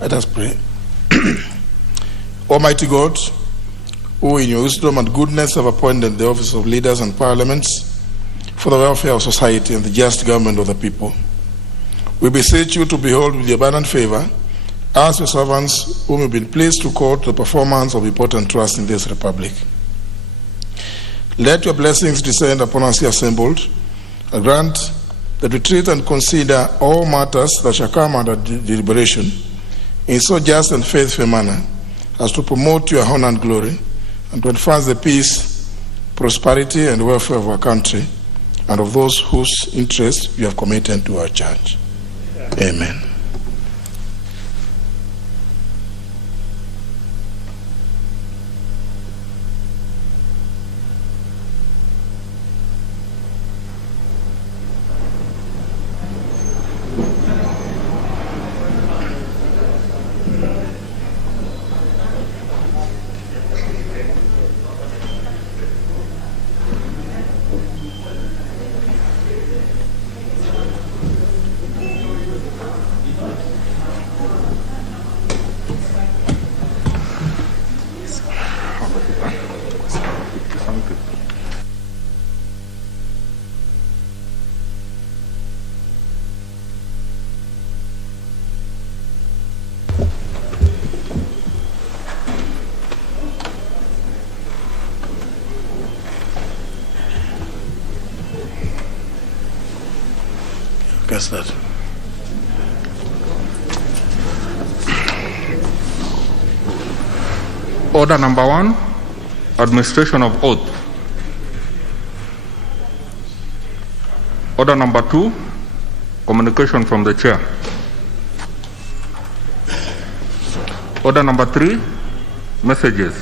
Let us pray. Almighty God, who in your wisdom and goodness have appointed the office of leaders and parliaments for the welfare of society and the just government of the people, we beseech you to behold with your abundant favor us, your servants, whom you've been pleased to call to the performance of important trust in this republic. Let your blessings descend upon us here assembled, and grant that we treat and consider all matters that shall come under deliberation in so just and faithful a manner as to promote your honor and glory, and to advance the peace, prosperity, and welfare of our country and of those whose interests you have committed to our church. Amen. That. Order number 1, administration of oath. Order number 2, communication from the chair. Order number 3, messages.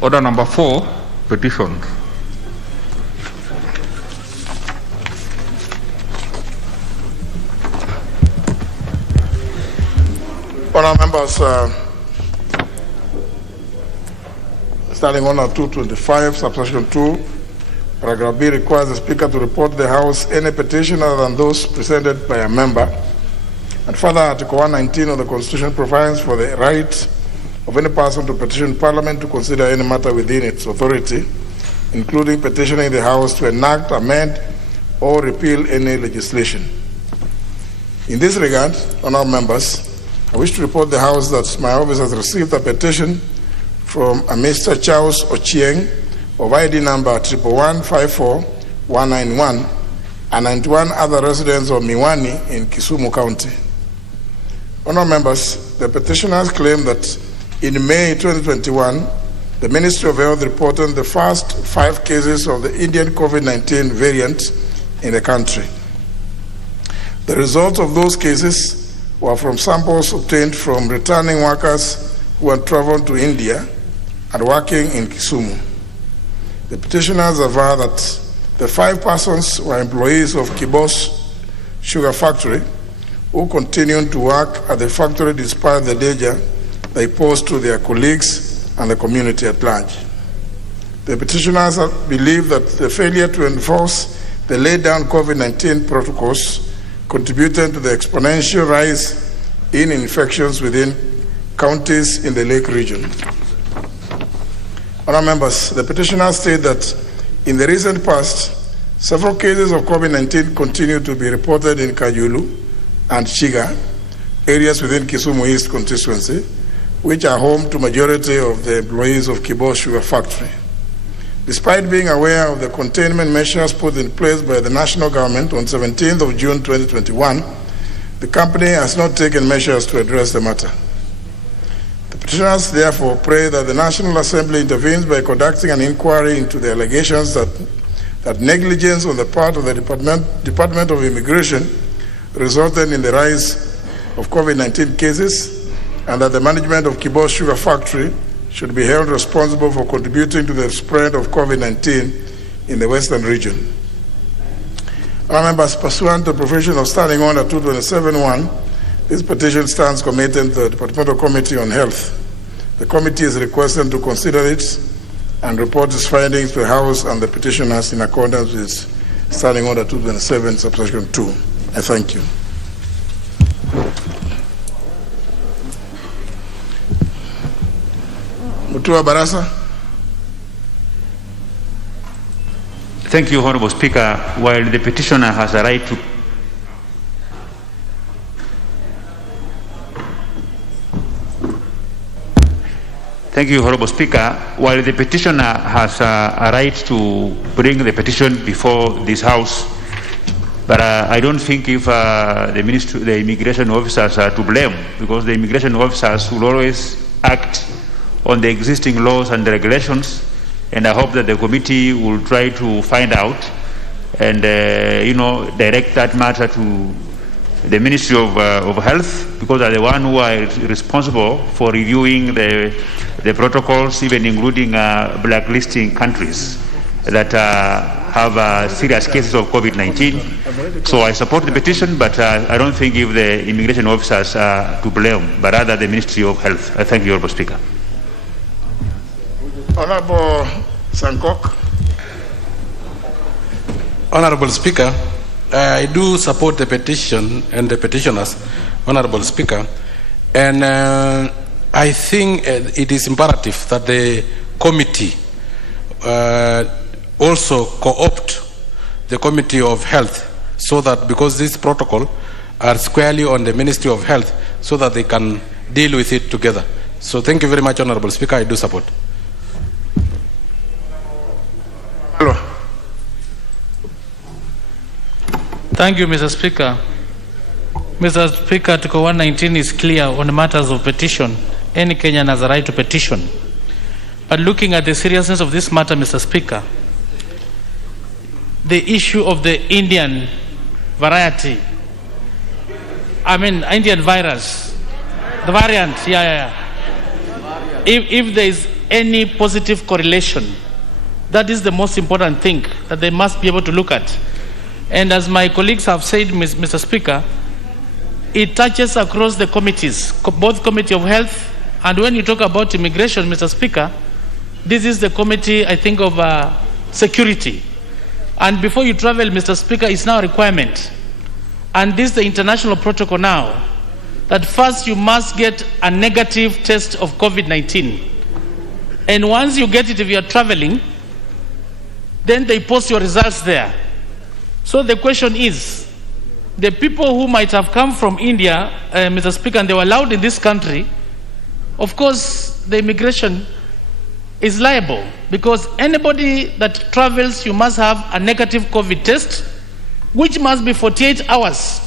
Order number 4, petitions. Honourable members, starting on 225, subsection 2, paragraph B requires the Speaker to report to the House any petition other than those presented by a member. And further, Article 119 of the Constitution provides for the right of any person to petition Parliament to consider any matter within its authority, including petitioning the House to enact, amend, or repeal any legislation. In this regard, honourable members, I wish to report the House that my office has received a petition from a Mr. Charles Ochieng of ID number 11154-191 and 91 other residents of Miwani in Kisumu County. Honourable members, the petitioners claim that in May 2021, the Ministry of Health reported the first 5 cases of the Indian COVID-19 variant in the country. The results of those cases were from samples obtained from returning workers who had traveled to India and working in Kisumu. The petitioners aver that the 5 persons were employees of KBC Sugar Factory who continued to work at the factory despite the danger they posed to their colleagues and the community at large. The petitioners believe that the failure to enforce the laid down COVID-19 protocols contributed to the exponential rise in infections within counties in the Lake region. Honourable members, the petitioners state that in the recent past, several cases of COVID-19 continue to be reported in Kajulu and Chiga, areas within Kisumu East constituency, which are home to majority of the employees of KBC Sugar Factory. Despite being aware of the containment measures put in place by the national government on 17th of June 2021, the company has not taken measures to address the matter. The petitioners therefore pray that the National Assembly intervenes by conducting an inquiry into the allegations that negligence on the part of the Department of Immigration resulted in the rise of COVID-19 cases, and that the management of KBC Sugar Factory should be held responsible for contributing to the spread of COVID-19 in the Western region. Our members, pursuant to provision of Standing Order 227.1, this petition stands committed to the Departmental Committee on Health. The committee is requested to consider it and report its findings to the House and the petitioners in accordance with Standing Order 227, subsection 2. I thank you. Mheshimiwa Barasa. Thank you, Honorable Speaker. While the petitioner has a right to Thank you, Honorable Speaker. While the petitioner has a right to bring the petition before this House, but I don't think if the immigration officers are to blame, because the immigration officers will always act on the existing laws and regulations, and I hope that the committee will try to find out and direct that matter to the Ministry of Health, because they are the one who are responsible for reviewing the protocols, even including blacklisting countries that have serious cases of COVID-19. So I support the petition, but I don't think if the immigration officers are to blame, but rather the Ministry of Health. I thank you, Honourable Speaker. Honourable Sankok. Honourable Speaker, I do support the petition and the petitioners, Honourable Speaker, and I think it is imperative that the committee also co-opt the Committee of Health, so that, because this protocol are squarely on the Ministry of Health, so that they can deal with it together. So thank you very much, Honourable Speaker. I do support. Hello. Thank you, Mr. Speaker. Mr. Speaker, Article 119 is clear on matters of petition. Any Kenyan has a right to petition. But looking at the seriousness of this matter, Mr. Speaker, the issue of the Indian variety, Indian virus, the variant, If there is any positive correlation, that is the most important thing that they must be able to look at. And as my colleagues have said, Mr. Speaker, it touches across the committees, both Committee of Health, and when you talk about immigration, Mr. Speaker, this is the committee, I think, of security. And before you travel, Mr. Speaker, it's now a requirement. And this is the international protocol now, that first you must get a negative test of COVID-19. And once you get it, if you are traveling, then they post your results there. So the question is, the people who might have come from India, Mr. Speaker, and they were allowed in this country, of course, the immigration is liable, because anybody that travels, you must have a negative COVID test, which must be 48 hours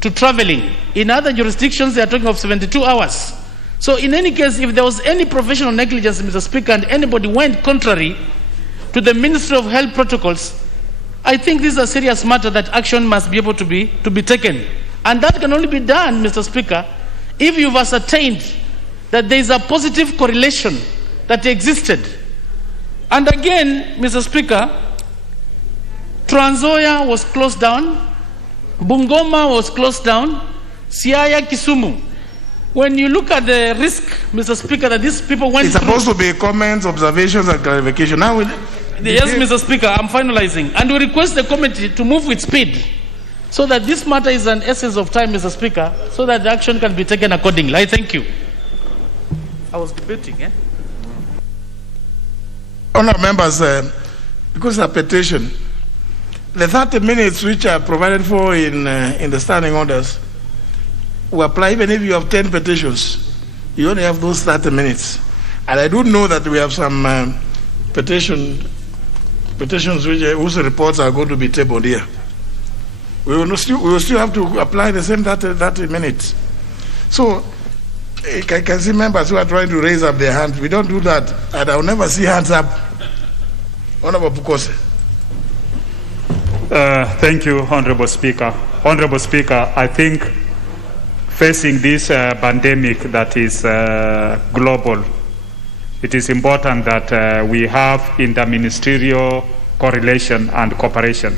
to traveling. In other jurisdictions, they are talking of 72 hours. So in any case, if there was any professional negligence, Mr. Speaker, and anybody went contrary to the Ministry of Health protocols, I think this is a serious matter that action must be able to be taken. And that can only be done, Mr. Speaker, if you've ascertained that there is a positive correlation that existed. And again, Mr. Speaker, Trans Nzoia was closed down, Bungoma was closed down, Siaya, Kisumu. When you look at the risk, Mr. Speaker, that these people went It's supposed to be comments, observations, and clarification. Now, yes, Mr. Speaker, I'm finalizing. And we request the committee to move with speed, so that this matter is an essence of time, Mr. Speaker, so that the action can be taken accordingly. I thank you. I was debating, Honourable members, because of petition, the 30 minutes which are provided for in the standing orders will apply even if you have 10 petitions. You only have those 30 minutes. And I do know that we have some petitions whose reports are going to be tabled here. We will still have to apply the same 30 minutes. So I can see members who are trying to raise up their hands. We don't do that, and I will never see hands up. Honourable Bukose. Thank you, Honourable Speaker. Honourable Speaker, I think facing this pandemic that is global, it is important that we have interministerial correlation and cooperation.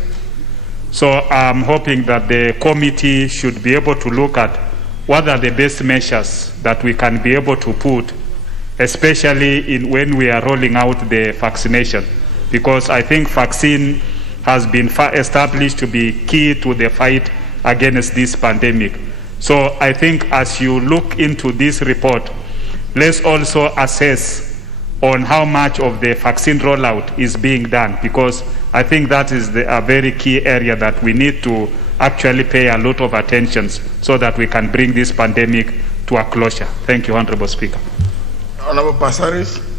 So I'm hoping that the committee should be able to look at what are the best measures that we can be able to put, especially when we are rolling out the vaccination, because I think vaccine has been established to be key to the fight against this pandemic. So I think as you look into this report, let's also assess on how much of the vaccine rollout is being done, because I think that is a very key area that we need to actually pay a lot of attention so that we can bring this pandemic to a closure. Thank you, Honorable Speaker. Honorable Passaris.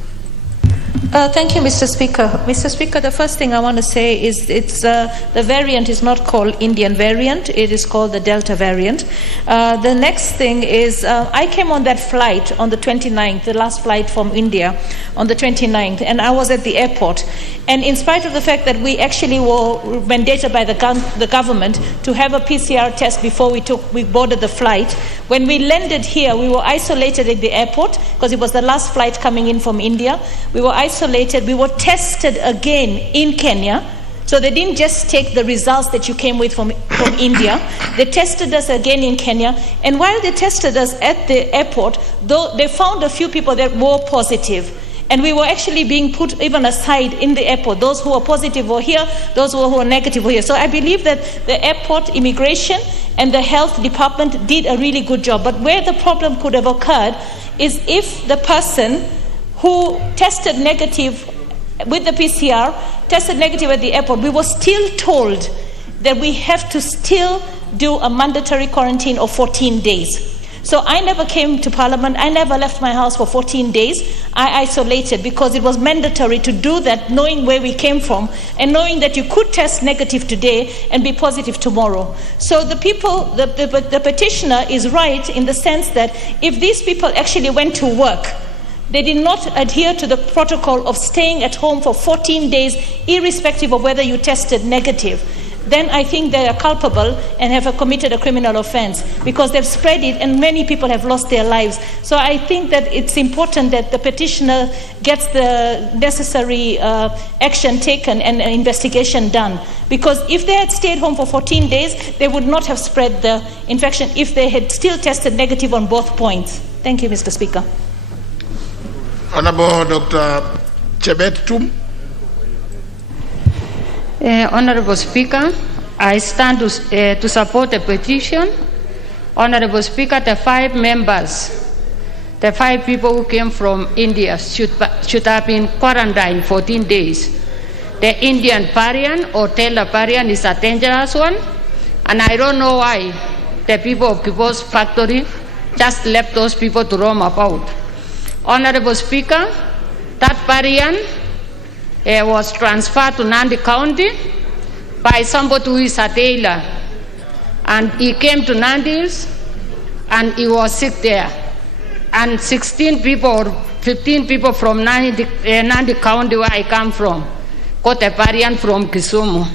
Thank you, Mr. Speaker. Mr. Speaker, the first thing I want to say is the variant is not called Indian variant. It is called the Delta variant. The next thing is I came on that flight on the 29th, the last flight from India on the 29th, and I was at the airport. And in spite of the fact that we actually were mandated by the government to have a PCR test before we boarded the flight, when we landed here, we were isolated at the airport because it was the last flight coming in from India. We were isolated. We were tested again in Kenya. So they didn't just take the results that you came with from India. They tested us again in Kenya. And while they tested us at the airport, though they found a few people that were positive. And we were actually being put even aside in the airport. Those who were positive were here, those who were negative were here. So I believe that the airport immigration and the health department did a really good job. But where the problem could have occurred is if the person who tested negative with the PCR, tested negative at the airport, we were still told that we have to still do a mandatory quarantine of 14 days. So I never came to Parliament. I never left my house for 14 days. I isolated because it was mandatory to do that, knowing where we came from and knowing that you could test negative today and be positive tomorrow. So the people, the petitioner is right in the sense that if these people actually went to work, they did not adhere to the protocol of staying at home for 14 days, irrespective of whether you tested negative, then I think they are culpable and have committed a criminal offense because they've spread it and many people have lost their lives. So I think that it's important that the petitioner gets the necessary action taken and an investigation done. Because if they had stayed home for 14 days, they would not have spread the infection if they had still tested negative on both points. Thank you, Mr. Speaker. Honorable Dr. Chebet Tum. Honorable Speaker, I stand to support the petition. Honorable Speaker, the 5 members, the 5 people who came from India should have been quarantined 14 days. The Indian variant or Delta variant is a dangerous one, and I don't know why the people of Kibo's factory just left those people to roam about. Honorable Speaker, that variant was transferred to Nandi County by somebody who is a tailor. And he came to Nandi's and he was sick there. And 16 people or 15 people from Nandi County, where I come from, got a variant from Kisumu.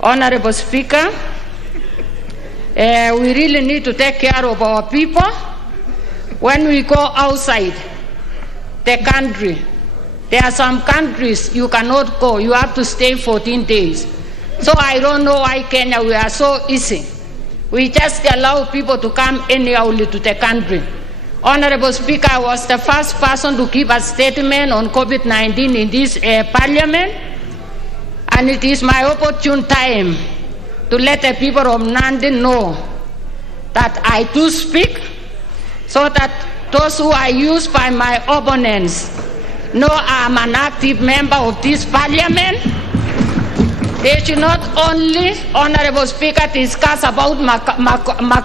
Honorable Speaker, we really need to take care of our people. When we go outside the country, there are some countries you cannot go. You have to stay 14 days. So I don't know why Kenya, we are so easy. We just allow people to come anyhowly to the country. Honorable Speaker, I was the first person to give a statement on COVID-19 in this parliament. And it is my opportune time to let the people of Nandi know that I do speak so that those who are used by my opponents know I'm an active member of this parliament. They should not only, Honorable Speaker, discuss about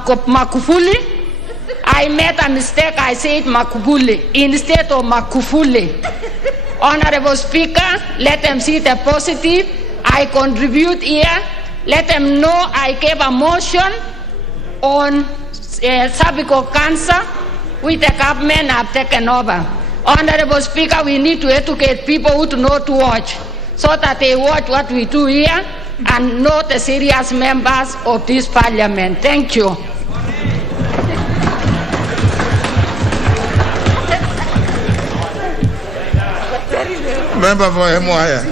Makufuli. I made a mistake, I said Makufuli instead of Makufuli. Honorable Speaker, let them see the positive. I contribute here. Let them know I gave a motion on cervical cancer, which the government have taken over. Honorable Speaker, we need to educate people who do not watch so that they watch what we do here and know the serious members of this parliament. Thank you. Member for Emuaya.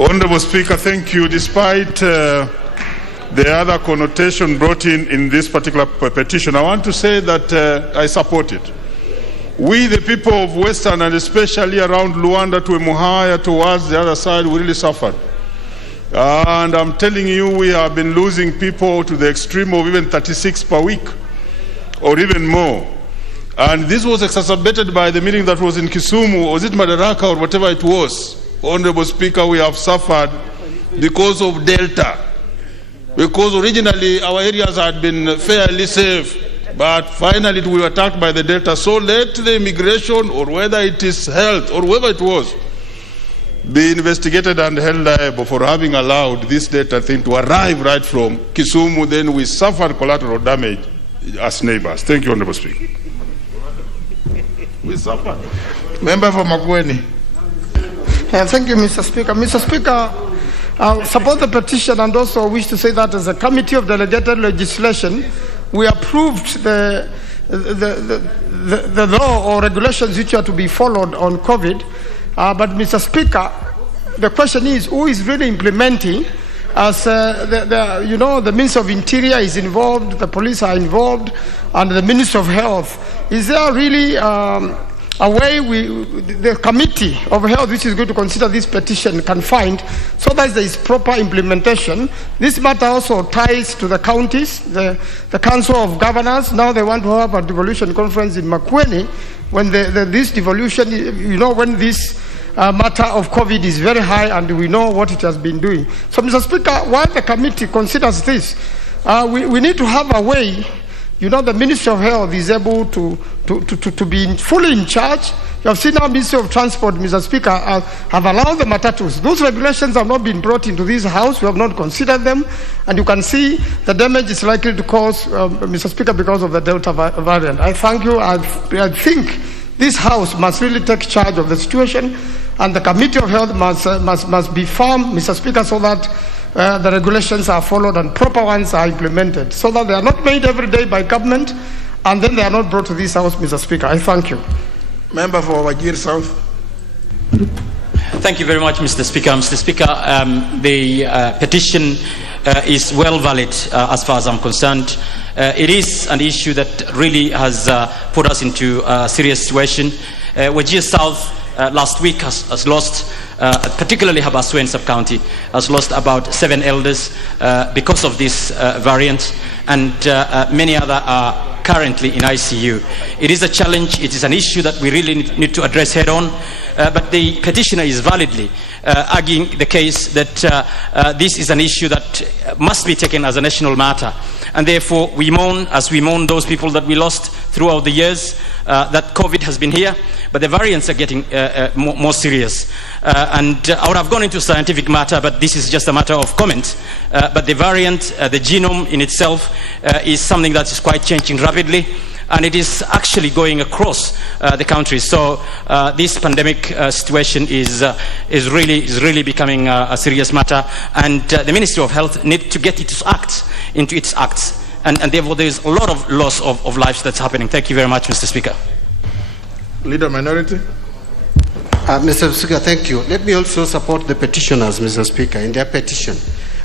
Honorable Speaker, thank you. Despite the other connotation brought in this particular petition, I want to say that I support it. We, the people of Western and especially around Luanda to Emuhaya towards the other side, we really suffered. And I'm telling you, we have been losing people to the extreme of even 36 per week or even more. And this was exacerbated by the meeting that was in Kisumu, or was it Madaraka or whatever it was. Honorable Speaker, we have suffered because of Delta. Because originally our areas had been fairly safe, but finally we were attacked by the Delta. So let the immigration, or whether it is health, or whoever it was, be investigated and held liable for having allowed this Delta thing to arrive right from Kisumu. Then we suffered collateral damage as neighbors. Thank you, Honorable Speaker. We suffered. Member for Makueni. Thank you, Mr. Speaker. Mr. Speaker, I support the petition and also wish to say that as a committee of delegated legislation, we approved the law or regulations which are to be followed on COVID. But Mr. Speaker, the question is, who is really implementing? As the Minister of Interior is involved, the police are involved, and the Minister of Health. Is there really a way the Committee of Health, which is going to consider this petition, can find so that there is proper implementation? This matter also ties to the counties, the Council of Governors. Now they want to have a devolution conference in Makueni when this devolution, when this matter of COVID is very high and we know what it has been doing. So, Mr. Speaker, while the committee considers this, we need to have a way. The Ministry of Health is able to be fully in charge. You have seen our Ministry of Transport, Mr. Speaker, have allowed the matatus. Those regulations have not been brought into this House. We have not considered them. And you can see the damage is likely to cause, Mr. Speaker, because of the Delta variant. I thank you. I think this House must really take charge of the situation, and the Committee of Health must be firm, Mr. Speaker, so that the regulations are followed and proper ones are implemented, so that they are not made every day by government and then they are not brought to this House, Mr. Speaker. I thank you. Member for Wajir South. Thank you very much, Mr. Speaker. Mr. Speaker, the petition is well valid as far as I'm concerned. It is an issue that really has put us into a serious situation. Wajir South last week has lost, particularly Habaswein sub-county, has lost about 7 elders because of this variant, and many other are currently in ICU. It is a challenge, it is an issue that we really need to address head on, but the petitioner is validly arguing the case that this is an issue that must be taken as a national matter. And therefore we mourn, as we mourn those people that we lost throughout the years, that COVID has been here, but the variants are getting more serious. And I would have gone into scientific matter, but this is just a matter of comment. But the variant, the genome in itself, is something that is quite changing rapidly, and it is actually going across the country. So this pandemic situation is really becoming a serious matter, and the Ministry of Health needs to get into its acts, and therefore there is a lot of loss of lives that's happening. Thank you very much, Mr. Speaker. Leader Minority. Mr. Speaker, thank you. Let me also support the petitioners, Mr. Speaker, in their petition.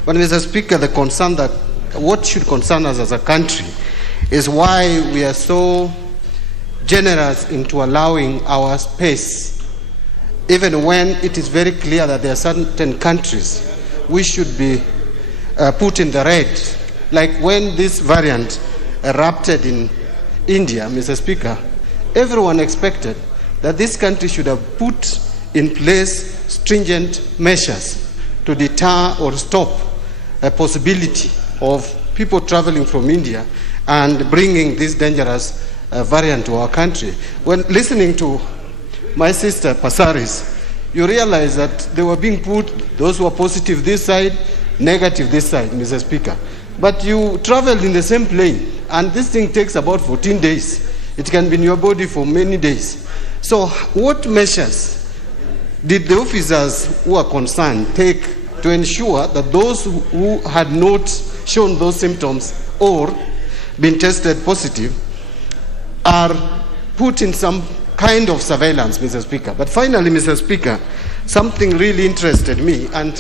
But Mr. Speaker, the concern that what should concern us as a country is why we are so generous into allowing our space, even when it is very clear that there are certain countries we should be put in the red. Like when this variant erupted in India, Mr. Speaker, everyone expected that this country should have put in place stringent measures to deter or stop a possibility of people traveling from India and bringing this dangerous variant to our country. When listening to my sister Pasaris, you realize that they were being put, those who are positive this side, negative this side, Mr. Speaker. But you traveled in the same plane, and this thing takes about 14 days. It can be in your body for many days. So what measures did the officers who are concerned take to ensure that those who had not shown those symptoms or been tested positive are put in some kind of surveillance, Mr. Speaker? But finally, Mr. Speaker, something really interested me, and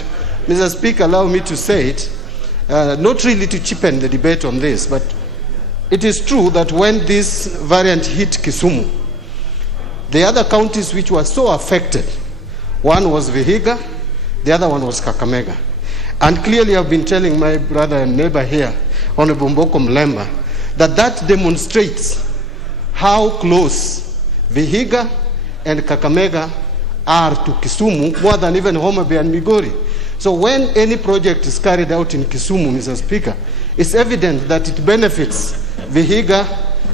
Mr. Speaker, allow me to say it, not really to cheapen the debate on this, but it is true that when this variant hit Kisumu, the other counties which were so affected, one was Vihiga, the other one was Kakamega. And clearly I've been telling my brother and neighbor here, Honorable Mboko Mlemba, that demonstrates how close Vihiga and Kakamega are to Kisumu, more than even Homa Bay and Migori. So when any project is carried out in Kisumu, Mr. Speaker, it's evident that it benefits Vihiga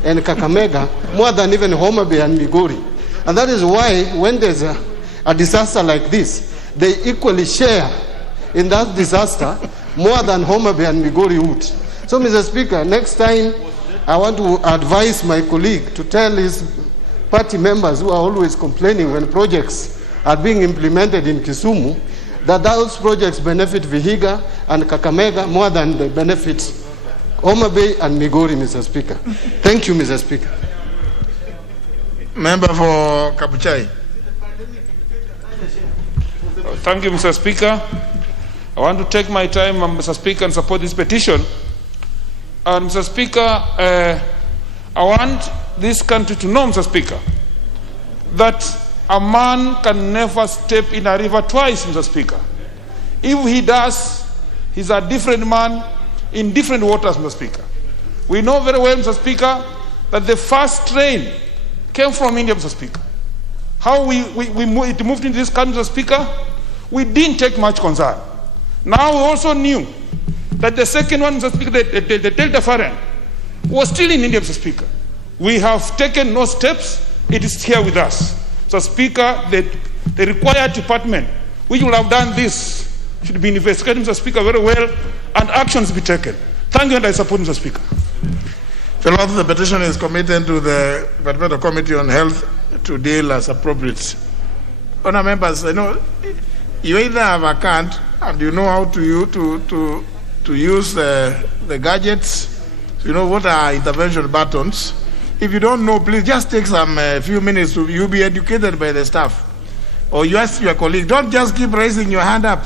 and Kakamega more than even Homa Bay and Migori. And that is why when there's a disaster like this, they equally share in that disaster more than Homa Bay and Migori would. So, Mr. Speaker, next time I want to advise my colleague to tell his party members who are always complaining when projects are being implemented in Kisumu that those projects benefit Vihiga and Kakamega more than they benefit Homa Bay and Migori, Mr. Speaker. Thank you, Mr. Speaker. Member for Kabuchai. Thank you, Mr. Speaker. I want to take my time, Mr. Speaker, and support this petition. And Mr. Speaker, I want this country to know, Mr. Speaker, that a man can never step in a river twice, Mr. Speaker. If he does, he's a different man in different waters, Mr. Speaker. We know very well, Mr. Speaker, that the first train came from India, Mr. Speaker. How it moved into this country, Mr. Speaker, we didn't take much concern. Now we also knew that the second one, Mr. Speaker, the Delta variant, was still in India, Mr. Speaker. We have taken no steps. It is here with us. Mr. Speaker, the required department, which will have done this, should be investigated, Mr. Speaker, very well, and actions be taken. Thank you, and I support, Mr. Speaker. The petition is committed to the Departmental Committee on Health to deal as appropriate. Honour members, you know, you either have a card and you know how to use the gadgets, you know what are intervention buttons. If you don't know, please just take some few minutes to you be educated by the staff. Or you ask your colleague, don't just keep raising your hand up.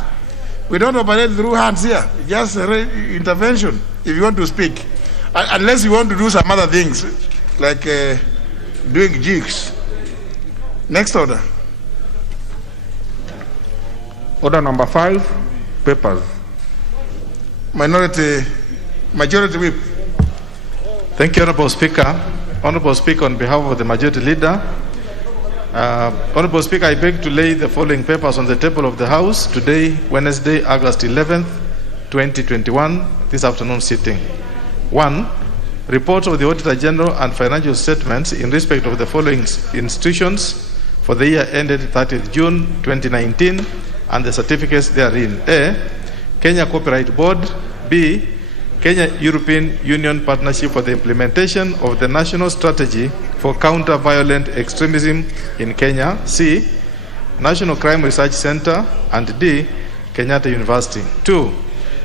We don't operate through hands here, just intervention if you want to speak. Unless you want to do some other things, like doing jigs. Next order. Order number 5, papers. Majority whip. Thank you, Honorable Speaker. Honorable Speaker, on behalf of the Majority Leader, Honorable Speaker, I beg to lay the following papers on the table of the House today, Wednesday, August 11th, 2021, this afternoon sitting. 1. Report of the Auditor General and financial statements in respect of the following institutions for the year ended 30th June 2019 and the certificates therein. A. Kenya Copyright Board. B. Kenya European Union Partnership for the Implementation of the National Strategy for Counter-Violent Extremism in Kenya. C. National Crime Research Center. And D. Kenyatta University. 2.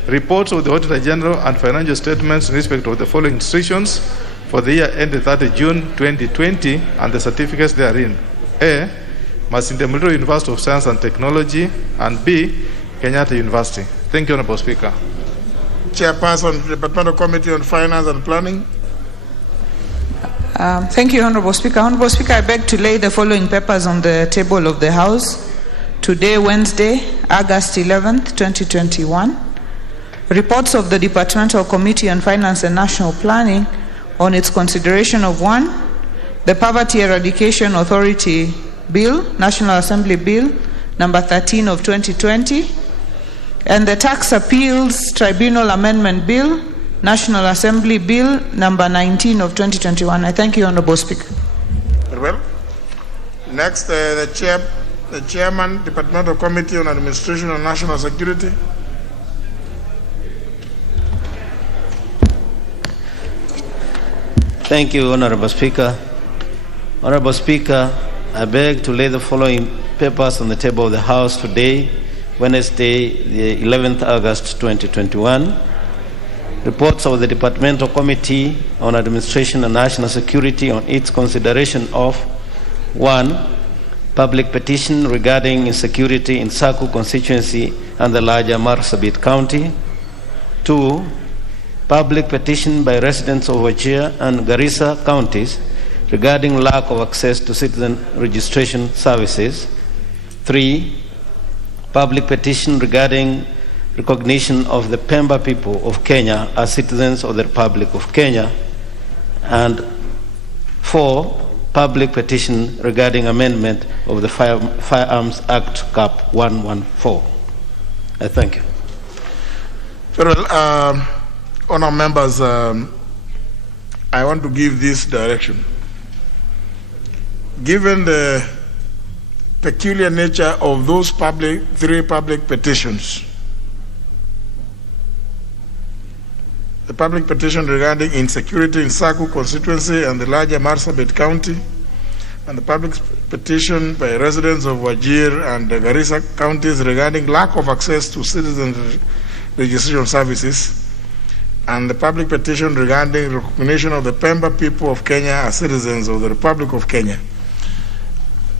Reports of the Auditor General and financial statements in respect of the following institutions for the year ended 30 June 2020 and the certificates therein. A. Masinde Muliro University of Science and Technology, and B. Kenyatta University. Thank you, Honorable Speaker. Chairperson, Departmental Committee on Finance and Planning. Thank you, Honorable Speaker. Honorable Speaker, I beg to lay the following papers on the table of the House today, Wednesday, August 11th, 2021. Reports of the Departmental Committee on Finance and National Planning on its consideration of 1. The Poverty Eradication Authority Bill, National Assembly Bill, number 13 of 2020, and the Tax Appeals Tribunal Amendment Bill, National Assembly Bill, number 19 of 2021. I thank you, Honorable Speaker. Very well. Next, the Chairman, Departmental Committee on Administration and National Security. Thank you, Honorable Speaker. Honorable Speaker, I beg to lay the following papers on the table of the House today, Wednesday, the 11th August 2021. Reports of the Departmental Committee on Administration and National Security on its consideration of 1. Public petition regarding insecurity in Saku constituency and the larger Marsabit County. 2. Public petition by residents of Wajir and Garissa counties regarding lack of access to citizen registration services. 3. Public petition regarding recognition of the Pemba people of Kenya as citizens of the Republic of Kenya. And 4, public petition regarding amendment of the Firearms Act Cap 114. I thank you. Very well. Honour members, I want to give this direction. Given the peculiar nature of those three public petitions, the public petition regarding insecurity in Saku constituency and the larger Marsabit County, and the public petition by residents of Wajir and Garissa counties regarding lack of access to citizen registration services, and the public petition regarding recognition of the Pemba people of Kenya as citizens of the Republic of Kenya.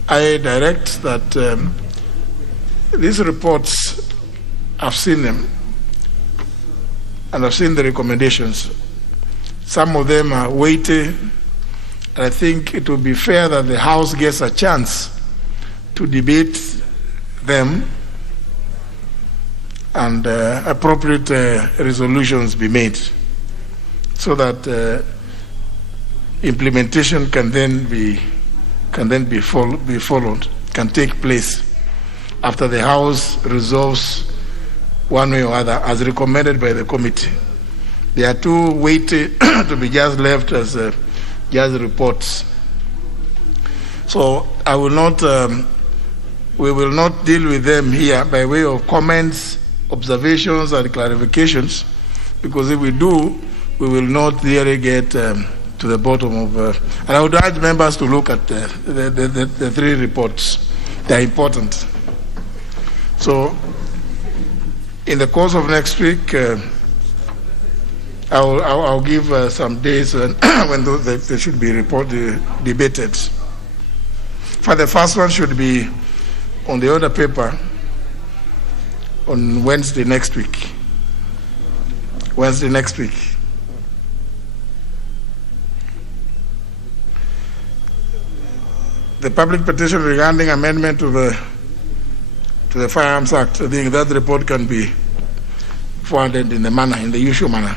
I direct that these reports, I've seen them, and I've seen the recommendations. Some of them are weighty, and I think it would be fair that the House gets a chance to debate them and appropriate resolutions be made, so that implementation can then be followed, can take place after the House resolves one way or other, as recommended by the committee. They are too weighty to be just left as just reports. So I will not. We will not deal with them here by way of comments, observations, and clarifications, because if we do, we will not really get to the bottom of. And I would urge members to look at the three reports. They are important. So, in the course of next week, I'll give some days when they should be debated. For the first one should be on the order paper on Wednesday next week. Wednesday next week. The public petition regarding amendment to the Firearms Act, I think that report can be forwarded in the usual manner.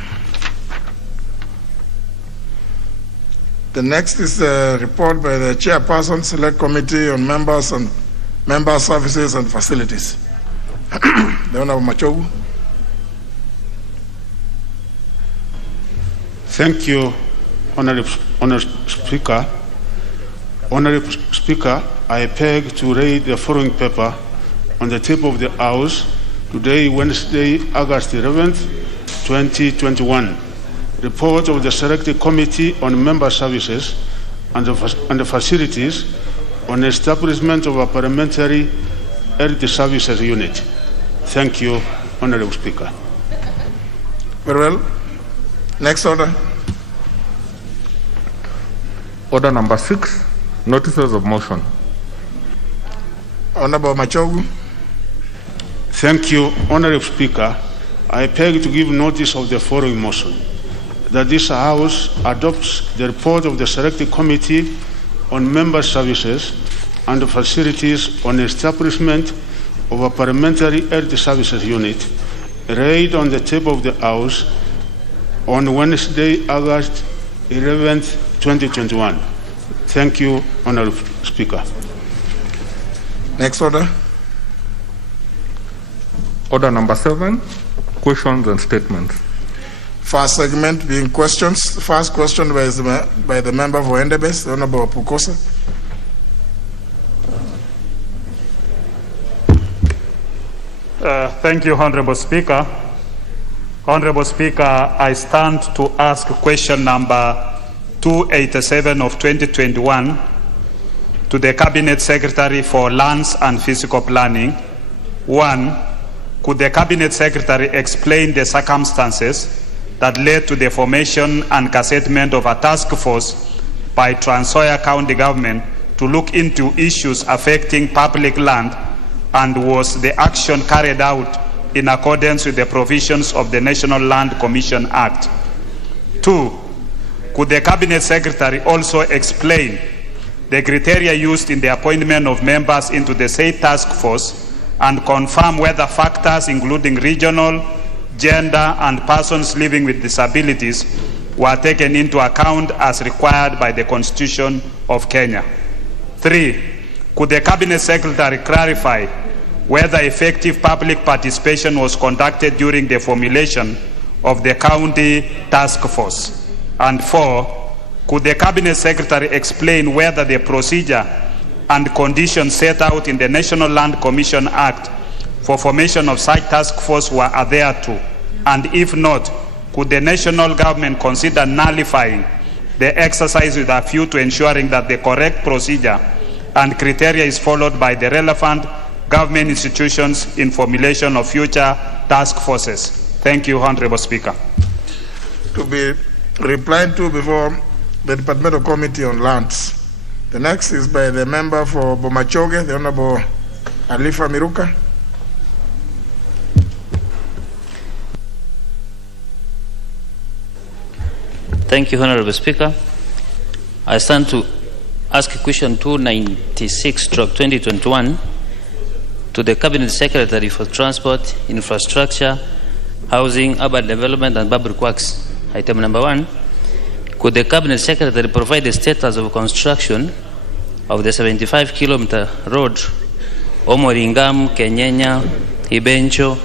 The next is a report by the Chairperson Select Committee on Members and Member Services and Facilities. The Honorable Machogu. Thank you, Honorable Speaker. Honorable Speaker, I beg to read the following paper on the table of the House today, Wednesday, August 11th, 2021. Report of the Selected Committee on Member Services and the Facilities on establishment of a Parliamentary Health Services Unit. Thank you, Honorable Speaker. Very well. Next order. Order number 6, notices of motion. Honorable Machogu. Thank you, Honorable Speaker. I beg to give notice of the following motion: that this House adopts the report of the Selected Committee on Member Services and the Facilities on establishment of a Parliamentary Health Services Unit, read on the table of the House on Wednesday, August 11th, 2021. Thank you, Honorable Speaker. Next order. Order number 7, questions and statements. First segment being questions. First question by the member for Endebess, the Honorable Pukosa. Thank you, Honorable Speaker. Honorable Speaker, I stand to ask question number 287 of 2021 to the Cabinet Secretary for Lands and Physical Planning. 1. Could the Cabinet Secretary explain the circumstances that led to the formation and gazettement of a task force by Trans Nzoia County Government to look into issues affecting public land, and was the action carried out in accordance with the provisions of the National Land Commission Act? 2. Could the Cabinet Secretary also explain the criteria used in the appointment of members into the said task force and confirm whether factors including regional, gender, and persons living with disabilities were taken into account as required by the Constitution of Kenya? 3. Could the Cabinet Secretary clarify whether effective public participation was conducted during the formulation of the county task force? And 4, could the Cabinet Secretary explain whether the procedure and conditions set out in the National Land Commission Act for formation of such task force were adhered to? And if not, could the national government consider nullifying the exercise with a view to ensuring that the correct procedure and criteria is followed by the relevant government institutions in formulation of future task forces? Thank you, Honorable Speaker. To be replied to before the Departmental Committee on Lands. The next is by the member for Bomachoge, the Honorable Alifa Miruka. Thank you, Honorable Speaker. I stand to ask question 296/2021 to the Cabinet Secretary for Transport, Infrastructure, Housing, Urban Development and Public Works. Item number 1, could the Cabinet Secretary provide the status of construction of the 75-kilometer road Omoringam, Kenyenya, Ibencho,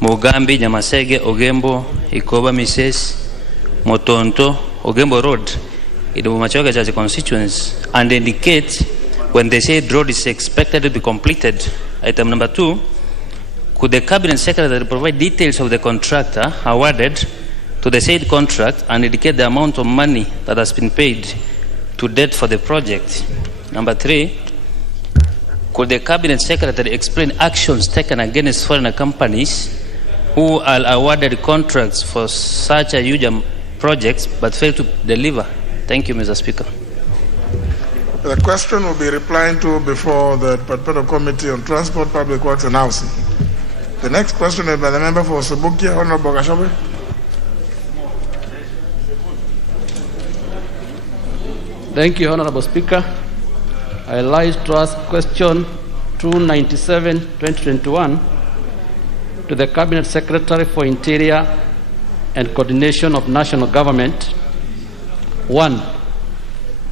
Mugambi, Nyamasege, Ogembo, Ikoba, Mises, Motonto, Ogembo Road in the Bomachoge Church constituency, and indicate when the said road is expected to be completed? Item number 2, could the Cabinet Secretary provide details of the contractor awarded to the said contract and indicate the amount of money that has been paid to date for the project? Number 3, could the Cabinet Secretary explain actions taken against foreign companies who are awarded contracts for such a huge projects but fail to deliver? Thank you, Mr. Speaker. The question will be replied to before the Departmental Committee on Transport, Public Works and Housing. The next question is by the member for Subukia, Honorable Gashabe. Thank you, Honorable Speaker. I like to ask question 297/2021 to the Cabinet Secretary for Interior and Coordination of National Government. 1.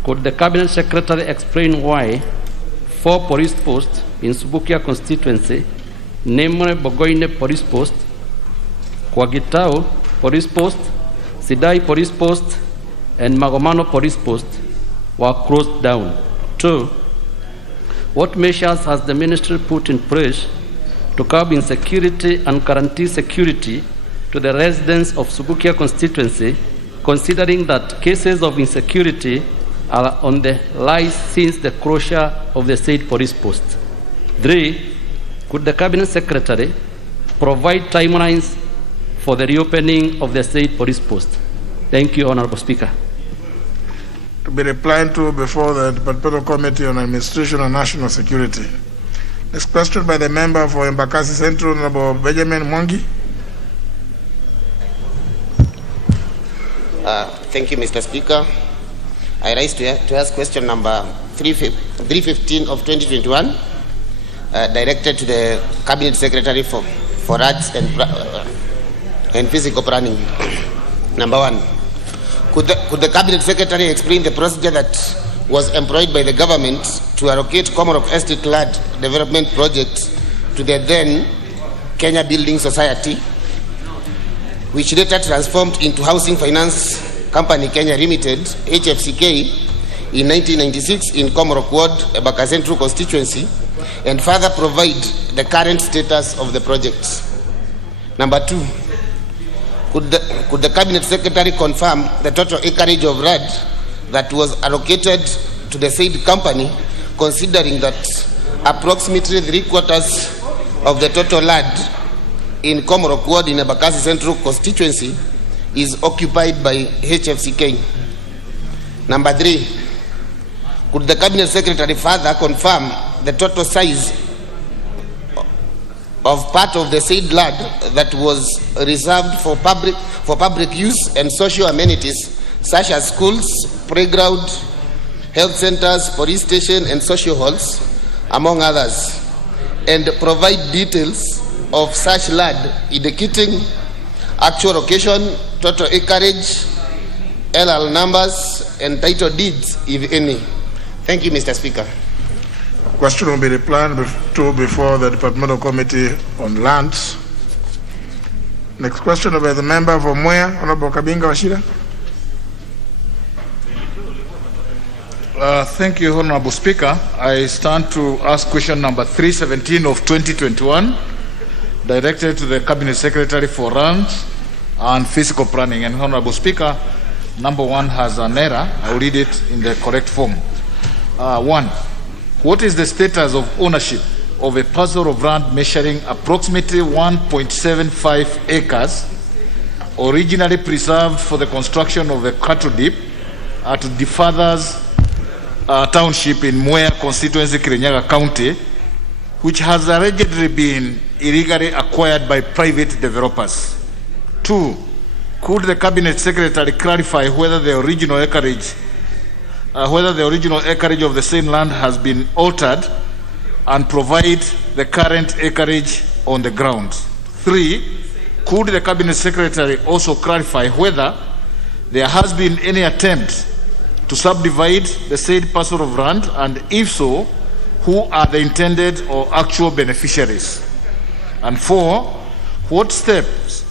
Could the Cabinet Secretary explain why 4 police posts in Subukia constituency, namely Bogoine Police Post, Kwagitao Police Post, Sidai Police Post, and Magomano Police Post, were closed down? 2. What measures has the ministry put in place to curb insecurity and guarantee security to the residents of Subukia constituency, considering that cases of insecurity are on the rise since the closure of the said police post? 3. Could the Cabinet Secretary provide timelines for the reopening of the said police post? Thank you, Honorable Speaker. To be replied to before the Departmental Committee on Administration and National Security. Next question by the member for Embakasi Central, Honorable Benjamin Mwangi. Thank you, Mr. Speaker. I rise to ask question number 315 of 2021, directed to the Cabinet Secretary for Arts and Physical Planning. Number 1, could the Cabinet Secretary explain the procedure that was employed by the government to allocate Commonwealth Estate Land Development Project to the then Kenya Building Society, which later transformed into Housing Finance Company Kenya Limited, HFCK, in 1996 in Komorok Ward, Embakasi Central constituency, and further provide the current status of the project? Number 2, could the Cabinet Secretary confirm the total acreage of land that was allocated to the said company, considering that approximately 3/4 of the total land in Komorok Ward in Embakasi Central constituency is occupied by HFCK? Number 3, could the Cabinet Secretary further confirm the total size of part of the said land that was reserved for public use and social amenities such as schools, playground, health centers, police station, and social halls, among others, and provide details of such land indicating actual location, total acreage, LL numbers and title deeds, if any. Thank you, Mr. Speaker. Question will be replied to before the Departmental Committee on Lands. Next question by the member for Mwea, Honorable Kabinga Washira. Thank you, Honorable Speaker. I stand to ask question number 317 of 2021, directed to the Cabinet Secretary for Lands and Physical Planning. And Honorable Speaker, number 1 has an error. I'll read it in the correct form. 1. What is the status of ownership of a parcel of land measuring approximately 1.75 acres, originally preserved for the construction of a cattle dip at the Fathers Township in Mwea constituency, Kirinyaga County, which has allegedly been illegally acquired by private developers? 2. Could the Cabinet Secretary clarify whether the original acreage of the same land has been altered and provide the current acreage on the ground? 3. Could the Cabinet Secretary also clarify whether there has been any attempt to subdivide the said parcel of land, and if so, who are the intended or actual beneficiaries? And 4. What steps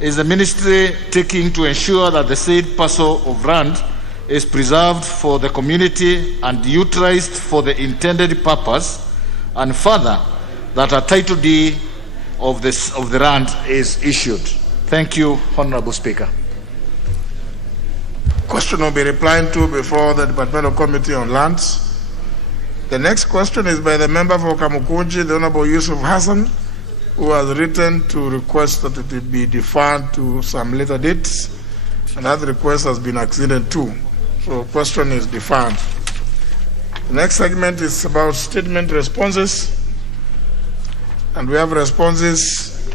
is the ministry taking to ensure that the said parcel of land is preserved for the community and utilized for the intended purpose, and further, that a title deed of the land is issued? Thank you, Honorable Speaker. Question will be replied to before the Departmental Committee on Lands. The next question is by the member for Kamukunji, the Honorable Yusuf Hassan, who has written to request that it be deferred to some later dates, and that request has been acceded to. So question is deferred. The next segment is about statement responses, and we have responses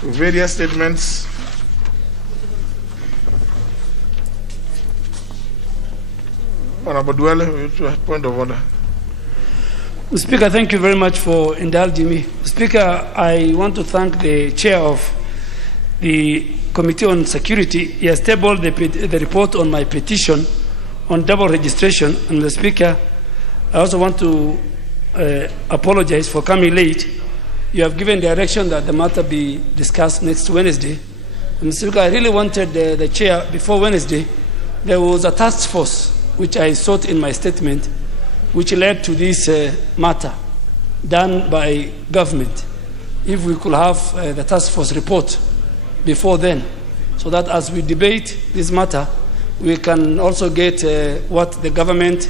to various statements. Honorable Duale, point of order. Mr. Speaker, thank you very much for indulging me. Mr. Speaker, I want to thank the chair of the Committee on Security. He has tabled the report on my petition on double registration. And Mr. Speaker, I also want to apologize for coming late. You have given direction that the matter be discussed next Wednesday. And Mr. Speaker, I really wanted the chair before Wednesday. There was a task force which I sought in my statement, which led to this matter done by government. If we could have the task force report before then, so that as we debate this matter, we can also get what the government,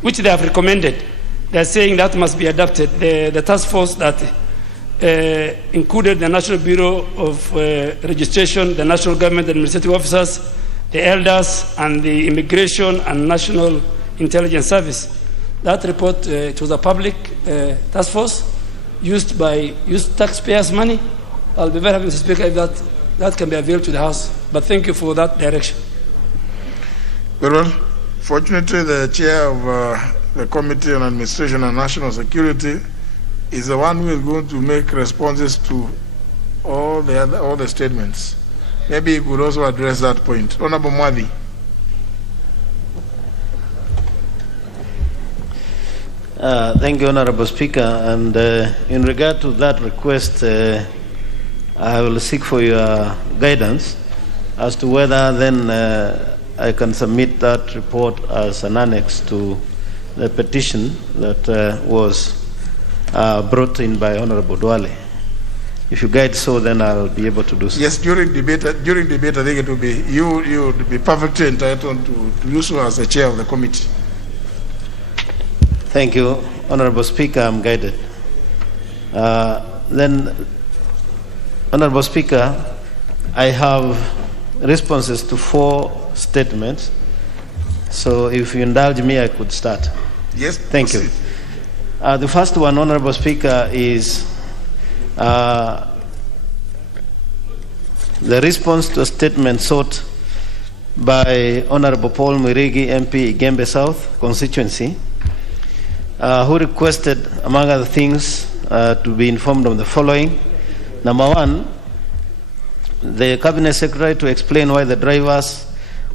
which they have recommended. They're saying that must be adopted. The task force that included the National Bureau of Registration, the National Government Administrative Officers, the elders, and the Immigration and National Intelligence Service. That report, it was a public task force used taxpayers' money. I'll be very happy, Mr. Speaker, if that can be availed to the House. But thank you for that direction. Very well. Fortunately, the chair of the Committee on Administration and National Security is the one who is going to make responses to all the statements. Maybe he could also address that point. Honorable Mwadi. Thank you, Honorable Speaker. And in regard to that request, I will seek for your guidance as to whether then I can submit that report as an annex to the petition that was brought in by Honorable Duale. If you guide so, then I'll be able to do so. Yes, during debate, I think it will be you would be perfectly entitled to do so as the chair of the committee. Thank you, Honorable Speaker. I'm guided. Then, Honorable Speaker, I have responses to 4 statements. So, if you indulge me, I could start. Yes. Thank you. The first one, Honorable Speaker, is the response to a statement sought by Honorable Paul Mwirigi, MP, Gembe South constituency, who requested, among other things, to be informed of the following. Number 1, the Cabinet Secretary to explain why the drivers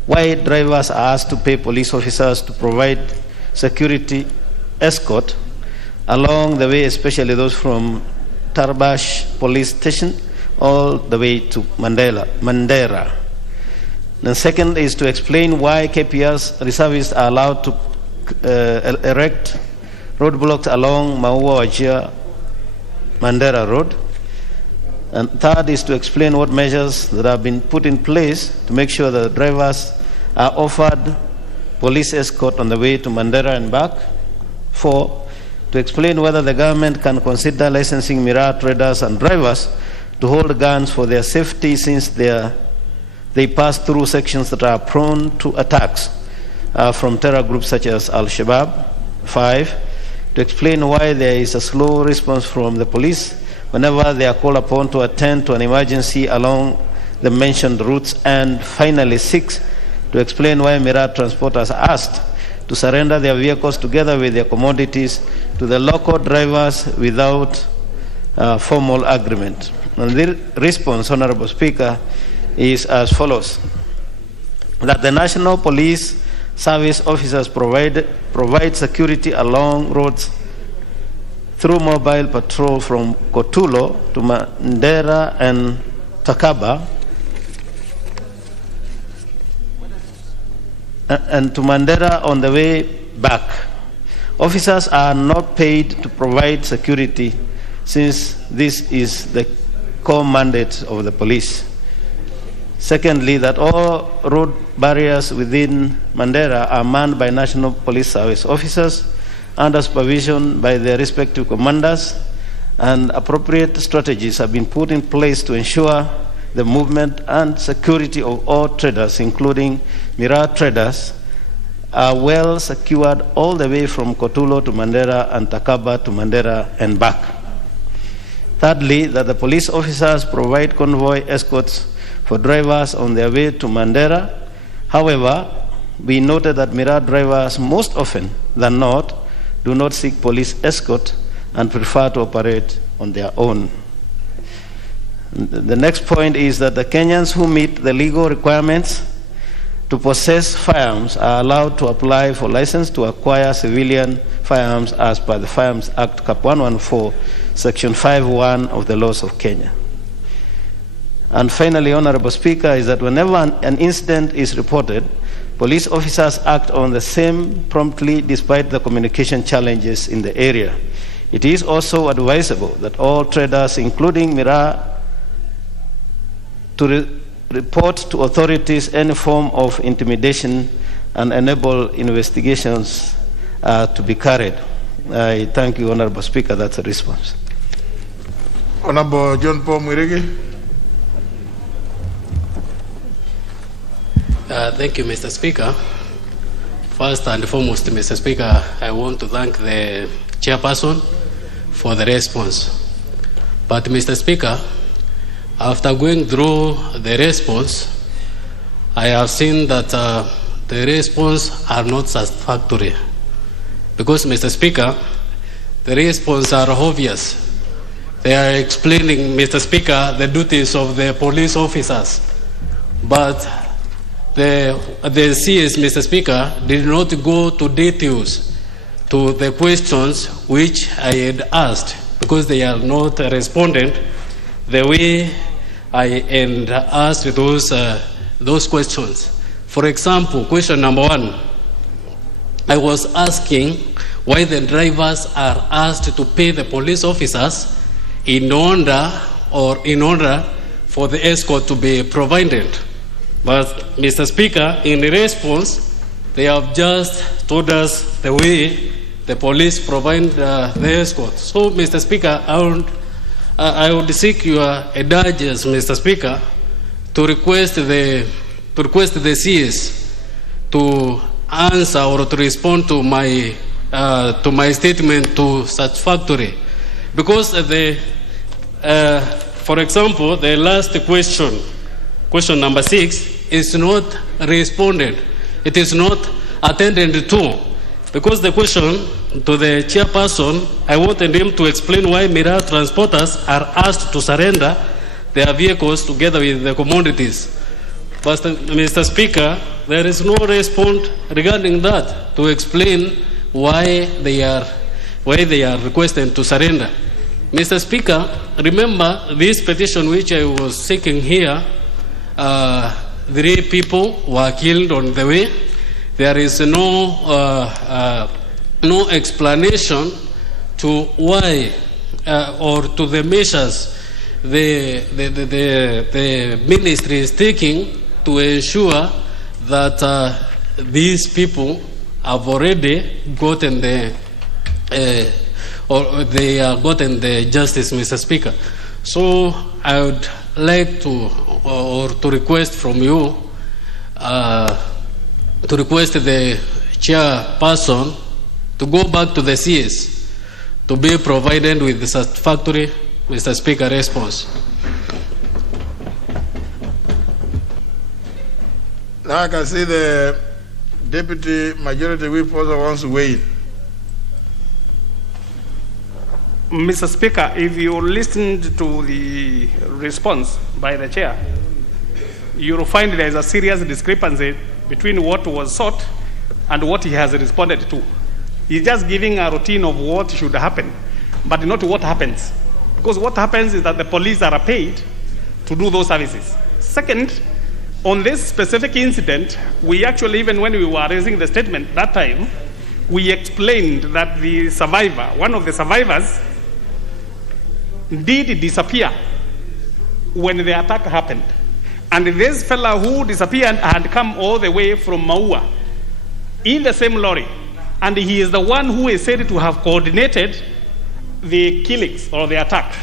why drivers are asked to pay police officers to provide security escort along the way, especially those from Tarbash police station all the way to Mandera. The second is to explain why KPS reservists are allowed to erect roadblocks along Maua Wajir Mandera Road. And third is to explain what measures that have been put in place to make sure that drivers are offered police escort on the way to Mandera and back. 4, to explain whether the government can consider licensing miraa traders and drivers to hold guns for their safety, since they pass through sections that are prone to attacks from terror groups such as Al-Shabaab. 5, to explain why there is a slow response from the police whenever they are called upon to attend to an emergency along the mentioned routes. And finally, 6, to explain why miraa transporters are asked to surrender their vehicles together with their commodities to the local drivers without formal agreement. And the response, Honorable Speaker, is as follows: that the National Police Service officers provide security along roads through mobile patrol from Kotulo to Mandera and Takaba, and to Mandera on the way back. Officers are not paid to provide security, since this is the core mandate of the police. Secondly, that all road barriers within Mandera are manned by National Police Service officers under supervision by their respective commanders, and appropriate strategies have been put in place to ensure the movement and security of all traders, including miraa traders, are well secured all the way from Kotulo to Mandera and Takaba to Mandera and back. Thirdly, that the police officers provide convoy escorts for drivers on their way to Mandera. However, we noted that miraa drivers most often than not do not seek police escort and prefer to operate on their own. The next point is that the Kenyans who meet the legal requirements to possess firearms are allowed to apply for license to acquire civilian firearms as per the Firearms Act Cap 114, Section 5(1) of the laws of Kenya. And finally, Honorable Speaker, is that whenever an incident is reported, police officers act on the same promptly despite the communication challenges in the area. It is also advisable that all traders, including miraa, to report to authorities any form of intimidation and enable investigations to be carried. I thank you, Honorable Speaker. That's a response. Honorable John Paul Mwirigi. Thank you, Mr. Speaker. First and foremost, Mr. Speaker, I want to thank the chairperson for the response. But, Mr. Speaker, after going through the response, I have seen that the response are not satisfactory. Because, Mr. Speaker, the response are obvious. They are explaining, Mr. Speaker, the duties of the police officers. But the CS, Mr. Speaker, did not go to details to the questions which I had asked, because they are not respondent the way I had asked those questions. For example, question number 1, I was asking why the drivers are asked to pay the police officers in order for the escort to be provided. But, Mr. Speaker, in response, they have just told us the way the police provide the escort. So, Mr. Speaker, I would seek your indulgence, Mr. Speaker, to request the CS to answer or to respond to my statement to satisfactory, because for example, the last question number 6 is not responded. It is not attended to, because the question to the chairperson, I wanted him to explain why miraa transporters are asked to surrender their vehicles together with the commodities. But, Mr. Speaker, there is no response regarding that to explain why they are requesting to surrender. Mr. Speaker, remember this petition which I was seeking here, 3 people were killed on the way. There is no explanation to why or to the measures the ministry is taking to ensure that these people have already gotten gotten the justice, Mr. Speaker. So I would like to request from you to request the chairperson to go back to the CS to be provided with the satisfactory, Mr. Speaker, response. Now I can see the Deputy Majority Whip also wants to weigh in. Mr. Speaker, if you listened to the response by the chair, you will find there is a serious discrepancy between what was sought and what he has responded to. He's just giving a routine of what should happen, but not what happens. Because what happens is that the police are paid to do those services. Second, on this specific incident, we actually, even when we were raising the statement that time, we explained that the survivor, one of the survivors, did disappear when the attack happened. And this fellow who disappeared had come all the way from Maua in the same lorry. And he is the one who is said to have coordinated the killings or the attack.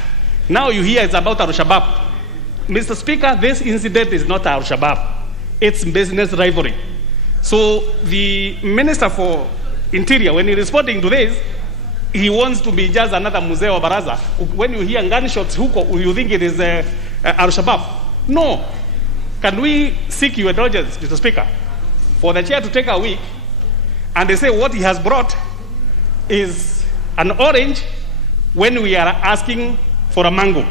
Now you hear it's about Al-Shabaab. Mr. Speaker, this incident is not Al-Shabaab. It's business rivalry. So the Minister for Interior, when he's responding to this, he wants to be just another Museo Baraza. When you hear gunshots, you think it is Al-Shabaab. No. Can we seek your indulgence, Mr. Speaker, for the chair to take a week and they say what he has brought is an orange when we are asking for a mango?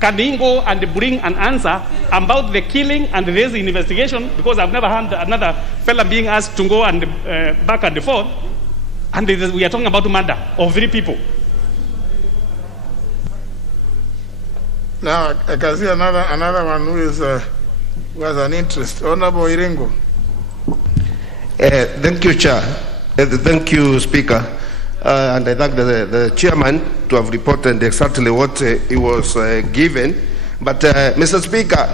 Can he go and bring an answer about the killing and this investigation? Because I've never heard another fella being asked to go and back and forth, and we are talking about murder of 3 people. Now I can see another one who has an interest. Honorable Iringo. Thank you, Chair. Thank you, Speaker. And I thank the chairman to have reported exactly what he was given. But, Mr. Speaker,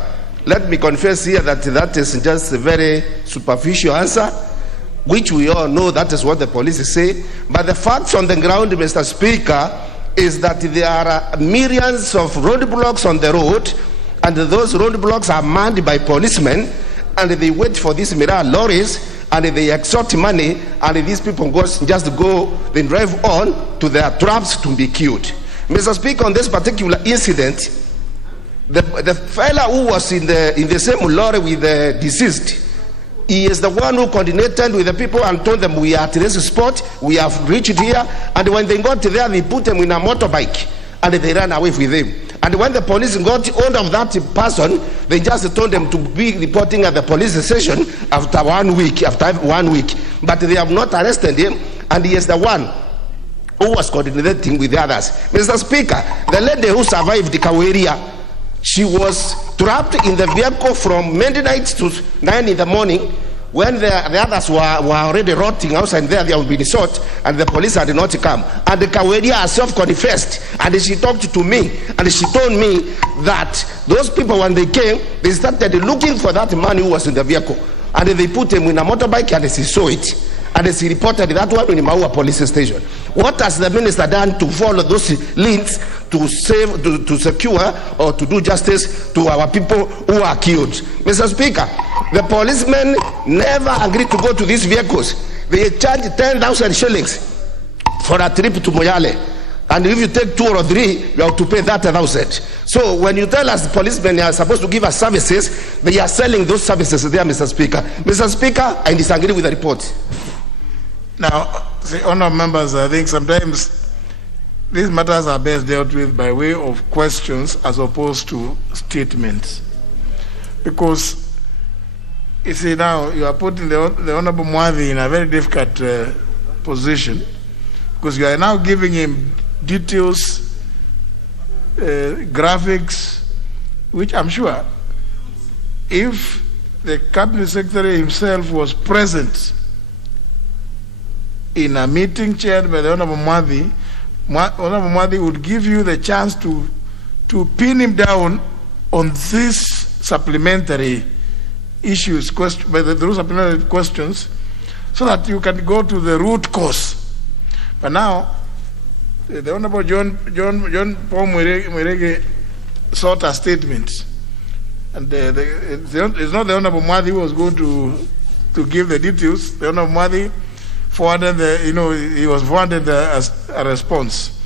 let me confess here that that is just a very superficial answer, which we all know that is what the police say. But the facts on the ground, Mr. Speaker, is that there are myriads of roadblocks on the road, and those roadblocks are manned by policemen, and they wait for these mirror lorries, and they extort money, and these people they drive on to their traps to be killed. Mr. Speaker, on this particular incident, the fella who was in the same lorry with the deceased, he is the one who coordinated with the people and told them, we are at this spot, we have reached here, and when they got there, they put them in a motorbike, and they ran away with him. And when the police got hold of that person, they just told them to be reporting at the police station after 1 week, But they have not arrested him, and he is the one who was coordinating with the others. Mr. Speaker, the lady who survived the Kaweria, she was trapped in the vehicle from midnight to 9 in the morning, when the others were already rotting outside there. They have been shot, and the police had not come. And the Kaweria herself confessed, and she talked to me, and she told me that those people, when they came, they started looking for that man who was in the vehicle, and they put him in a motorbike, and she saw it, and she reported that one in Maua police station. What has the minister done to follow those links to secure or to do justice to our people who are killed? Mr. Speaker, the policemen never agreed to go to these vehicles. They charge 10,000 shillings for a trip to Moyale. And if you take 2 or 3, you have to pay that 1,000. So when you tell us the policemen are supposed to give us services, they are selling those services there, Mr. Speaker. Mr. Speaker, I disagree with the report. Now, the honourable members, I think sometimes these matters are best dealt with by way of questions as opposed to statements. Because You see, now you are putting the Honorable Mwadhi in a very difficult position, because you are now giving him details, graphics, which I'm sure if the Cabinet Secretary himself was present in a meeting chaired by the Honorable Mwadhi, Honorable Mwadhi would give you the chance to pin him down on these supplementary issues, those supplementary questions, so that you can go to the root cause. But now, the Honorable John Paul Mwerege sought a statement, and it's not the Honorable Mwadhi who was going to give the details. The Honorable Mwadhi forwarded he was forwarded a response.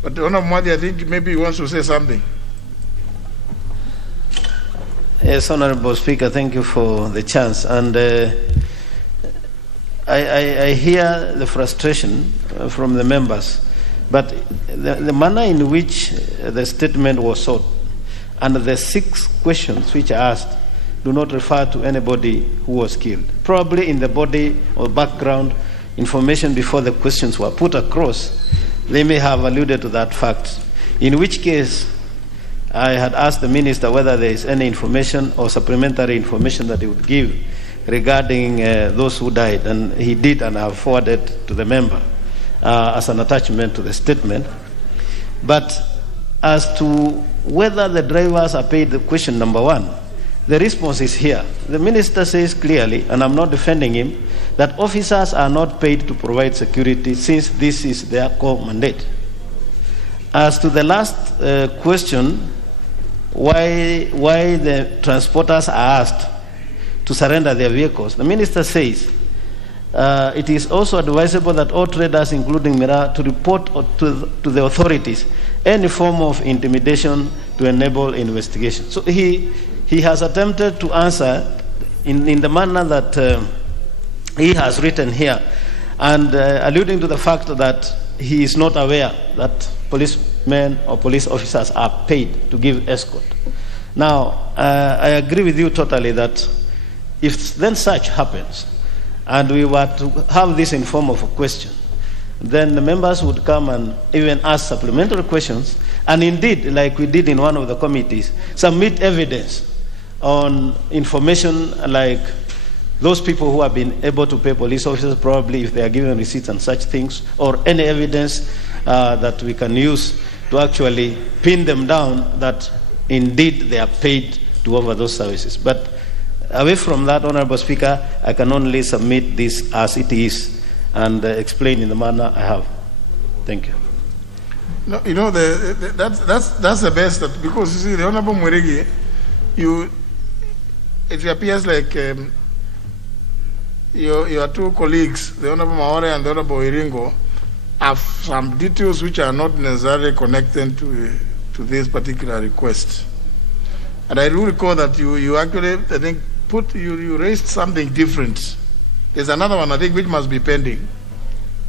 But the Honorable Mwadhi, I think maybe he wants to say something. Yes, Honorable Speaker, thank you for the chance. And I hear the frustration from the members, but the manner in which the statement was sought and the 6 questions which are asked do not refer to anybody who was killed. Probably in the body or background information before the questions were put across, they may have alluded to that fact, in which case I had asked the minister whether there is any information or supplementary information that he would give regarding those who died, and he did, and I have forwarded to the member as an attachment to the statement. But as to whether the drivers are paid, the question number 1, the response is here. The minister says clearly, and I'm not defending him, that officers are not paid to provide security since this is their core mandate. As to the last question, why the transporters are asked to surrender their vehicles, the minister says it is also advisable that all traders, including Mira, to report to the authorities any form of intimidation to enable investigation. So he has attempted to answer in the manner that he has written here, and alluding to the fact that he is not aware that policemen or police officers are paid to give escort. Now, I agree with you totally that if then such happens, and we were to have this in form of a question, then the members would come and even ask supplementary questions, and indeed, like we did in one of the committees, submit evidence on information like those people who have been able to pay police officers, probably if they are given receipts and such things, or any evidence that we can use to actually pin them down that indeed they are paid to offer those services. But away from that, Honorable Speaker, I can only submit this as it is and explain in the manner I have. Thank you. No, that's the best, because you see, the Honorable Mwerege, it appears like your 2 colleagues, the Honorable Maore and the Honorable Iringo, have some details which are not necessarily connected to this particular request. And I do recall that you actually, I think, you raised something different. There's another one, I think, which must be pending,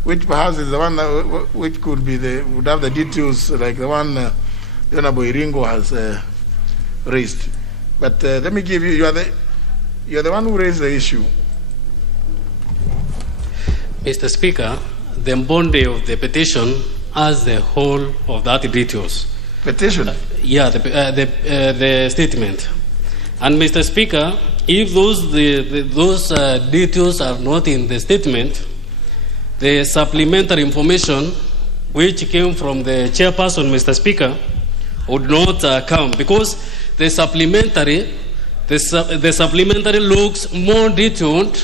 which perhaps is the one that, which would have the details like the one the Honorable Iringo has raised. But let me give you, you're the one who raised the issue. Mr. Speaker, the body of the petition has the whole of that details. Petition? The statement. And Mr. Speaker, if those details are not in the statement, the supplementary information which came from the chairperson, Mr. Speaker, would not come, because the supplementary looks more detailed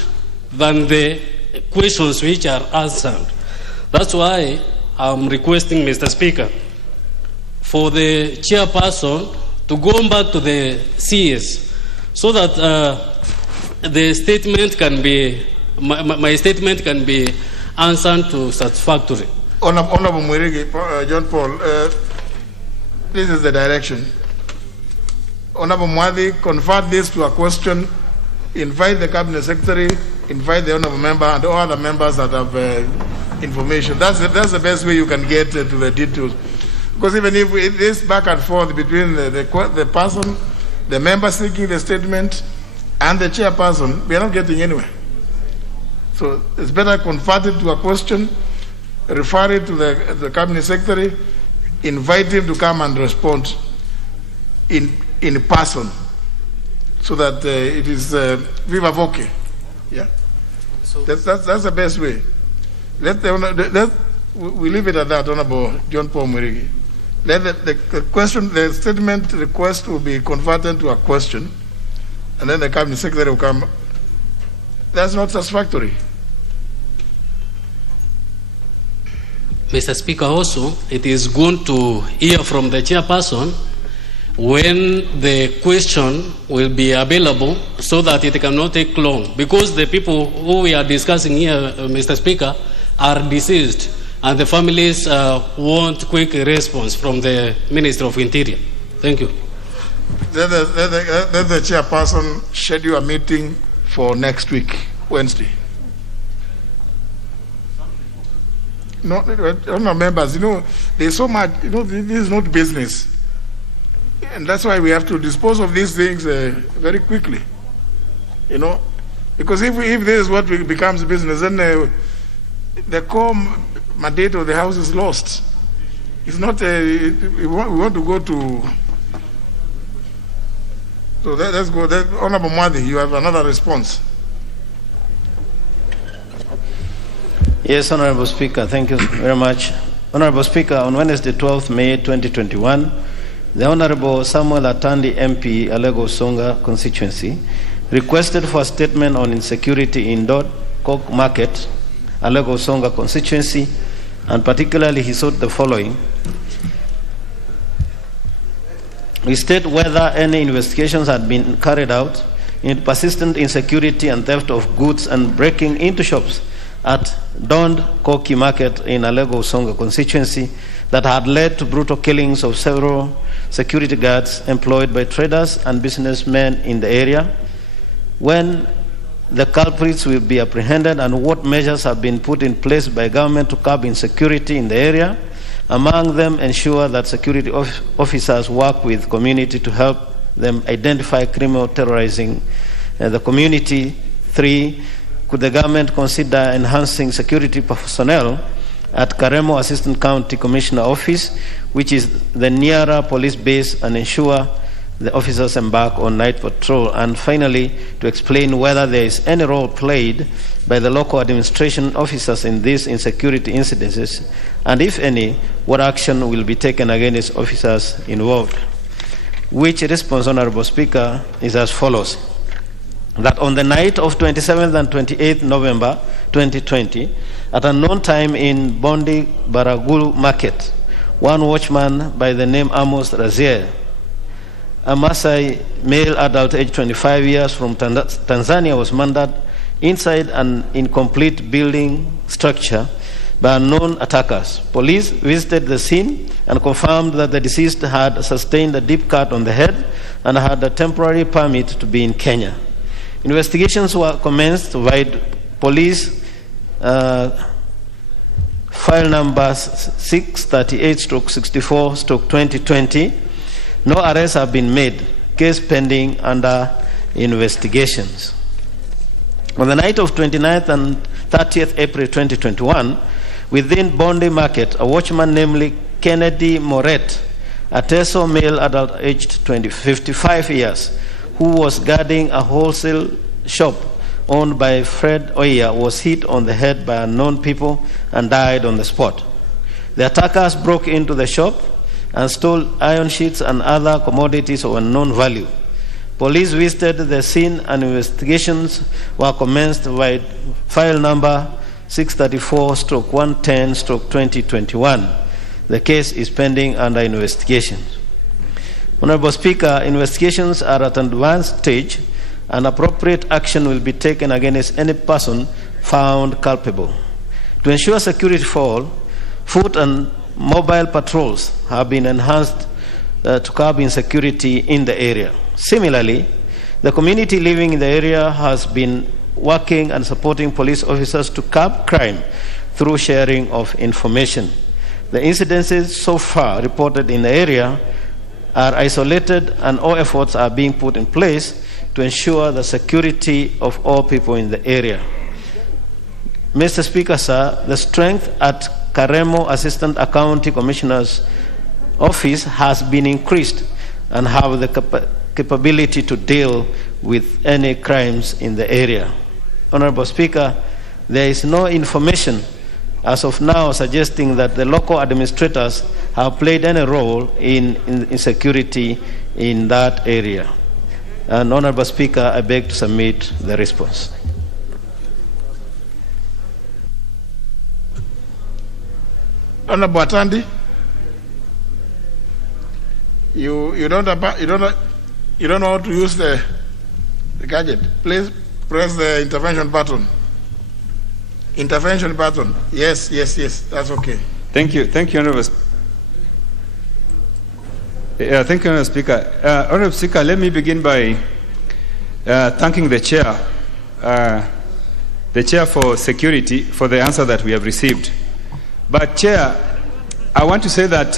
than the questions which are answered. That's why I'm requesting, Mr. Speaker, for the chairperson to go back to the CS so that the statement can be, my statement can be answered to satisfactory. Honorable Mwerege, John Paul, this is the direction. Honorable Mwadhi, convert this to a question, invite the Cabinet Secretary, invite the Honorable Member and all other members that have information. That's the best way you can get to the details. Because even if it is back and forth between the person, the member seeking the statement, and the chairperson, we are not getting anywhere. So it's better convert it to a question, refer it to the cabinet secretary, invite him to come and respond in person, so that it is viva voce. Yeah, so that's the best way. We leave it at that, Honorable John Paul Murigi. Let the question, the statement request will be converted to a question, and then the cabinet secretary will come. That's not satisfactory. Mr. Speaker, also, it is good to hear from the chairperson when the question will be available so that it cannot take long. Because the people who we are discussing here, Mr. Speaker, are deceased, and the families want quick response from the Minister of Interior. Thank you. Let the chairperson schedule a meeting for next week, Wednesday. No, members, there's so much, this is not business. And that's why we have to dispose of these things very quickly. Because if this is what becomes business, then the core mandate of the House is lost. It's not, we want to go to, so let's go. Honorable Mwadi, you have another response. Yes, Honorable Speaker, thank you very much. Honorable Speaker, on Wednesday, 12th May 2021, the Honorable Samuel Atandi MP, Alego Songa constituency, requested for a statement on insecurity in Coke Market, Alego Songa constituency, and particularly he sought the following. We state whether any investigations had been carried out in persistent insecurity and theft of goods and breaking into shops at Dond Koki Market in Alego Songa constituency that had led to brutal killings of several security guards employed by traders and businessmen in the area, when the culprits will be apprehended, and what measures have been put in place by government to curb insecurity in the area, among them ensure that security officers work with community to help them identify criminal terrorizing the community. 3, could the government consider enhancing security personnel at Karemo Assistant County Commissioner Office, which is the nearer police base, and ensure the officers embark on night patrol? And finally, to explain whether there is any role played by the local administration officers in these insecurity incidences, and if any, what action will be taken against officers involved. Which response, Honorable Speaker, is as follows. That on the night of 27th and 28th November 2020, at a known time in Bondi Baragulu Market, one watchman by the name Amos Razier, a Maasai male adult aged 25 years from Tanzania, was murdered inside an incomplete building structure by unknown attackers. Police visited the scene and confirmed that the deceased had sustained a deep cut on the head and had a temporary permit to be in Kenya. Investigations were commenced by police file number 638/64/2020. No arrests have been made. Case pending under investigations. On the night of 29th and 30th April 2021, within Bondi Market, a watchman namely Kennedy Moret, a Teso male adult aged 55 years, who was guarding a wholesale shop owned by Fred Oya, was hit on the head by unknown people and died on the spot. The attackers broke into the shop and stole iron sheets and other commodities of unknown value. Police visited the scene and investigations were commenced by file number 634/110/2021. The case is pending under investigation. Honorable Speaker, investigations are at an advanced stage and appropriate action will be taken against any person found culpable. To ensure security for all, foot and mobile patrols have been enhanced to curb insecurity in the area. Similarly, the community living in the area has been working and supporting police officers to curb crime through sharing of information. The incidences so far reported in the area are isolated and all efforts are being put in place to ensure the security of all people in the area. Mr. Speaker, sir, the strength at Karemo Assistant County Commissioner's Office has been increased and have the capability to deal with any crimes in the area. Honorable Speaker, there is no information as of now suggesting that the local administrators have played any role in security in that area. And Honorable Speaker, I beg to submit the response. Honorable Atandi, you don't know how to use the gadget. Please press the intervention button. Intervention button. Yes, that's okay. Thank you, Honorable. Thank you, Honorable Speaker. Honorable Speaker, let me begin by thanking the Chair for security for the answer that we have received. But Chair, I want to say that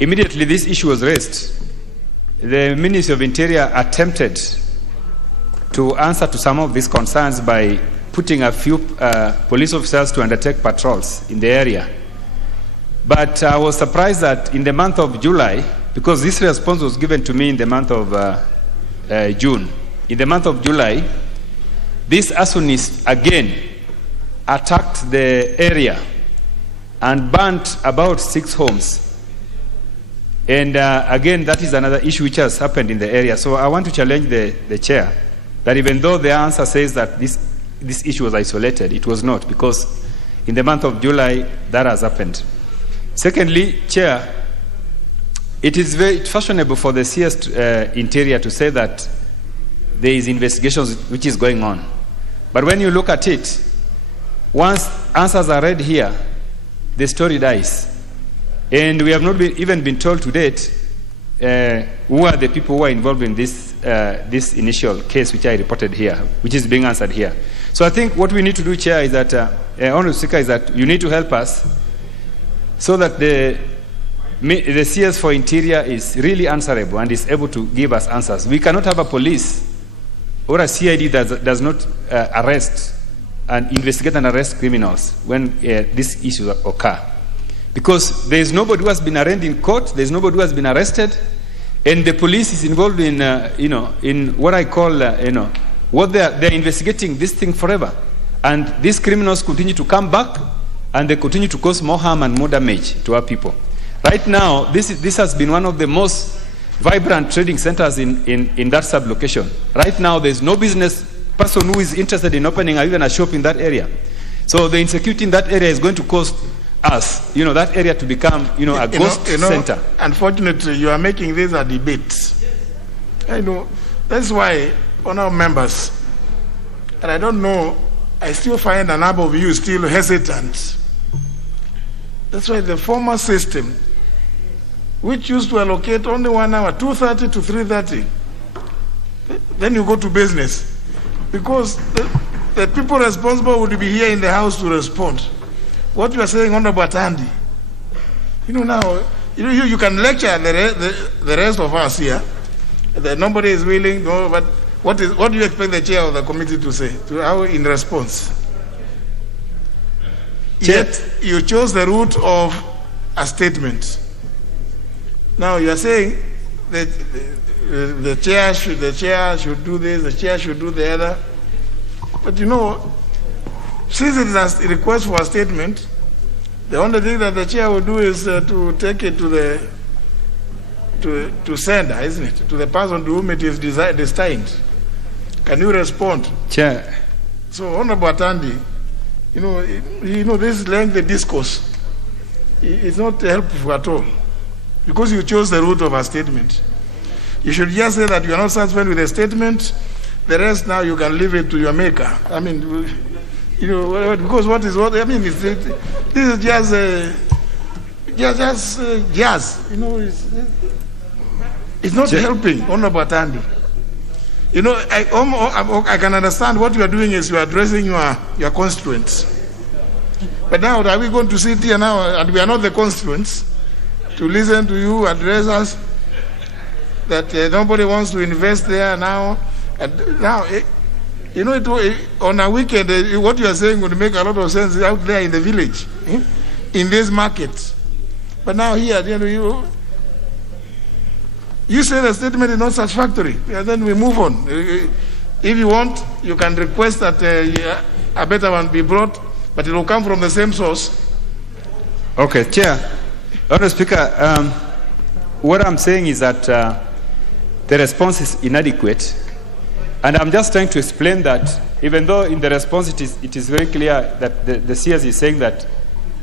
immediately this issue was raised, the Ministry of Interior attempted to answer to some of these concerns by putting a few police officers to undertake patrols in the area. But I was surprised that in the month of July, because this response was given to me in the month of June, in the month of July, these arsonists again attacked the area and burnt about 6 homes. And again, that is another issue which has happened in the area. So I want to challenge the Chair that even though the answer says that this issue was isolated, it was not, because in the month of July that has happened. Secondly, Chair, it is very fashionable for the CS Interior to say that there is investigations which is going on. But when you look at it, once answers are read here, the story dies. And we have not even been told to date who are the people who are involved in this initial case which I reported here, which is being answered here. So I think what we need to do, Chair, is that, Honorable Speaker, is that you need to help us so that the CS for Interior is really answerable and is able to give us answers. We cannot have a police or a CID that does not arrest and investigate and arrest criminals when these issues occur. Because there is nobody who has been arraigned in court, there is nobody who has been arrested, and the police is involved in, in what I call, what they're investigating this thing forever. And these criminals continue to come back, and they continue to cause more harm and more damage to our people. Right now, this has been one of the most vibrant trading centers in that sub-location. Right now, there's no business person who is interested in opening even a shop in that area. So the insecurity in that area is going to cost us, that area to become, a ghost center. Unfortunately, you are making this a debate. I know. That's why, honorable members, and I don't know, I still find a number of you still hesitant. That's why the former system, which used to allocate only 1 hour, 2:30 to 3:30, then you go to business. Because the people responsible would be here in the house to respond. What you are saying, Honorable Atandi, now, you can lecture the rest of us here. That nobody is willing, no, but what do you expect the chair of the committee to say in response? Yet you chose the route of a statement. Now you are saying that the chair should do this, the chair should do the other. But since it is a request for a statement, the only thing that the chair will do is to take it to sender, isn't it? To the person to whom it is destined. Can you respond? Chair. So, Honorable Atandi, this lengthy discourse is not helpful at all, because you chose the route of a statement. You should just say that you are not satisfied with the statement. The rest now you can leave it to your maker. I mean, because this is just jazz. It's not helping, Honorable Atandi. I can understand what you are doing is you are addressing your constituents. But now, are we going to sit here now, and we are not the constituents, to listen to you address us? that nobody wants to invest there now. And now, on a weekend, what you are saying would make a lot of sense out there in the village, in this market. But now here, you say the statement is not satisfactory, and then we move on. If you want, you can request that a better one be brought, but it will come from the same source. Okay, Chair. Honourable Speaker, what I'm saying is that the response is inadequate, and I'm just trying to explain that even though in the response it is very clear that the CS is saying that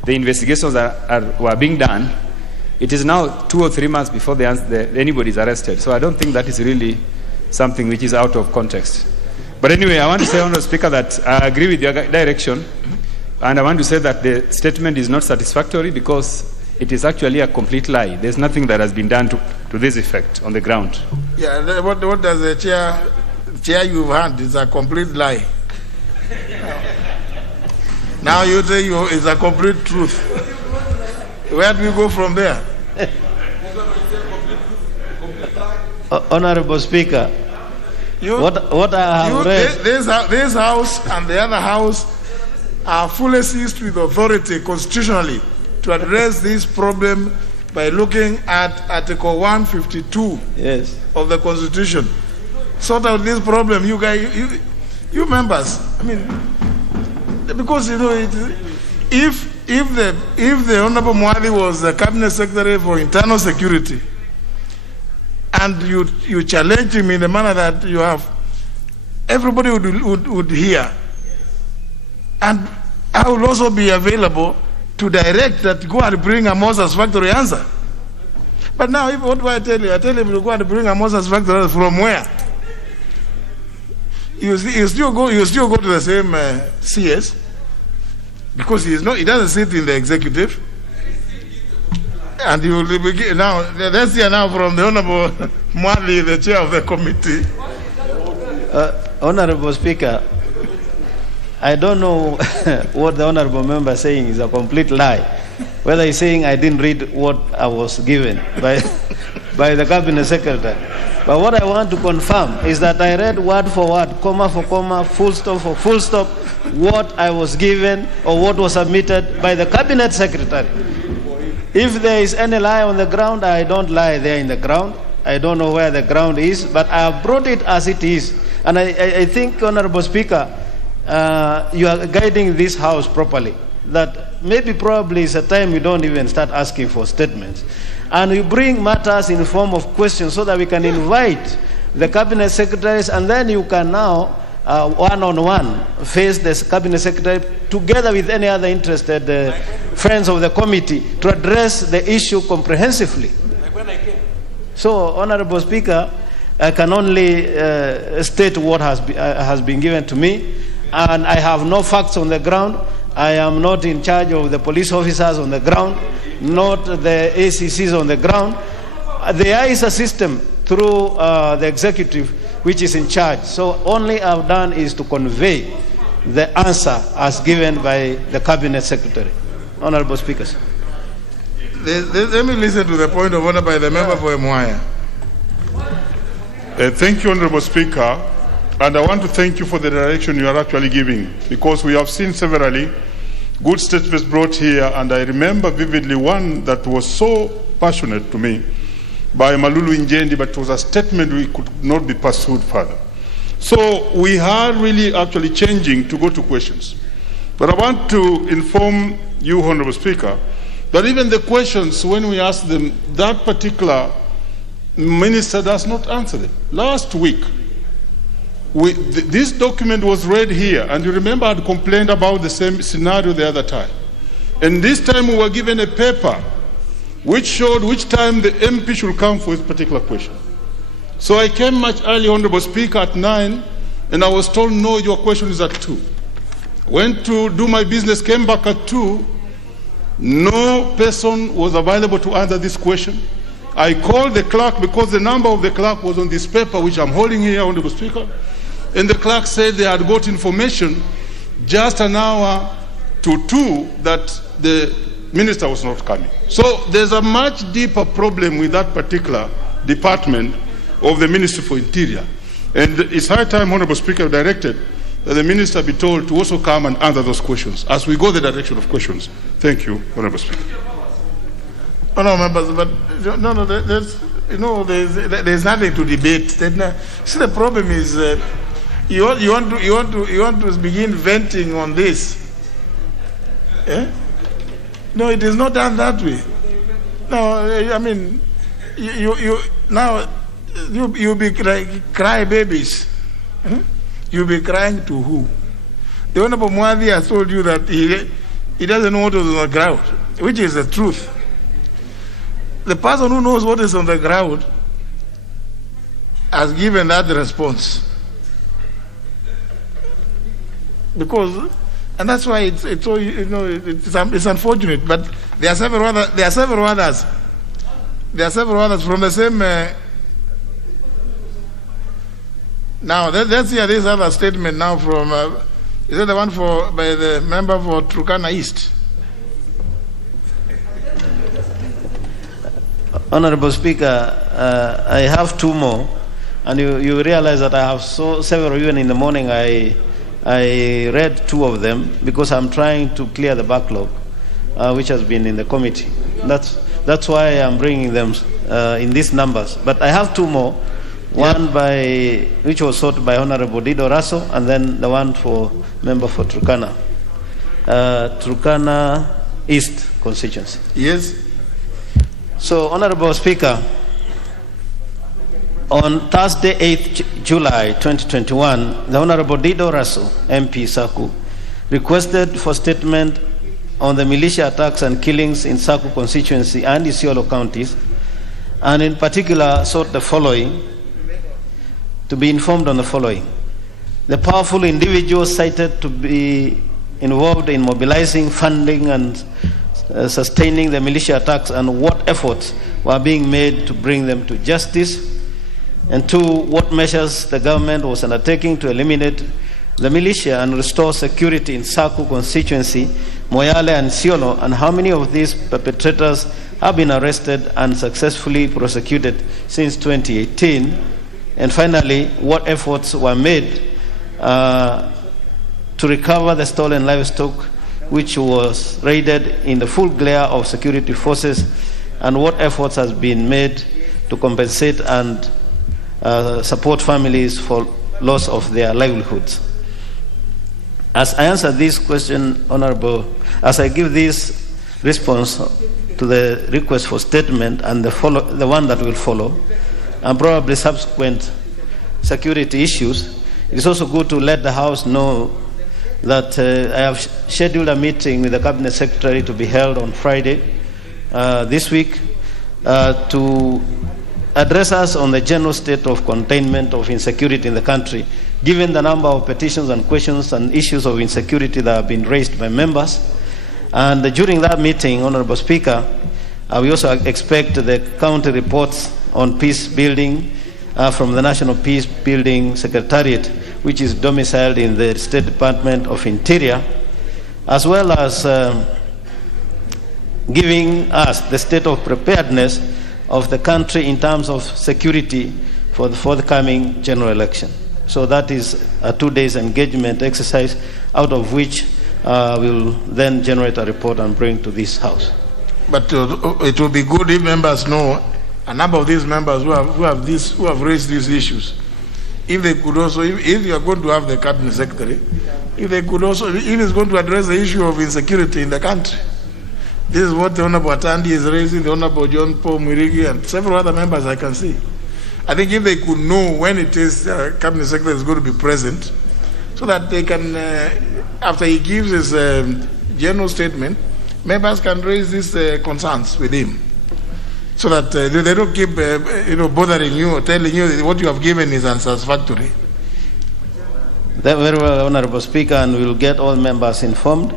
the investigations were being done, it is now 2 or 3 months before anybody is arrested. So I don't think that is really something which is out of context. But anyway, I want to say, Honourable Speaker, that I agree with your direction, and I want to say that the statement is not satisfactory because it is actually a complete lie. There's nothing that has been done to this effect on the ground. Yeah, what does the chair you've had is a complete lie. Now you say it's a complete truth. Where do we go from there? Honorable Speaker, what I have read... This house and the other house are fully seized with authority constitutionally to address this problem by looking at Article 152 of the Constitution. Sort out this problem, you guys, you members. I mean, because if the Honorable Mwali was the Cabinet Secretary for Internal Security, and you challenge him in the manner that you have, everybody would hear. And I will also be available to direct that go and bring a more satisfactory answer. But now, what do I tell you? I tell him to go and bring a more satisfactory answer from where? You still go to the same CS because he doesn't sit in the executive. And you will begin now. Let's hear now from the Honorable Mwali, the chair of the committee. Honorable Speaker, I don't know what the honorable member is saying is a complete lie. Whether he's saying I didn't read what I was given by the Cabinet Secretary. But what I want to confirm is that I read word for word, comma for comma, full stop for full stop, what I was given or what was submitted by the Cabinet Secretary. If there is any lie on the ground, I don't lie there in the ground. I don't know where the ground is, but I have brought it as it is. And I think, Honorable Speaker, you are guiding this House properly. That maybe probably is a time we don't even start asking for statements. And you bring matters in the form of questions so that we can invite the Cabinet Secretaries, and then you can now one-on-one face the Cabinet Secretary together with any other interested friends of the committee to address the issue comprehensively. So, Honorable Speaker, I can only state what has been given to me, and I have no facts on the ground. I am not in charge of the police officers on the ground, not the ACCs on the ground. There is a system through the executive which is in charge. So only I've done is to convey the answer as given by the Cabinet Secretary. Honorable Speakers. Let me listen to the point of order by the member for Mwaya. Thank you, Honorable Speaker. And I want to thank you for the direction you are actually giving, because we have seen severally good statements brought here, and I remember vividly one that was so passionate to me by Malulu Injendi, but it was a statement we could not be pursued further. So we are really actually changing to go to questions. But I want to inform you, Honorable Speaker, that even the questions, when we ask them, that particular minister does not answer them. Last week, this document was read here, and you remember I had complained about the same scenario the other time. And this time we were given a paper which showed which time the MP should come for his particular question. So I came much early, Honorable Speaker, at 9, and I was told, no, your question is at 2. Went to do my business, came back at 2. No person was available to answer this question. I called the clerk because the number of the clerk was on this paper, which I'm holding here, Honorable Speaker. And the clerk said they had got information just an hour to 2 that the minister was not coming. So there's a much deeper problem with that particular department of the Ministry for Interior. And it's high time, Honorable Speaker, directed that the Minister be told to also come and answer those questions as we go the direction of questions. Thank you, Honorable Speaker. Oh, no, members, but no, there's nothing to debate. See, the problem is you want to begin venting on this. Eh? No, it is not done that way. No, I mean, you be cry babies. You'll be crying to who? The Honorable Mwadi has told you that he doesn't know what is on the ground, which is the truth. The person who knows what is on the ground has given that response. Because, and that's why it's so, it's unfortunate. But there are several others from the same. Now let's hear this other statement now from. Is it the one by the member for Turkana East? Honorable Speaker, I have two more, and you realize that I have several. Even in the morning, I read two of them because I'm trying to clear the backlog, which has been in the committee. That's why I'm bringing them in these numbers. But I have two more. One which was sought by Honorable Dido Raso, and then the one for member for Turkana East constituency. Yes. So, Honorable Speaker, on Thursday, 8th July 2021, the Honorable Dido Raso, MP Saku, requested for statement on the militia attacks and killings in Saku constituency and Isiolo counties, and in particular sought the following, to be informed on the following. The powerful individuals cited to be involved in mobilizing, funding, and sustaining the militia attacks, and what efforts were being made to bring them to justice, and two, what measures the government was undertaking to eliminate the militia and restore security in Saku constituency, Moyale and Isiolo, and how many of these perpetrators have been arrested and successfully prosecuted since 2018, and finally, what efforts were made to recover the stolen livestock which was raided in the full glare of security forces, and what efforts has been made to compensate and support families for loss of their livelihoods. As I answer this question, Honorable, as I give this response to the request for statement and the one that will follow, and probably subsequent security issues, it is also good to let the House know that I have scheduled a meeting with the Cabinet Secretary to be held on Friday this week to address us on the general state of containment of insecurity in the country, given the number of petitions and questions and issues of insecurity that have been raised by members. And during that meeting, Honorable Speaker, we also expect the county reports on peace building from the National Peace Building Secretariat, which is domiciled in the State Department of Interior, as well as giving us the state of preparedness of the country in terms of security for the forthcoming general election. So that is a 2 days engagement exercise, out of which we'll then generate a report and bring to this House. But it will be good if members know a number of these members who have raised these issues. If they could also, if you are going to have the Cabinet Secretary, if they could also, if it's going to address the issue of insecurity in the country. This is what the Honorable Atandi is raising, the Honorable John Paul Mwirigi, and several other members I can see. I think if they could know when it is Cabinet Secretary is going to be present, so that they can, after he gives his general statement, members can raise these concerns with him, so that they don't keep bothering you or telling you that what you have given is unsatisfactory. Very well, Honorable Speaker, and we will get all members informed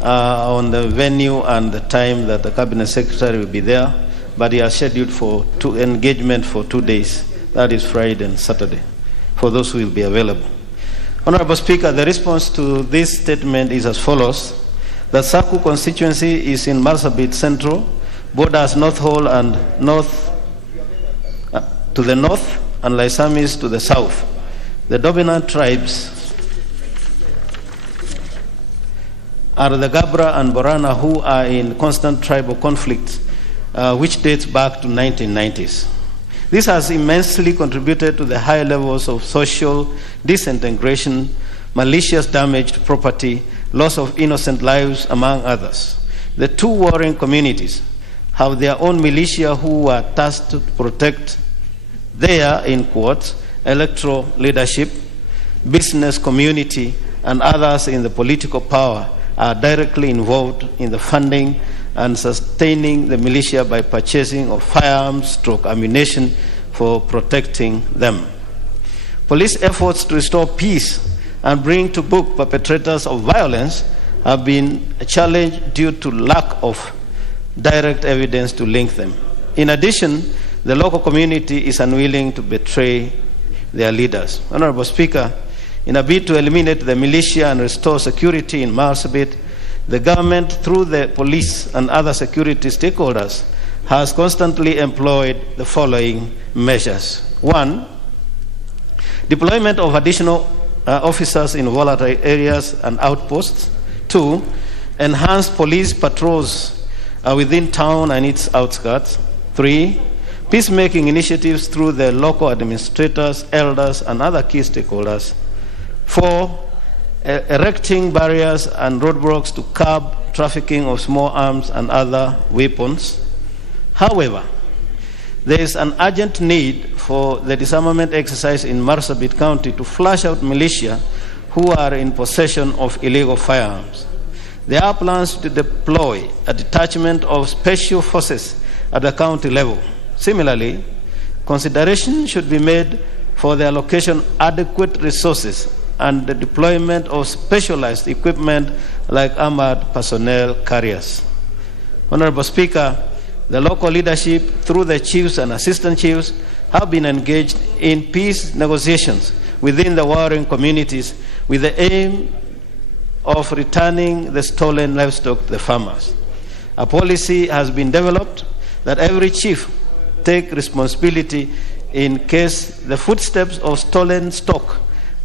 on the venue and the time that the Cabinet Secretary will be there, but he has scheduled for engagement for 2 days. That is Friday and Saturday, for those who will be available. Honorable Speaker, the response to this statement is as follows. The Saku constituency is in Marsabit Central, borders North Hall and to the north, and Laisamis to the south. The dominant tribes are the Gabra and Borana, who are in constant tribal conflict, which dates back to 1990s. This has immensely contributed to the high levels of social disintegration, malicious damage to property, loss of innocent lives, among others. The two warring communities have their own militia who are tasked to protect their, in quotes, electoral leadership, business community, and others in the political power are directly involved in the funding and sustaining the militia by purchasing of firearms, ammunition for protecting them. Police efforts to restore peace and bring to book perpetrators of violence have been a challenge due to lack of direct evidence to link them. In addition, the local community is unwilling to betray their leaders. Honorable Speaker, in a bid to eliminate the militia and restore security in Marsabit, the government, through the police and other security stakeholders, has constantly employed the following measures. 1, deployment of additional officers in volatile areas and outposts. 2, enhanced police patrols within town and its outskirts. 3, peacemaking initiatives through the local administrators, elders, and other key stakeholders. 4, erecting barriers and roadblocks to curb trafficking of small arms and other weapons. However, there is an urgent need for the disarmament exercise in Marsabit County to flush out militia who are in possession of illegal firearms. There are plans to deploy a detachment of special forces at the county level. Similarly, consideration should be made for the allocation of adequate resources and the deployment of specialized equipment like armored personnel carriers. Honorable Speaker, the local leadership, through the chiefs and assistant chiefs, have been engaged in peace negotiations within the warring communities with the aim of returning the stolen livestock to the farmers. A policy has been developed that every chief take responsibility in case the footsteps of stolen stock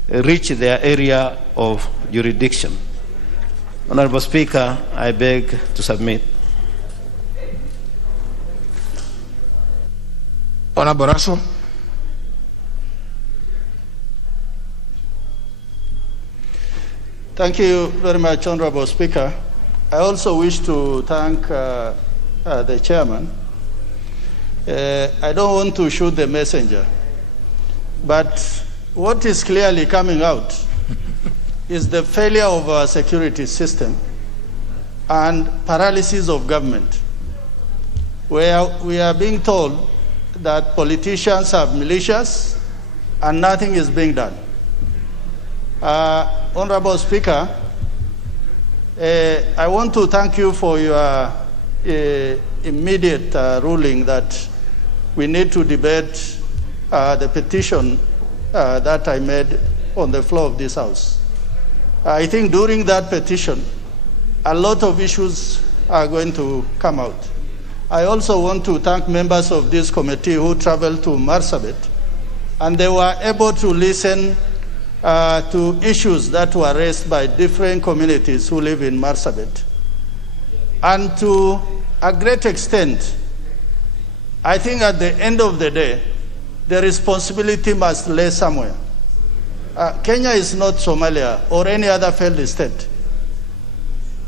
reach their area of jurisdiction. Honorable Speaker, I beg to submit. Honorable Raso. Thank you very much, Honorable Speaker. I also wish to thank the chairman. I don't want to shoot the messenger, but what is clearly coming out is the failure of our security system and paralysis of government, where we are being told that politicians have militias and nothing is being done. Honorable Speaker, I want to thank you for your immediate ruling that we need to debate the petition that I made on the floor of this House. I think during that petition, a lot of issues are going to come out. I also want to thank members of this committee who traveled to Marsabit, and they were able to listen to issues that were raised by different communities who live in Marsabit. And to a great extent, I think at the end of the day, the responsibility must lay somewhere. Kenya is not Somalia or any other failed state.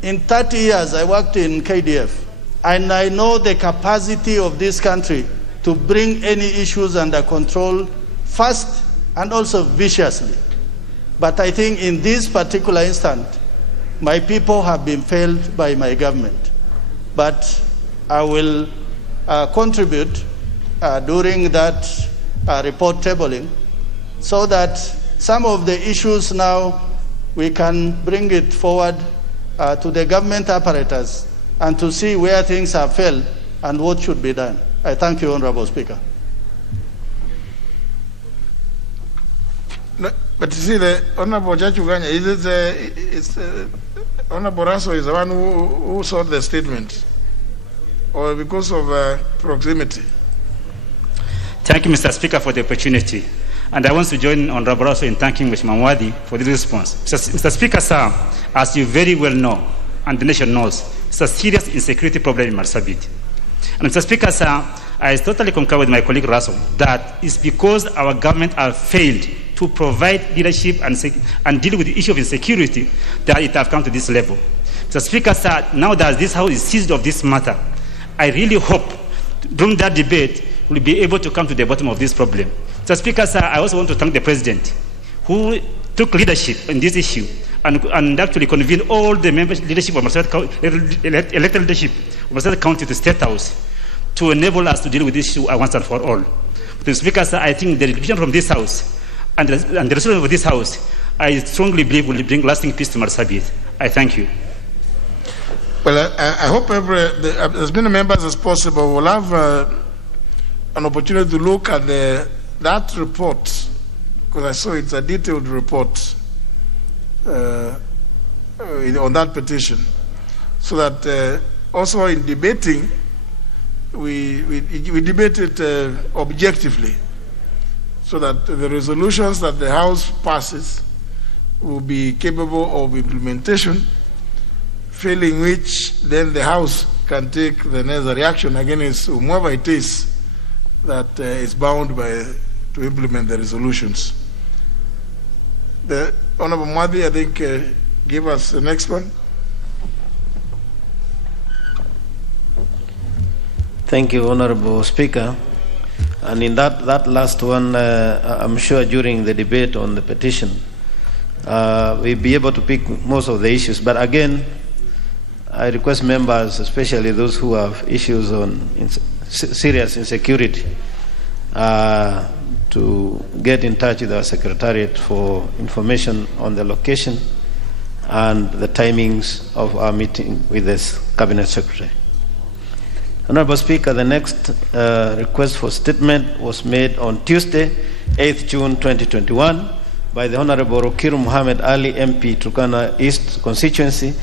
In 30 years, I worked in KDF, and I know the capacity of this country to bring any issues under control fast and also viciously. But I think in this particular instance, my people have been failed by my government. But I will contribute during that report tabling so that some of the issues now we can bring it forward to the government apparatus and to see where things have failed and what should be done. I thank you, Honorable Speaker. No, but you see, the Honorable Judge Uganya, Honorable Raso is the one who sought the statement, or because of proximity? Thank you, Mr. Speaker, for the opportunity. And I want to join Honorable also in thanking Mr. Mamwadi for this response. Mr. Speaker, sir, as you very well know, and the nation knows, it's a serious insecurity problem in Marsabit. And Mr. Speaker, sir, I totally concur with my colleague Russell that it's because our government have failed to provide leadership and deal with the issue of insecurity that it has come to this level. Mr. Speaker, sir, now that this House is seized of this matter, I really hope during that debate we'll be able to come to the bottom of this problem. Mr. Speaker, sir, I also want to thank the President who took leadership in this issue and actually convened all the leadership of elected leadership of Marsabit County to State House to enable us to deal with this issue once and for all. Mr. Speaker, sir, I think the decision from this House and the resolution of this House, I strongly believe will bring lasting peace to Marsabit. I thank you. Well, I hope as many members as possible will have an opportunity to look at that report, because I saw it's a detailed report on that petition, so that also in debating, we debate it objectively, so that the resolutions that the House passes will be capable of implementation, failing which then the House can take the necessary action against whomever it is that is bound to implement the resolutions. The Honorable Mwadi, I think, give us the next one. Thank you, Honorable Speaker. And in that last one, I'm sure during the debate on the petition, we'll be able to pick most of the issues. But again, I request members, especially those who have issues on serious insecurity, to get in touch with our Secretariat for information on the location and the timings of our meeting with the Cabinet Secretary. Honorable Speaker, the next request for statement was made on Tuesday, 8th June 2021, by the Honorable Rokiru Muhammad Ali, MP, Turkana East constituency,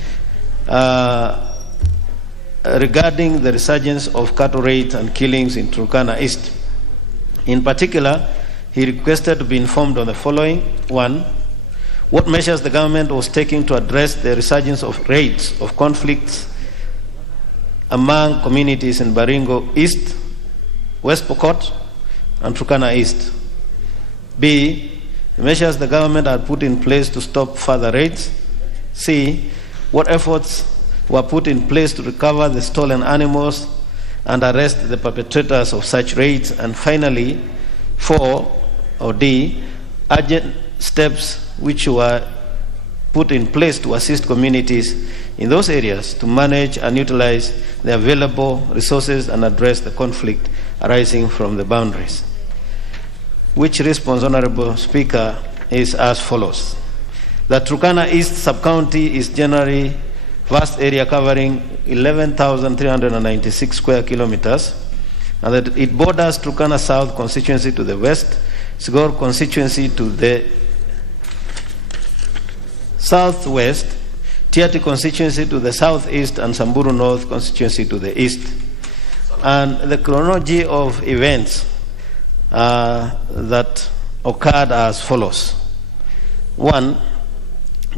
regarding the resurgence of cattle raids and killings in Turkana East. In particular, he requested to be informed on the following. 1. What measures the government was taking to address the resurgence of raids of conflicts among communities in Baringo East, West Pokot, and Turkana East. B. The measures the government had put in place to stop further raids. C. What efforts were put in place to recover the stolen animals and arrest the perpetrators of such raids. And finally, 4, or D, urgent steps which were put in place to assist communities in those areas to manage and utilize the available resources and address the conflict arising from the boundaries. Which response, Honorable Speaker, is as follows. The Turkana East Sub-County is generally vast area covering 11,396 square kilometers, and that it borders Turkana South constituency to the west, Sigor constituency to the southwest, Tiati constituency to the southeast, and Samburu North constituency to the east. And the chronology of events that occurred as follows. 1.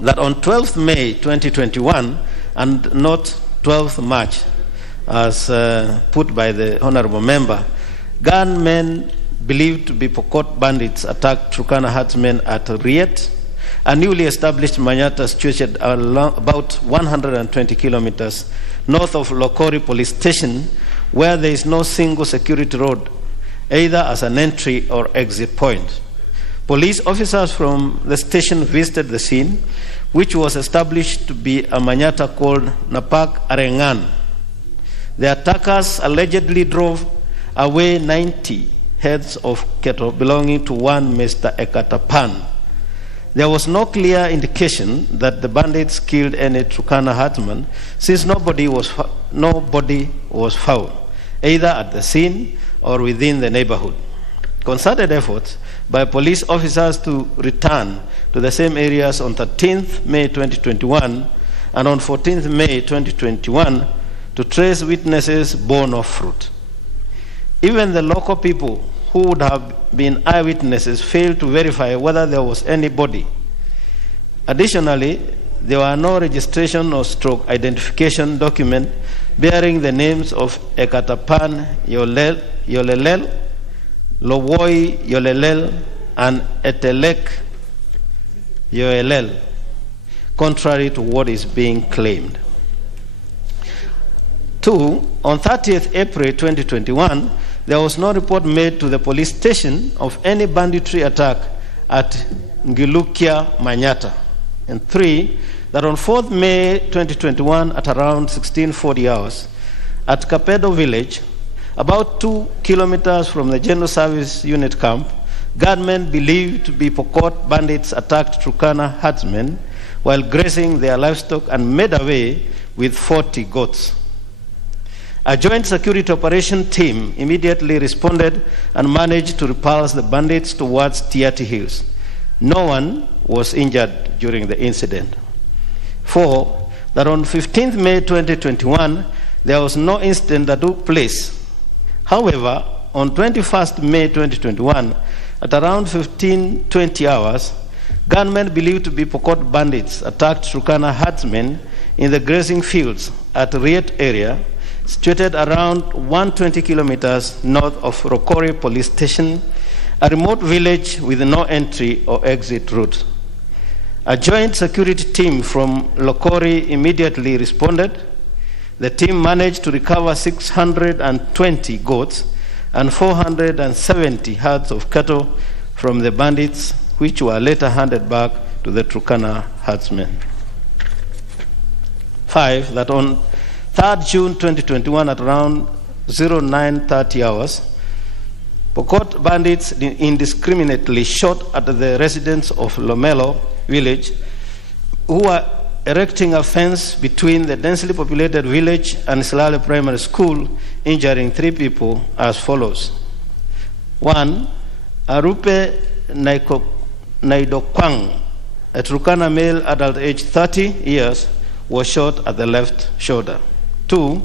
That on 12th May 2021, and not 12th March, as put by the Honorable Member, gunmen believed to be Pokot bandits attacked Turkana herdsmen at Riet, a newly established Manyata situated about 120 kilometers north of Lokori police station, where there is no single security road, either as an entry or exit point. Police officers from the station visited the scene, which was established to be a Manyata called Napak Arengan. The attackers allegedly drove away 90 heads of cattle belonging to one Mr. Ekatapan. There was no clear indication that the bandits killed any Turkana herdsman, since nobody was found, either at the scene or within the neighborhood. Concerted efforts by police officers to return to the same areas on 13th May 2021 and on 14th May 2021 to trace witnesses bore no fruit. Even the local people who would have been eyewitnesses failed to verify whether there was any body. Additionally, there were no registration or stroke identification document bearing the names of Ekatapan Yolelel, Lowoi Yolelel, and Etelek Yoelel, contrary to what is being claimed. 2, on 30th April 2021, there was no report made to the police station of any banditry attack at Ngilukia, Manyata. And 3, that on 4th May 2021 at around 1640 hours at Kapedo village, about 2 kilometers from the General Service Unit camp, gunmen believed to be Pokot bandits attacked Turkana herdsmen while grazing their livestock and made away with 40 goats. A joint security operation team immediately responded and managed to repulse the bandits towards Tiati Hills. No one was injured during the incident. 4, that on 15th May 2021, there was no incident that took place. However, on 21st May 2021, at around 15:20 hours, gunmen believed to be Pokot bandits attacked Turkana herdsmen in the grazing fields at Riet area, situated around 120 kilometers north of Rokori police station, a remote village with no entry or exit route. A joint security team from Lokori immediately responded. The team managed to recover 620 goats and 470 herds of cattle from the bandits, which were later handed back to the Turkana herdsmen. 5, that on 3rd June 2021 at around 0930 hours, Pokot bandits indiscriminately shot at the residents of Lomelo village, who were erecting a fence between the densely populated village and Silale Primary School, injuring 3 people as follows. 1, Arupe Naidokwang, a Turkana male adult aged 30 years, was shot at the left shoulder. 2,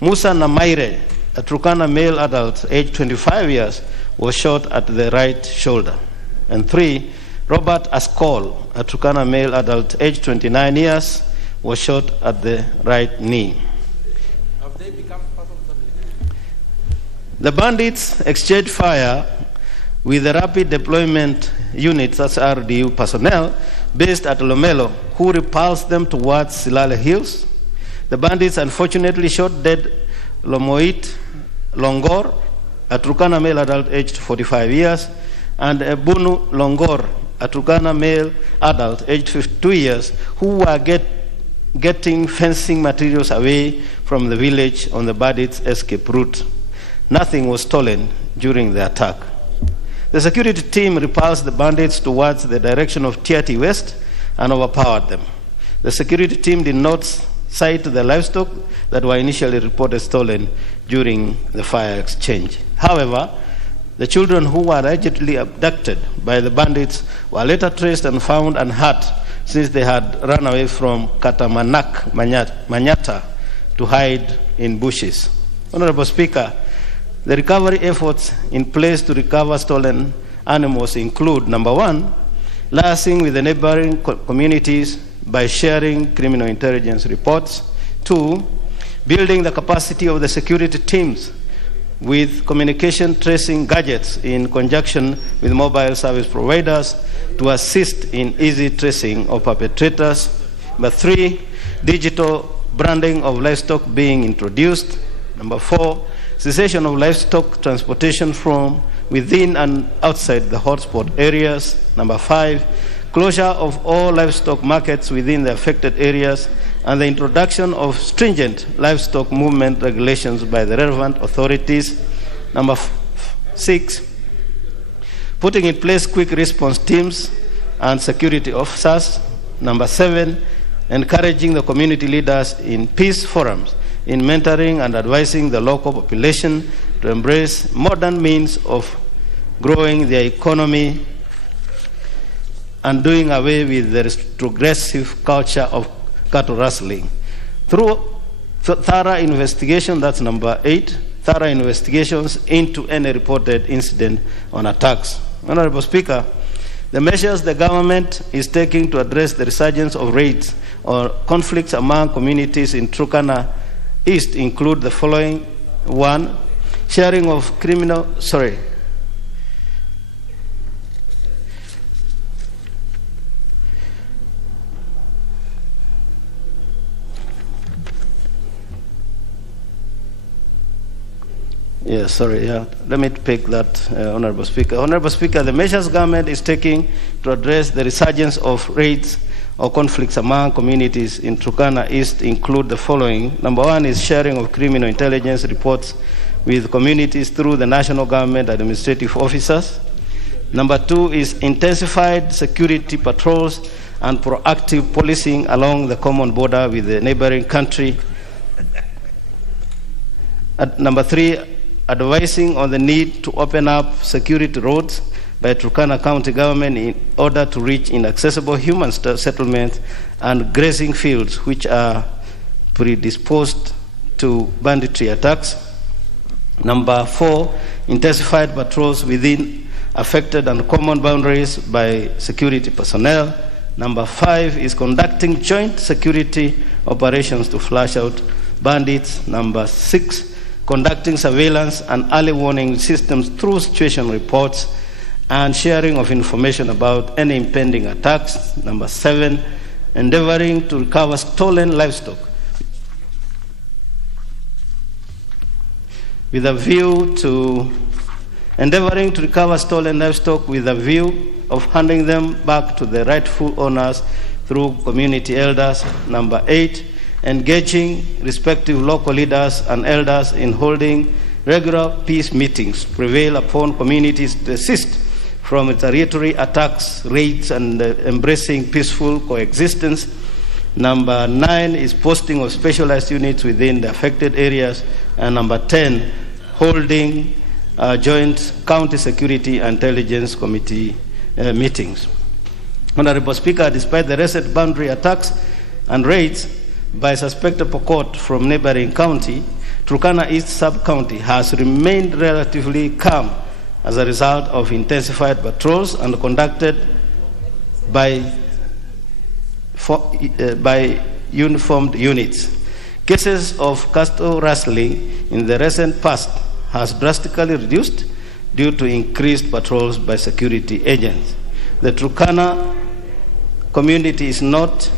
Musa Namaire, a Turkana male adult aged 25 years, was shot at the right shoulder. And 3, Robert Askol, a Turkana male adult aged 29 years, was shot at the right knee. Have they become part of the bandits exchanged fire with the rapid deployment units, that's RDU personnel, based at Lomelo, who repulsed them towards Silale Hills. The bandits unfortunately shot dead Lomoit Longor, a Turkana male adult aged 45 years, and Ebunu Longor, a Turkana male adult aged 52 years, who were getting fencing materials away from the village on the bandits' escape route. Nothing was stolen during the attack. The security team repulsed the bandits towards the direction of Tiati West and overpowered them. The security team did not sight the livestock that were initially reported stolen during the fire exchange. However, the children who were allegedly abducted by the bandits were later traced and found unhurt, since they had run away from Katamanak, Manyata, to hide in bushes. Honorable Speaker, the recovery efforts in place to recover stolen animals include, number 1, liaising with the neighboring communities by sharing criminal intelligence reports. 2, building the capacity of the security teams with communication tracing gadgets in conjunction with mobile service providers to assist in easy tracing of perpetrators. Number 3, digital branding of livestock being introduced. Number 4, cessation of livestock transportation from within and outside the hotspot areas. Number 5, closure of all livestock markets within the affected areas, and the introduction of stringent livestock movement regulations by the relevant authorities. Number 6, putting in place quick response teams and security officers. Number 7, encouraging the community leaders in peace forums in mentoring and advising the local population to embrace modern means of growing their economy and doing away with the retrogressive culture of cattle rustling. Through thorough investigation, that's number 8, thorough investigations into any reported incident on attacks. Honorable Speaker, the measures the government is taking to address the resurgence of raids or conflicts among communities in Turkana East include the following. 1. Sharing of criminal, let me pick that, Honorable Speaker. Honorable Speaker, the measures government is taking to address the resurgence of raids or conflicts among communities in Turkana East include the following. Number 1 is sharing of criminal intelligence reports with communities through the national government administrative officers. Number 2 is intensified security patrols and proactive policing along the common border with the neighboring country. Number 3, advising on the need to open up security roads by Turkana County government in order to reach inaccessible human settlements and grazing fields which are predisposed to banditry attacks. Number 4, intensified patrols within affected and common boundaries by security personnel. Number 5 is conducting joint security operations to flush out bandits. Number 6, conducting surveillance and early warning systems through situation reports and sharing of information about any impending attacks. Number 7, endeavoring to recover stolen livestock with a view of handing them back to the rightful owners through community elders. Number 8, engaging respective local leaders and elders in holding regular peace meetings to prevail upon communities to desist from retaliatory attacks, raids, and embracing peaceful coexistence. Number 9 is posting of specialized units within the affected areas. And number 10, holding joint county security and intelligence committee meetings. Honorable Speaker, despite the recent boundary attacks and raids by suspected Pokot from neighboring county, Turkana East sub-county has remained relatively calm as a result of intensified patrols and conducted by uniformed units. Cases of cattle rustling in the recent past has drastically reduced due to increased patrols by security agents. The Turkana community is not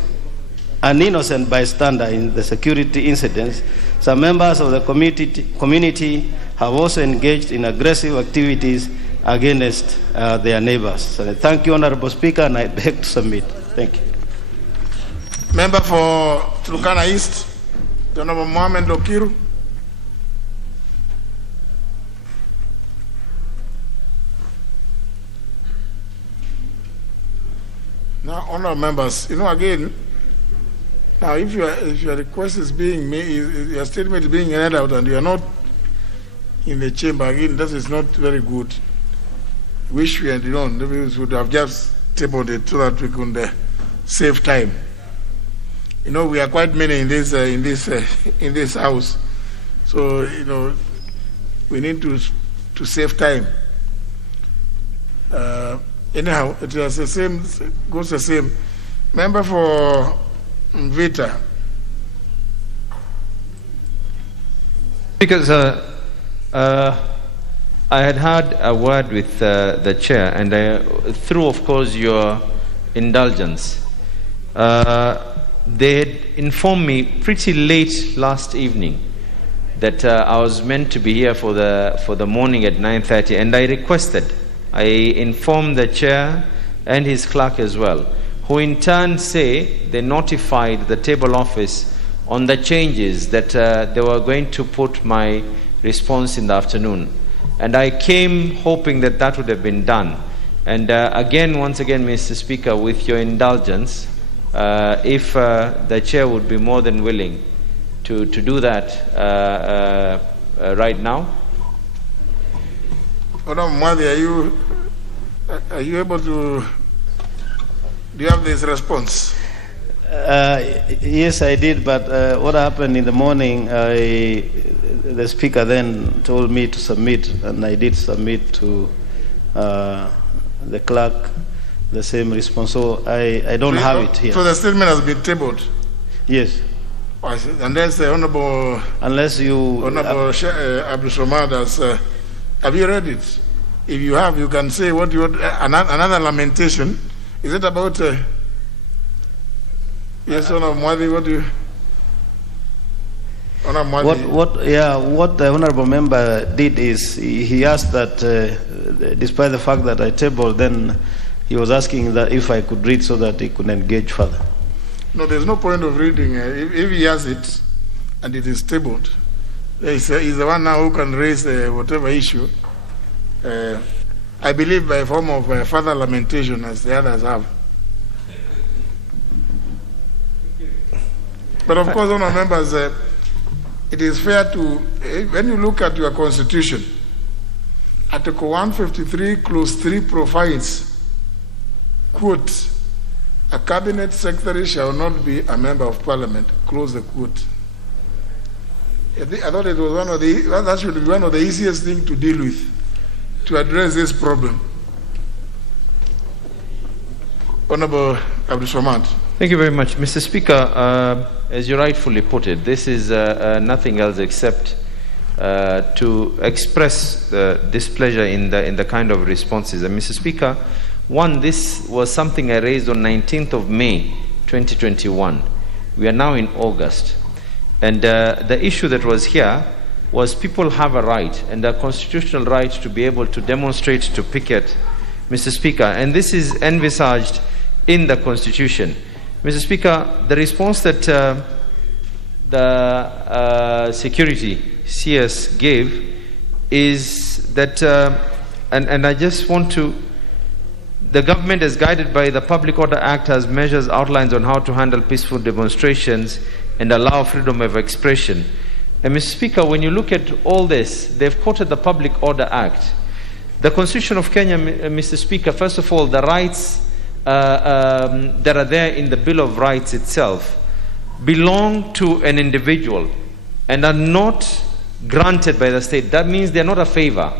an innocent bystander in the security incidents. Some members of the community have also engaged in aggressive activities against their neighbors. So thank you, Honorable Speaker, and I beg to submit. Thank you. Member for Turkana East, the Honorable Mohamed Lokiru. Now, honorable members, again, now if your request is being made, your statement is being read out and you are not in the chamber, again, that is not very good. Wish we would have just tabled it so that we could save time. We are quite many in this house, so we need to save time. Anyhow, it is the same, goes the same. Member for Vita. Because I had had a word with the chair, and through, of course, your indulgence, they had informed me pretty late last evening that I was meant to be here for the morning at 9:30, and I informed the chair and his clerk as well, who in turn say they notified the table office on the changes that they were going to put my response in the afternoon. And I came hoping that that would have been done. And once again, Mr. Speaker, with your indulgence, if the chair would be more than willing to do that right now. Mwadi, are you able to, do you have this response? Yes, I did, but what happened in the morning, the speaker then told me to submit, and I did submit to the clerk the same response. So I don't have it here. So the statement has been tabled? Yes. Unless the Honorable... Unless you... Honorable Abdul Samad has... have you read it? If you have, you can say what you want. Another lamentation. Is it about... yes, Honorable Mwadi, what do you... What the honorable member did is he asked that, despite the fact that I tabled, then he was asking that if I could read so that he could engage further. No, there's no point of reading. If he has it and it is tabled, he's the one now who can raise whatever issue. I believe by form of further lamentation, as the others have. But of course, honourable members, it is fair to, when you look at your constitution, Article 153, Clause 3 provides, quote, a cabinet secretary shall not be a member of parliament, close the quote. I thought it was that should be one of the easiest things to deal with, to address this problem. Honorable Abdul Samad. Thank you very much. Mr. Speaker, as you rightfully put it, this is nothing else except to express displeasure in the kind of responses. And Mr. Speaker, one, this was something I raised on 19th of May, 2021. We are now in August. And the issue that was here was people have a right, and a constitutional right, to be able to demonstrate, to picket, Mr. Speaker. And this is envisaged in the Constitution. Mr. Speaker, the response that the security CS gave is that, and I just want to, the government is guided by the Public Order Act, has measures outlines on how to handle peaceful demonstrations and allow freedom of expression. And Mr. Speaker, when you look at all this, they've quoted the Public Order Act. The Constitution of Kenya, Mr. Speaker, first of all, the rights that are there in the Bill of Rights itself belong to an individual and are not granted by the state. That means they're not a favor.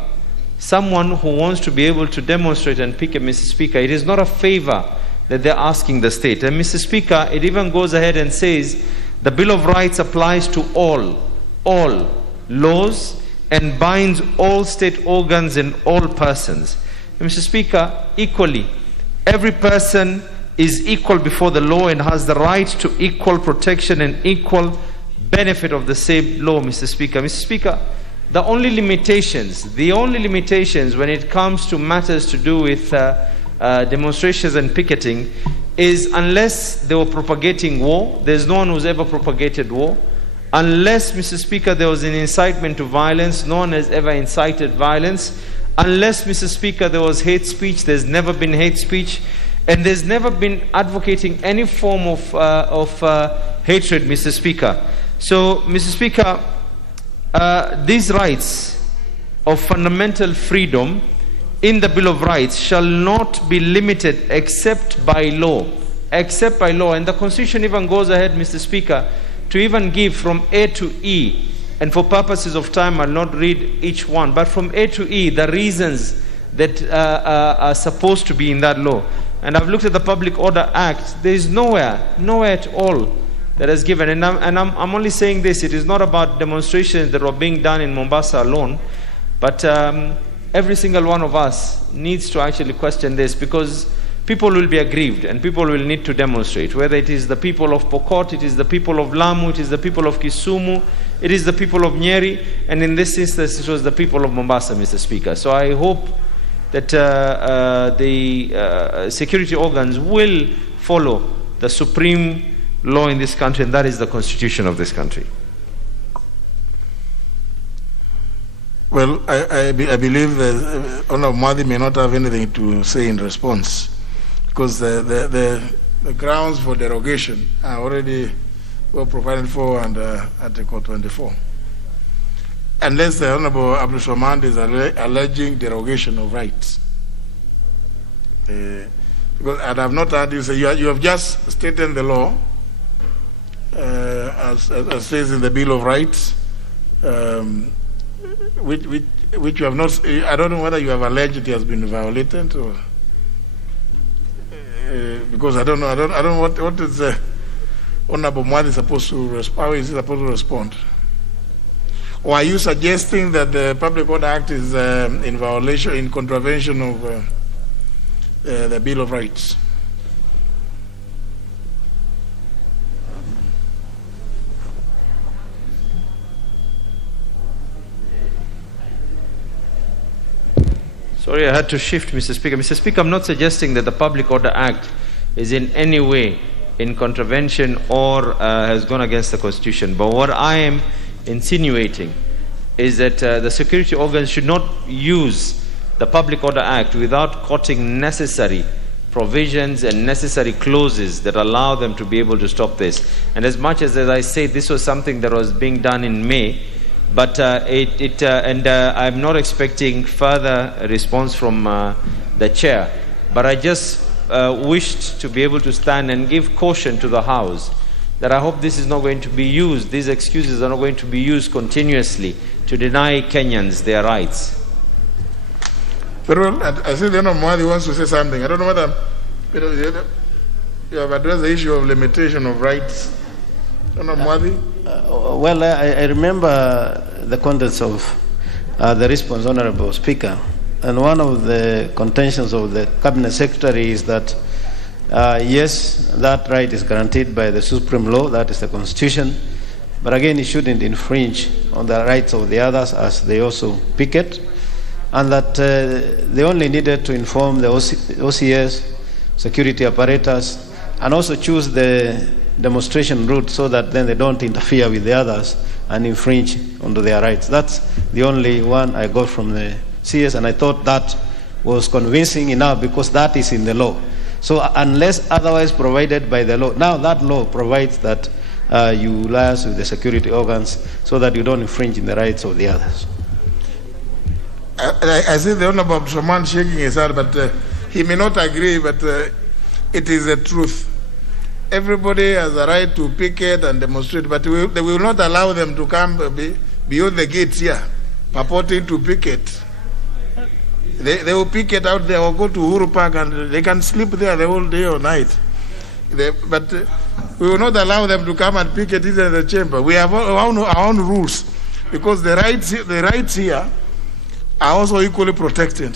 Someone who wants to be able to demonstrate and picket, Mr. Speaker, it is not a favor that they're asking the state. And Mr. Speaker, it even goes ahead and says the Bill of Rights applies to all laws and binds all state organs and all persons. And Mr. Speaker, equally, every person is equal before the law and has the right to equal protection and equal benefit of the same law, Mr. Speaker. Mr. Speaker, the only limitations when it comes to matters to do with demonstrations and picketing is unless they were propagating war. There's no one who's ever propagated war. Unless, Mr. Speaker, there was an incitement to violence, no one has ever incited violence. Unless, Mr. Speaker, there was hate speech, there's never been hate speech. And there's never been advocating any form of hatred, Mr. Speaker. So, Mr. Speaker, these rights of fundamental freedom in the Bill of Rights shall not be limited except by law. Except by law. And the Constitution even goes ahead, Mr. Speaker, to even give from A to E, and for purposes of time I'll not read each one, but from A to E, the reasons that are supposed to be in that law. And I've looked at the Public Order Act. There is nowhere at all that is given. And I'm only saying this, it is not about demonstrations that were being done in Mombasa alone, but every single one of us needs to actually question this, because people will be aggrieved and people will need to demonstrate, whether it is the people of Pokot, it is the people of Lamu, it is the people of Kisumu, it is the people of Nyeri, and in this instance it was the people of Mombasa, Mr. Speaker. So I hope that the security organs will follow the supreme law in this country, and that is the Constitution of this country. Well, I believe that Honorable Mwadi may not have anything to say in response, because the grounds for derogation are already well provided for under Article 24. Unless the Honorable Abdul Samad is alleging derogation of rights. Because I have not heard you say, you have just stated the law, as says in the Bill of Rights, which you have not. I don't know whether you have alleged it has been violated, or because I don't know. I don't know what is Honorable Mwadi supposed to respond. How is he supposed to respond? Or are you suggesting that the Public Order Act is in violation, in contravention of the Bill of Rights? Sorry, I had to shift, Mr. Speaker. Mr. Speaker, I'm not suggesting that the Public Order Act is in any way in contravention or has gone against the Constitution. But what I am insinuating is that the security organs should not use the Public Order Act without quoting necessary provisions and necessary clauses that allow them to be able to stop this. And as much as I say, this was something that was being done in May, but I'm not expecting further response from the chair. But I just wished to be able to stand and give caution to the House that I hope this is not going to be used, these excuses are not going to be used continuously to deny Kenyans their rights. Very well. I see the Honorable Mwadi wants to say something. I don't know whether you have addressed the issue of limitation of rights. Honorable Mwadi? Well, I remember the contents of the response, Honorable Speaker, and one of the contentions of the Cabinet Secretary is that yes, that right is guaranteed by the supreme law, that is the Constitution, but again, it shouldn't infringe on the rights of the others as they also picket, and that they only needed to inform the OCS, security apparatus, and also choose the demonstration route so that then they don't interfere with the others and infringe onto their rights. That's the only one I got from the CS, and I thought that was convincing enough because that is in the law. So unless otherwise provided by the law, now that law provides that you liaise with the security organs so that you don't infringe in the rights of the others. I see the Honorable Abdulrahman shaking his head, but he may not agree, but it is the truth. Everybody has a right to picket and demonstrate, but they will not allow them to come beyond the gates here, purporting to picket. They will picket out there or go to Uhuru Park and they can sleep there the whole day or night. But we will not allow them to come and picket in the chamber. We have our own rules because the rights here are also equally protected.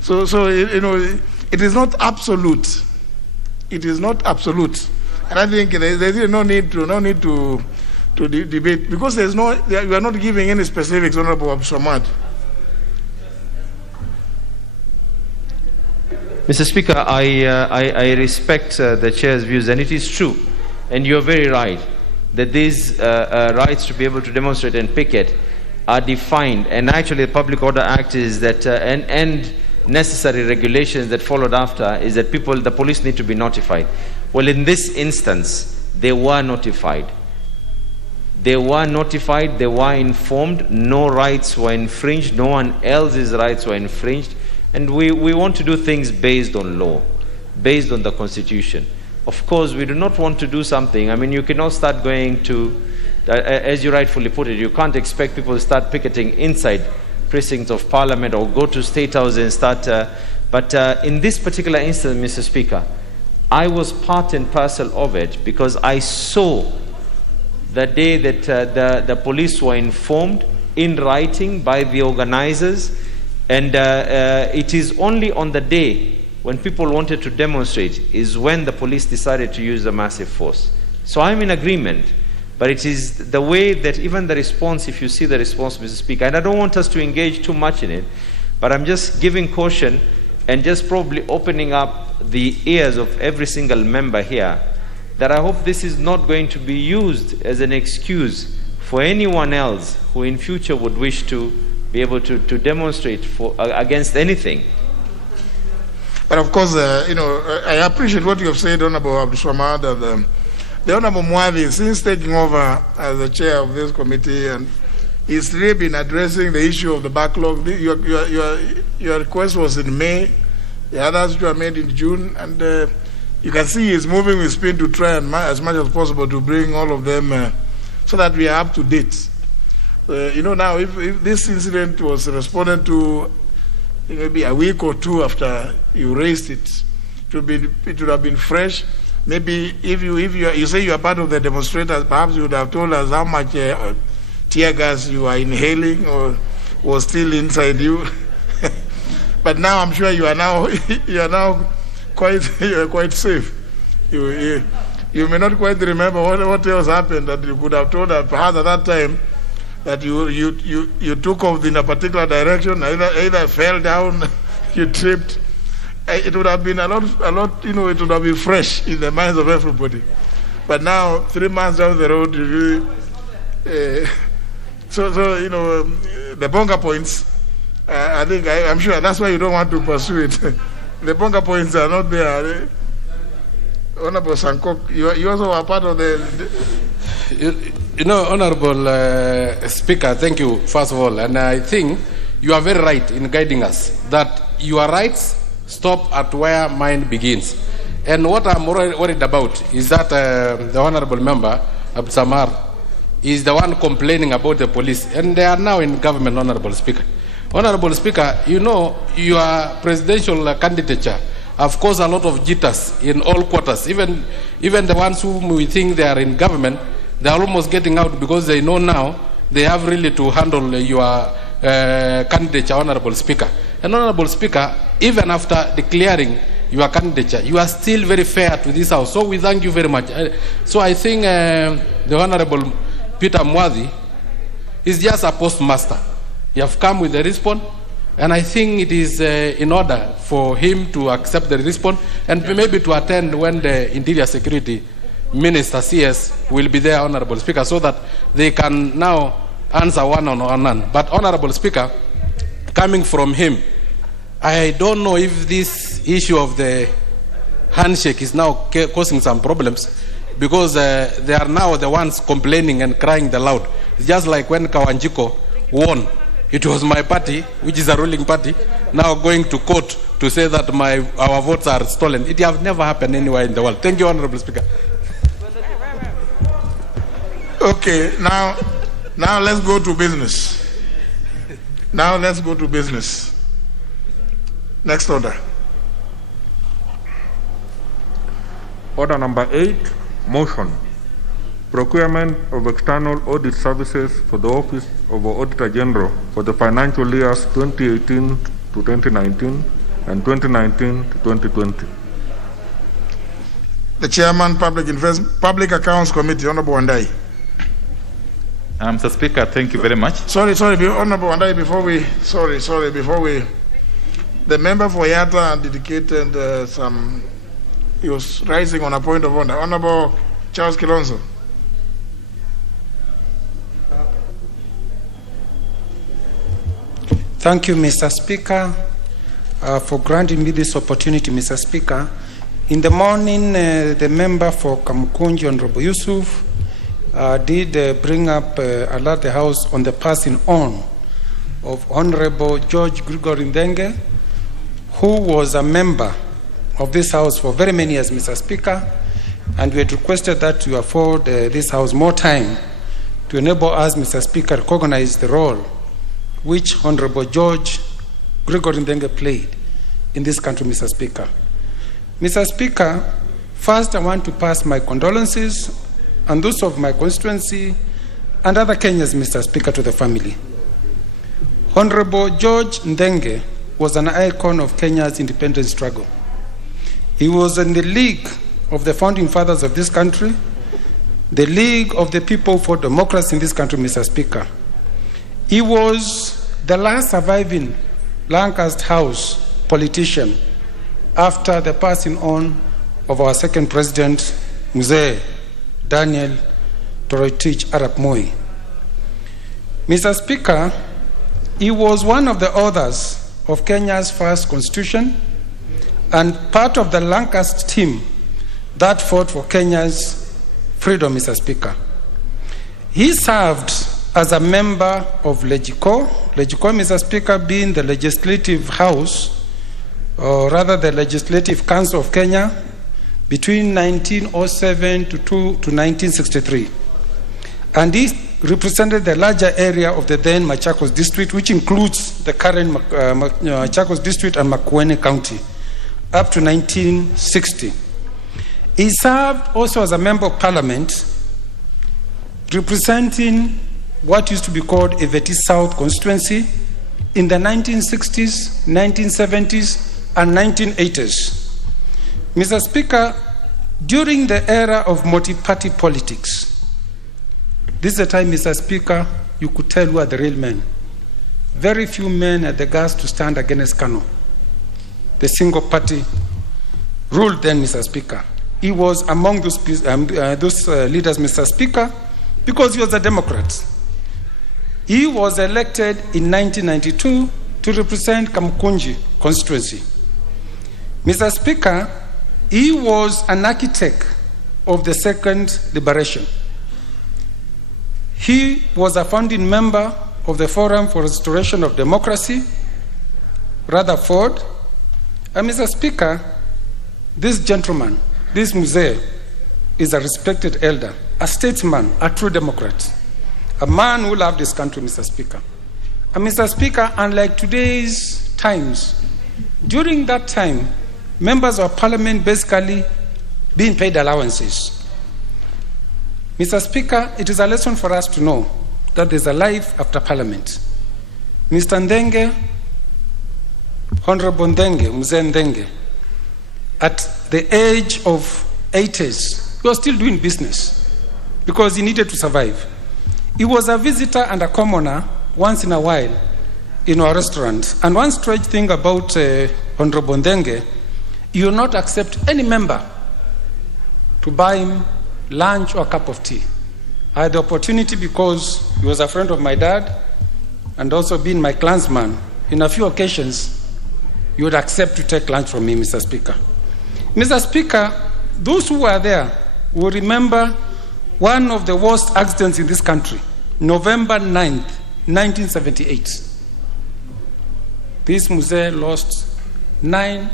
So it is not absolute. It is not absolute, and I think there is no need to debate because you are not giving any specifics, Honorable Abdulsamad. Mr. Speaker, I respect the chair's views, and it is true, and you are very right that these rights to be able to demonstrate and picket are defined, and actually the Public Order Act is that and necessary regulations that followed after is that the police need to be notified. Well, in this instance, they were notified. They were notified, they were informed, no rights were infringed, no one else's rights were infringed, and we want to do things based on law, based on the Constitution. Of course, we do not want to do something. I mean, you cannot start going to, as you rightfully put it, you can't expect people to start picketing inside precincts of Parliament or go to State House and start. But in this particular instance, Mr. Speaker, I was part and parcel of it because I saw the day that the police were informed in writing by the organizers, and it is only on the day when people wanted to demonstrate is when the police decided to use the massive force. So I'm in agreement. But it is the way that even the response, if you see the response, Mr. Speaker, and I don't want us to engage too much in it, but I'm just giving caution and just probably opening up the ears of every single member here that I hope this is not going to be used as an excuse for anyone else who in future would wish to be able to demonstrate against anything. But of course, I appreciate what you have said, Honorable Abdulsamad. The Honorable Mwadi, since taking over as the chair of this committee, and he's really been addressing the issue of the backlog. Your request was in May, the others were made in June, and you can see he's moving with speed to try and as much as possible to bring all of them so that we are up to date. Now, if this incident was responded to maybe a week or two after you raised it, it would have been fresh. Maybe if you say you are part of the demonstrators, perhaps you would have told us how much tear gas you are inhaling or was still inside you. But now I'm sure you are now quite safe. You may not quite remember what else happened that you could have told us perhaps at that time that you took off in a particular direction, either fell down, you tripped. It would have been a lot. It would have been fresh in the minds of everybody. But now, 3 months down the road, the bonga points. I'm sure that's why you don't want to pursue it. The bonga points are not there. Honorable Sankok, you also are part of the. Honorable Speaker, thank you first of all, and I think you are very right in guiding us that your rights stop at where mine begins. And what I'm worried about is that the honorable member, Absamar, is the one complaining about the police. And they are now in government, Honorable Speaker. Honorable Speaker, your presidential candidature have caused a lot of jitters in all quarters. Even the ones whom we think they are in government, they are almost getting out because they know now they have really to handle your candidature, Honorable Speaker. And Honorable Speaker, even after declaring your candidature, you are still very fair to this House. So we thank you very much. So I think the Honorable Peter Mwadhi is just a postmaster. You have come with the response, and I think it is in order for him to accept the response and maybe to attend when the Interior Security Minister, CS, will be there, Honorable Speaker, so that they can now answer one on one. But Honorable Speaker, coming from him, I don't know if this issue of the handshake is now causing some problems, because they are now the ones complaining and crying the loud. It's just like when Kawanjiko won. It was my party, which is a ruling party, now going to court to say that our votes are stolen. It has never happened anywhere in the world. Thank you, Honorable Speaker. Okay, now let's go to business. Next order. Order number 8, motion. Procurement of external audit services for the Office of the Auditor General for the financial years 2018 to 2019 and 2019 to 2020. The Chairman, Public Accounts Committee, Honorable Wandai. Mr. Speaker, thank you very much. Sorry, Honorable Wandai, before we, the member for Yatta indicated he was rising on a point of order. Honorable Charles Kilonzo. Thank you, Mr. Speaker, for granting me this opportunity, Mr. Speaker. In the morning, the member for Kamukunji, Honorable Yusuf, did bring up, alert the House on the passing on of Honorable George Gregory Ndenge, who was a member of this House for very many years, Mr. Speaker, and we had requested that you afford this House more time to enable us, Mr. Speaker, recognize the role which Honorable George Gregory Ndenge played in this country, Mr. Speaker. Mr. Speaker, first I want to pass my condolences and those of my constituency and other Kenyans, Mr. Speaker, to the family. Honorable George Ndenge was an icon of Kenya's independence struggle. He was in the league of the founding fathers of this country, the League of the People for Democracy in this country, Mr. Speaker. He was the last surviving Lancaster House politician after the passing on of our second president, Mzee Daniel Toroitich Arap Moi. Mr. Speaker, he was one of the authors of Kenya's first constitution and part of the Lancaster team that fought for Kenya's freedom, Mr. Speaker. He served as a member of Legico, Mr. Speaker, being the legislative house, or rather the Legislative Council of Kenya, between 1907 to 1963. And he represented the larger area of the then Machakos district, which includes the current Machakos district and Makueni County, up to 1960. He served also as a member of parliament, representing what used to be called Eveti South constituency in the 1960s, 1970s, and 1980s. Mr. Speaker, during the era of multi-party politics, this is the time, Mr. Speaker, you could tell who are the real men. Very few men had the guts to stand against Kanu. The single party ruled then, Mr. Speaker. He was among those leaders, Mr. Speaker, because he was a Democrat. He was elected in 1992 to represent Kamukunji constituency. Mr. Speaker, he was an architect of the Second Liberation. He was a founding member of the Forum for Restoration of Democracy, Rutherford. And Mr. Speaker, this gentleman, this Mzee, is a respected elder, a statesman, a true Democrat, a man who loved this country, Mr. Speaker. And Mr. Speaker, unlike today's times, during that time, members of parliament basically being paid allowances. Mr. Speaker, it is a lesson for us to know that there's a life after parliament. Mr. Ndenge, Honorable Ndenge, Mzee Ndenge, at the age of 80s, he was still doing business because he needed to survive. He was a visitor and a commoner once in a while in our restaurant. And one strange thing about Honorable Ndenge, he will not accept any member to buy him lunch or a cup of tea. I had the opportunity because he was a friend of my dad and also being my clansman. In a few occasions, he would accept to take lunch from me, Mr. Speaker. Mr. Speaker, those who were there will remember one of the worst accidents in this country, November 9th, 1978. This Mzee lost 9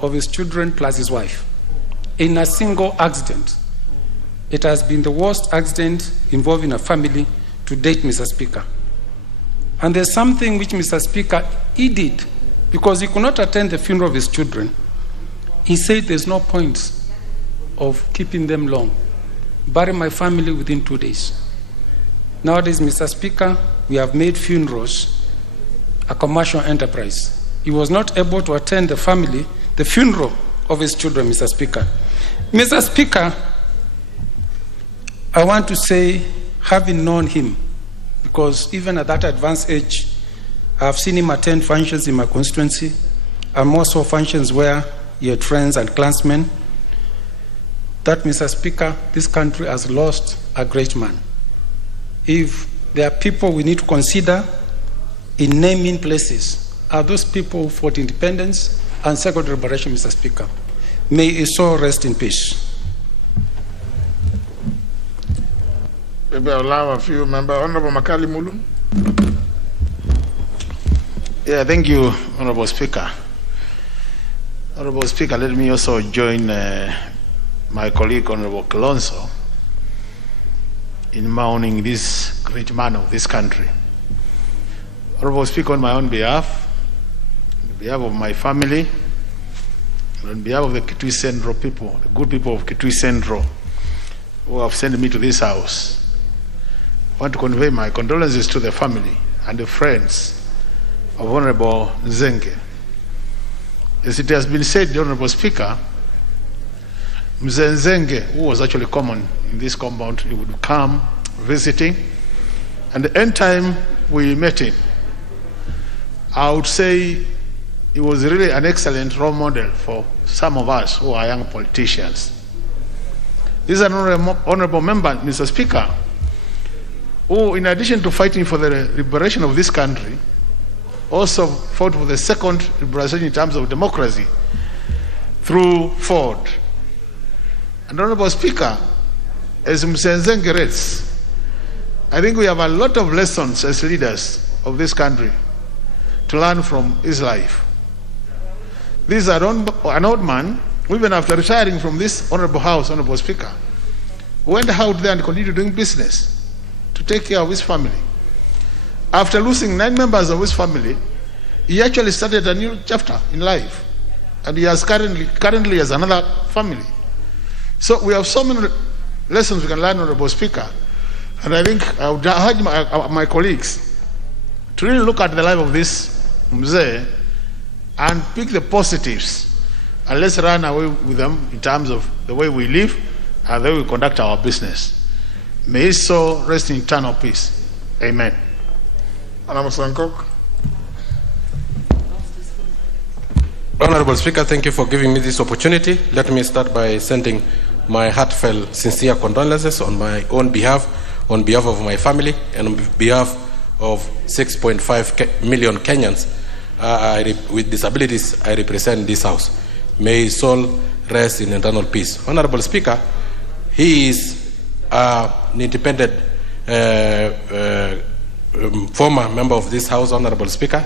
of his children plus his wife in a single accident. It has been the worst accident involving a family to date, Mr. Speaker. And there's something which, Mr. Speaker, he did because he could not attend the funeral of his children. He said there's no point of keeping them long. Bury my family within 2 days. Nowadays, Mr. Speaker, we have made funerals a commercial enterprise. He was not able to attend the funeral of his children, Mr. Speaker. Mr. Speaker, I want to say, having known him, because even at that advanced age, I've seen him attend functions in my constituency, and more so functions where he had friends and clansmen, that, Mr. Speaker, this country has lost a great man. If there are people we need to consider in naming places, are those people who fought independence and second liberation, Mr. Speaker. May his soul rest in peace. Maybe I'll allow a few members. Honorable Makali Mulu. Yeah, thank you, Honorable Speaker. Honorable Speaker, let me also join my colleague, Honorable Kilonzo, in mourning this great man of this country. Honorable Speaker, on my own behalf, on behalf of my family, and on behalf of the Kitui Central people, the good people of Kitui Central, who have sent me to this house, I want to convey my condolences to the family and the friends of Honorable Nzenge. As it has been said, the Honorable Speaker, Mzee Nzenge, who was actually common in this compound, he would come visiting, and the end time we met him, I would say he was really an excellent role model for some of us who are young politicians. This is an honorable member, Mr. Speaker, who, in addition to fighting for the liberation of this country, also fought for the second liberation in terms of democracy through Ford. And Honorable Speaker, as Mr. Nzenge reads, I think we have a lot of lessons as leaders of this country to learn from his life. This is an old man even after retiring from this honorable house, honorable speaker, went out there and continued doing business to take care of his family. After losing 9 members of his family, he actually started a new chapter in life, and he has currently has another family. So we have so many lessons we can learn, honorable speaker, and I think I would urge my colleagues to really look at the life of this mzee and pick the positives, and let's run away with them in terms of the way we live and the way we conduct our business. May his soul rest in eternal peace. Amen. Honorable Speaker, thank you for giving me this opportunity. Let me start by sending my heartfelt, sincere condolences on my own behalf, on behalf of my family, and on behalf of 6.5 million Kenyans with disabilities I represent in this House. May his soul rest in eternal peace. Honorable Speaker, he is an independent former member of this House, Honorable Speaker.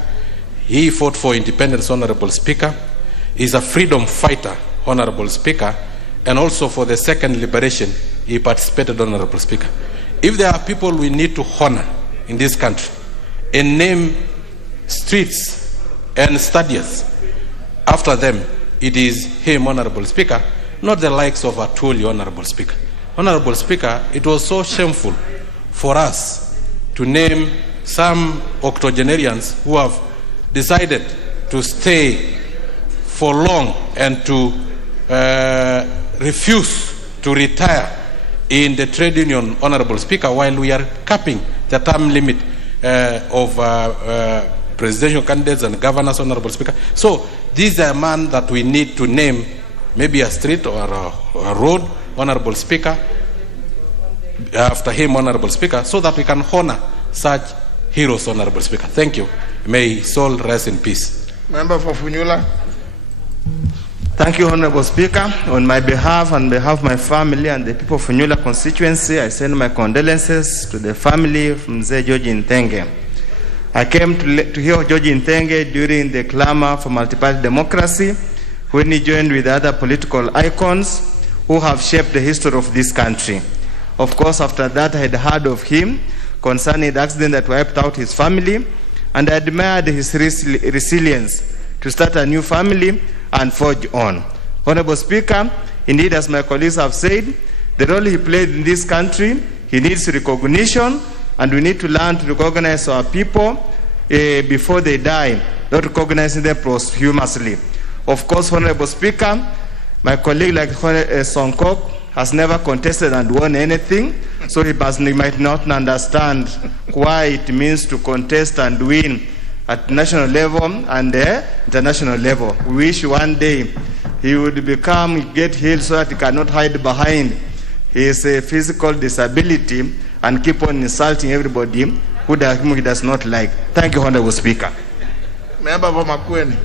He fought for independence, Honorable Speaker. He's a freedom fighter, Honorable Speaker, and also for the second liberation, he participated, Honorable Speaker. If there are people we need to honor in this country and name streets and stadiums after them, it is him, Honorable Speaker, not the likes of Atuli, Honorable Speaker. Honorable Speaker, it was so shameful for us to name some octogenarians who have decided to stay for long and to refuse to retire in the trade union, Honorable Speaker, while we are capping the term limit of presidential candidates and governors, Honorable Speaker. So this is a man that we need to name, maybe a street or a road, Honorable Speaker, after him, Honorable Speaker, so that we can honor such heroes, Honorable Speaker. Thank you. May his soul rest in peace. Member for Funyula. Thank you, Honorable Speaker. On my behalf and behalf of my family and the people of Funyula constituency, I send my condolences to the family of Mzee George Nthenge. I came to hear George Nthenge during the clamor for multi-party democracy, when he joined with other political icons who have shaped the history of this country. Of course, after that, I had heard of him concerning the accident that wiped out his family, and I admired his resilience to start a new family and forge on. Honorable Speaker, indeed, as my colleagues have said, the role he played in this country, he needs recognition, and we need to learn to recognize our people before they die, not recognizing them posthumously. Of course, Honorable Speaker, my colleague like Songkok has never contested and won anything, so he might not understand why it means to contest and win at national level and international level. We wish one day he would get healed so that he cannot hide behind his physical disability and keep on insulting everybody who he does not like. Thank you, Honorable Speaker. Member for Makueni.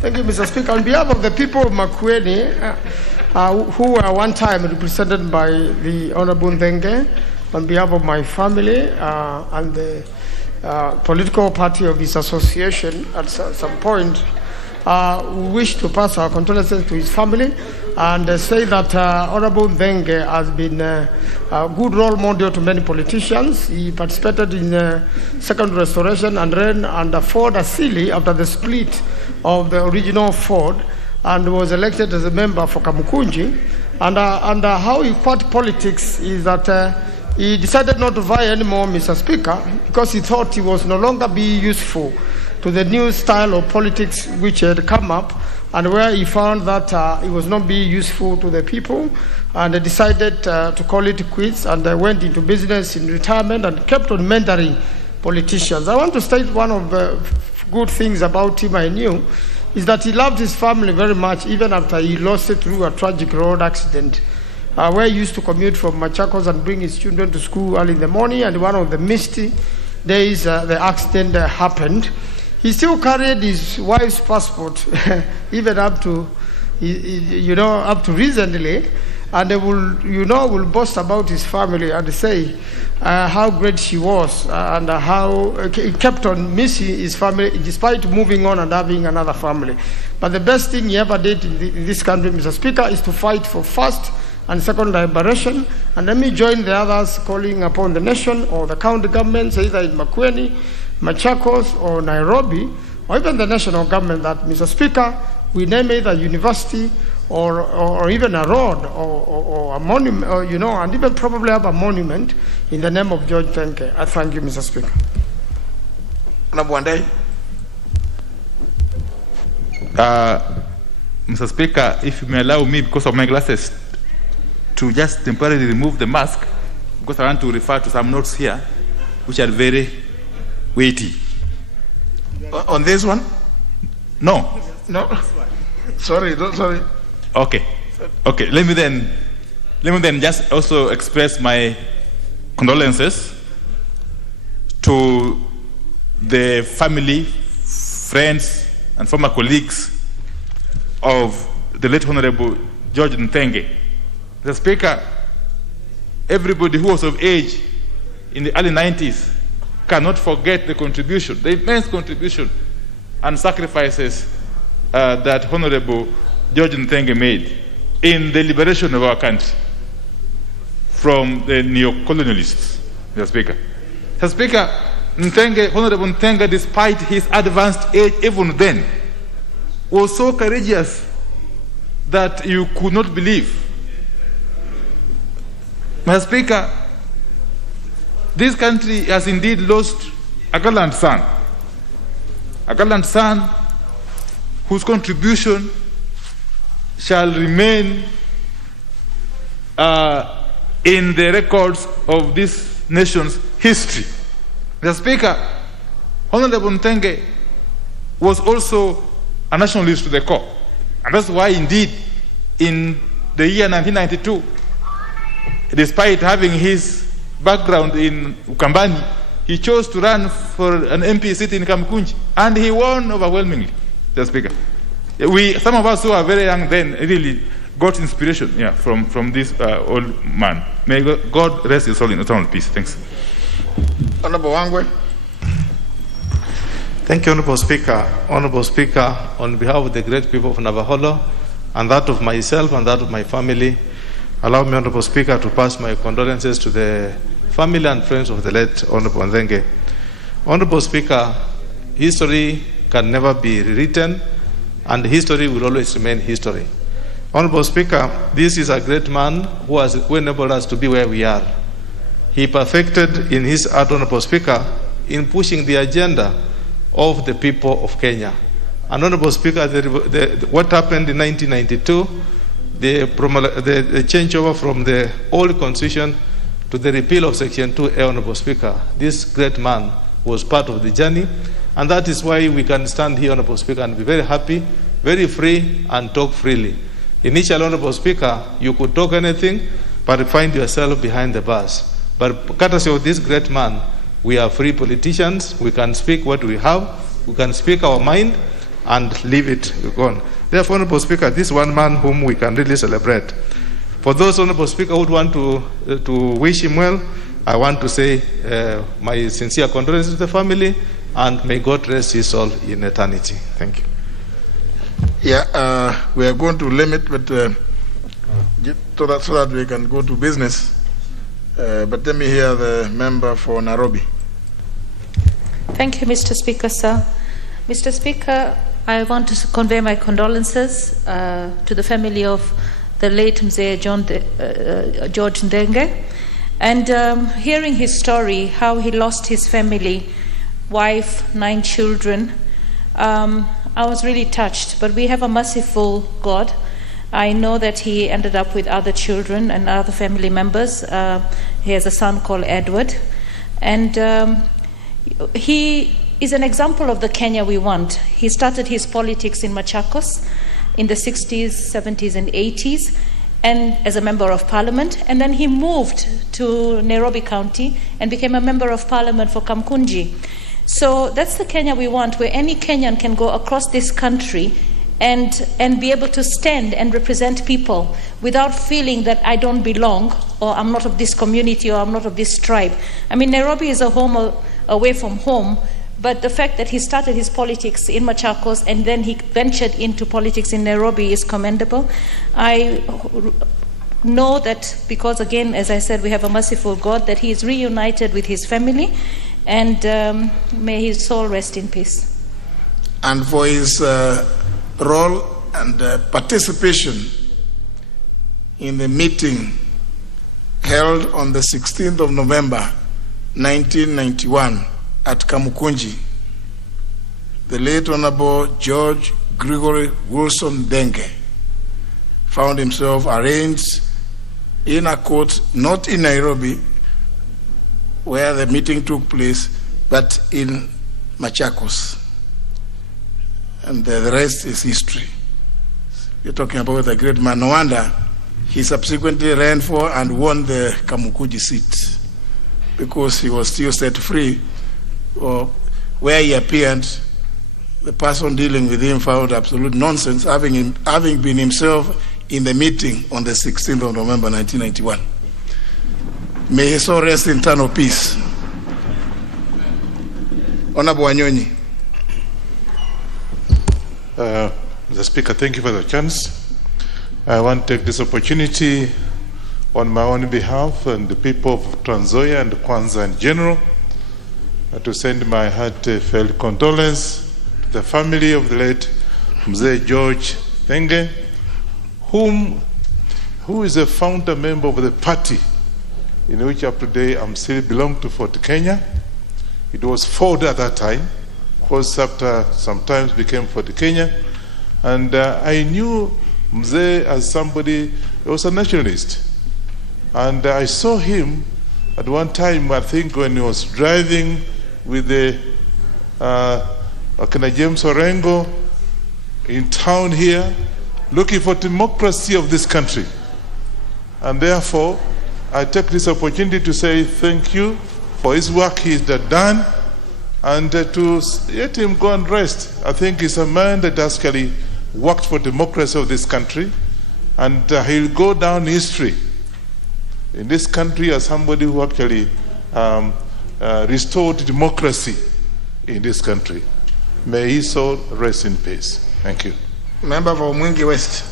Thank you, Mr. Speaker. On behalf of the people of Makueni, who were one time represented by the Honorable Nthenge, on behalf of my family and the political party of this association, at some point, we wish to pass our condolences to his family and say that Honorable Nthenge has been a good role model to many politicians. He participated in Second Restoration and ran under Ford Asili after the split of the original Ford, and was elected as a member for Kamukunji. And how he quit politics is that he decided not to vie anymore, Mr. Speaker, because he thought he was no longer be useful to the new style of politics which had come up, and where he found that it was not being useful to the people, and decided to call it quits, and went into business in retirement and kept on mentoring politicians. I want to state one of the good things about him I knew, is that he loved his family very much, even after he lost it through a tragic road accident, where he used to commute from Machakos and bring his children to school early in the morning, and one of the misty days the accident happened. He still carried his wife's passport, even up to, up to recently, and they will boast about his family and say how great she was and how he kept on missing his family despite moving on and having another family. But the best thing he ever did in this country, Mr. Speaker, is to fight for first and second liberation. And let me join the others calling upon the nation or the county governments, either in Makueni, Machakos, or Nairobi, or even the national government, that, Mr. Speaker, we name either university or even a road or a monument, or, and even probably have a monument in the name of George Tenke. I thank you, Mr. Speaker. Mr. Speaker, if you may allow me, because of my glasses, to just temporarily remove the mask, because I want to refer to some notes here, which are very weighty. On this one? No. No. Sorry. Okay. Let me then just also express my condolences to the family, friends, and former colleagues of the late Honorable George Nthenge. Mr. Speaker, everybody who was of age in the early 90s cannot forget the immense contribution and sacrifices that Honorable George Nthenge made in the liberation of our country from the neo-colonialists, Mr. Speaker. Mr. Speaker, Honorable Nthenge, despite his advanced age even then, was so courageous that you could not believe. Mr. Speaker, this country has indeed lost a gallant son whose contribution shall remain in the records of this nation's history. Mr. Speaker, Honorable Nthenge was also a nationalist to the core. And that's why, indeed, in the year 1992, despite having his background in Ukambani, he chose to run for an MP seat in Kamkunji, and he won overwhelmingly, Mr. Speaker. Some of us who are very young then really got inspiration from this old man. May God rest his soul in eternal peace. Thanks. Honorable Wangwe. Thank you, Honorable Speaker. Honorable Speaker, on behalf of the great people of Navaholo, and that of myself and that of my family, allow me, Honorable Speaker, to pass my condolences to the family and friends of the late Honorable Nthenge. Honorable Speaker, history can never be rewritten, and history will always remain history. Honorable Speaker, this is a great man who enabled us to be where we are. He perfected in his art, Honorable Speaker, in pushing the agenda of the people of Kenya. And Honorable Speaker, what happened in 1992, the changeover from the old constitution to the repeal of Section 2A, Honorable Speaker, this great man was part of the journey, and that is why we can stand here, Honorable Speaker, and be very happy, very free, and talk freely. Initially, Honorable Speaker, you could talk anything, but find yourself behind the bars. But courtesy of this great man, we are free politicians. We can speak what we have. We can speak our mind and leave it gone. Therefore, Honorable Speaker, this one man whom we can really celebrate. For those, Honorable Speaker, who would want to wish him well, I want to say my sincere condolences to the family, and may God rest his soul in eternity. Thank you. Yeah, we are going to limit, but so that we can go to business. But let me hear the member for Nairobi. Thank you, Mr. Speaker, sir. Mr. Speaker, I want to convey my condolences to the family of the late Mzee George Nthenge. And hearing his story, how he lost his family, wife, 9 children, I was really touched. But we have a merciful God. I know that he ended up with other children and other family members. He has a son called Edward. And he is an example of the Kenya we want. He started his politics in Machakos in the 60s, 70s, and 80s, and as a member of parliament. And then he moved to Nairobi County and became a member of parliament for Kamkunji. So that's the Kenya we want, where any Kenyan can go across this country and be able to stand and represent people without feeling that I don't belong, or I'm not of this community, or I'm not of this tribe. I mean, Nairobi is a home away from home, but the fact that he started his politics in Machakos and then he ventured into politics in Nairobi is commendable. I know that because, again, as I said, we have a merciful God, that he is reunited with his family, and may his soul rest in peace. And for his role and participation in the meeting held on the 16th of November 1991 at Kamukunji, the late Honorable George Gregory Wilson Denge found himself arraigned in a court not in Nairobi, where the meeting took place, but in Machakos. And the rest is history. You're talking about the great man. No wonder he subsequently ran for and won the Kamukunji seat, because he was still set free, or where he appeared, the person dealing with him found absolute nonsense, having been himself in the meeting on the 16th of November 1991. May his soul rest in eternal peace. Honorable Wanyonyi. Mr. Speaker, thank you for the chance. I want to take this opportunity on my own behalf and the people of Trans Nzoia and Kwanza in general to send my heartfelt condolence to the family of the late Mzee George Thenge, who is a founder member of the party in which up to today I'm still belong to Fort Kenya. It was Ford at that time, of course after sometimes became Fort Kenya, and I knew Mzee as somebody who was a nationalist, and I saw him at one time, I think when he was driving with the James Orengo in town here, looking for democracy of this country. And therefore, I take this opportunity to say thank you for his work he's done, and to let him go and rest. I think he's a man that actually worked for democracy of this country, and he'll go down history in this country as somebody who actually restored democracy in this country. May his soul rest in peace. Thank you. Member for Mwingi West.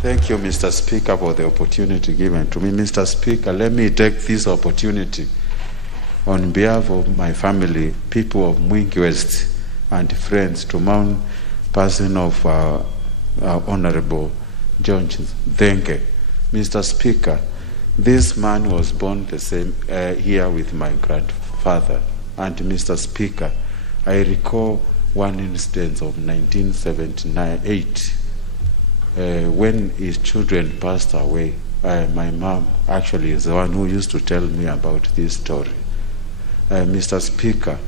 Thank you, Mr. Speaker, for the opportunity given to me. Mr. Speaker, let me take this opportunity on behalf of my family, people of Mwingi West, and friends to mourn person of Honorable George Thenge. Mr. Speaker, this man was born the same here with my grandfather. And Mr. Speaker, I recall one instance of 1978 when his children passed away. My mom actually is the one who used to tell me about this story. Mr. Speaker,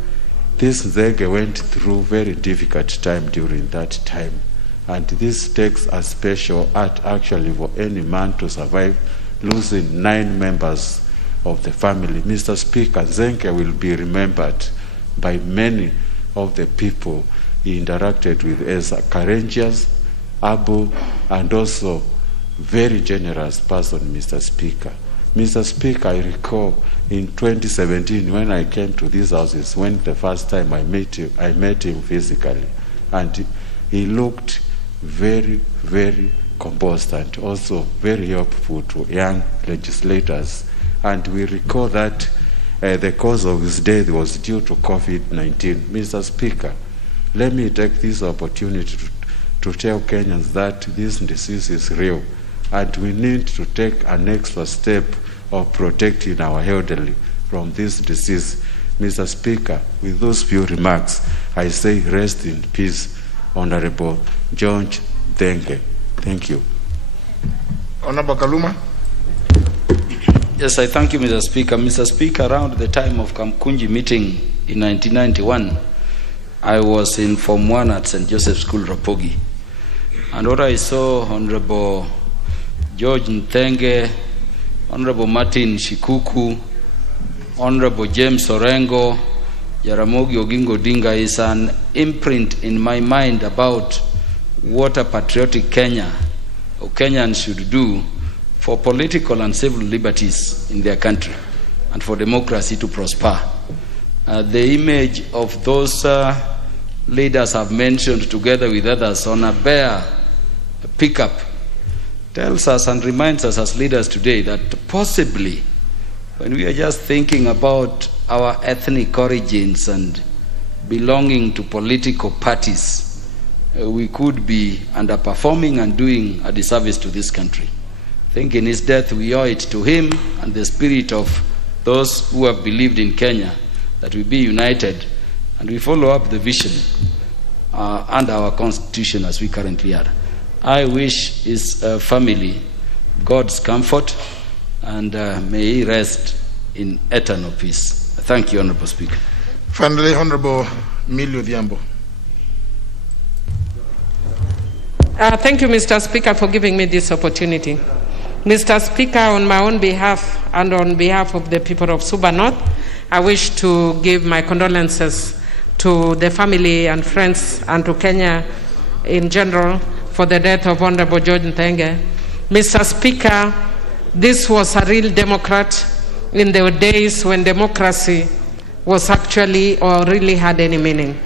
this Thenge went through very difficult time during that time, and this takes a special art actually for any man to survive losing 9 members of the family. Mr. Speaker, Thenge will be remembered by many of the people he interacted with as a courageous, able, and also very generous person, Mr. Speaker. Mr. Speaker, I recall in 2017 when I came to these houses, when the first time I met him physically, and he looked very, very composed and also very helpful to young legislators. And we recall that the cause of his death was due to COVID-19. Mr. Speaker, let me take this opportunity to tell Kenyans that this disease is real, and we need to take an extra step of protecting our elderly from this disease. Mr. Speaker, with those few remarks, I say rest in peace, Honorable George Thenge. Thank you. Honorable Kaluma. Yes, I thank you, Mr. Speaker. Mr. Speaker, around the time of Kamkunji meeting in 1991, I was in Form 1 at St. Joseph School, Rapogi. And what I saw, Honorable George Thenge, Honorable Martin Shikuku, Honorable James Orengo, Jaramogi Oginga Odinga, is an imprint in my mind about what a patriotic Kenya or Kenyans should do for political and civil liberties in their country and for democracy to prosper. The image of those leaders I've mentioned together with others on a bare pickup tells us and reminds us as leaders today that possibly when we are just thinking about our ethnic origins and belonging to political parties, we could be underperforming and doing a disservice to this country. I think in his death we owe it to him and the spirit of those who have believed in Kenya that we be united and we follow up the vision and our constitution as we currently are. I wish his family God's comfort and may he rest in eternal peace. Thank you, Honorable Speaker. Finally, Honorable Millie Odhiambo. Thank you, Mr. Speaker, for giving me this opportunity. Mr. Speaker, on my own behalf and on behalf of the people of Suba North, I wish to give my condolences to the family and friends and to Kenya in general for the death of Honorable George Nthenge. Mr. Speaker, this was a real Democrat in the days when democracy was actually or really had any meaning.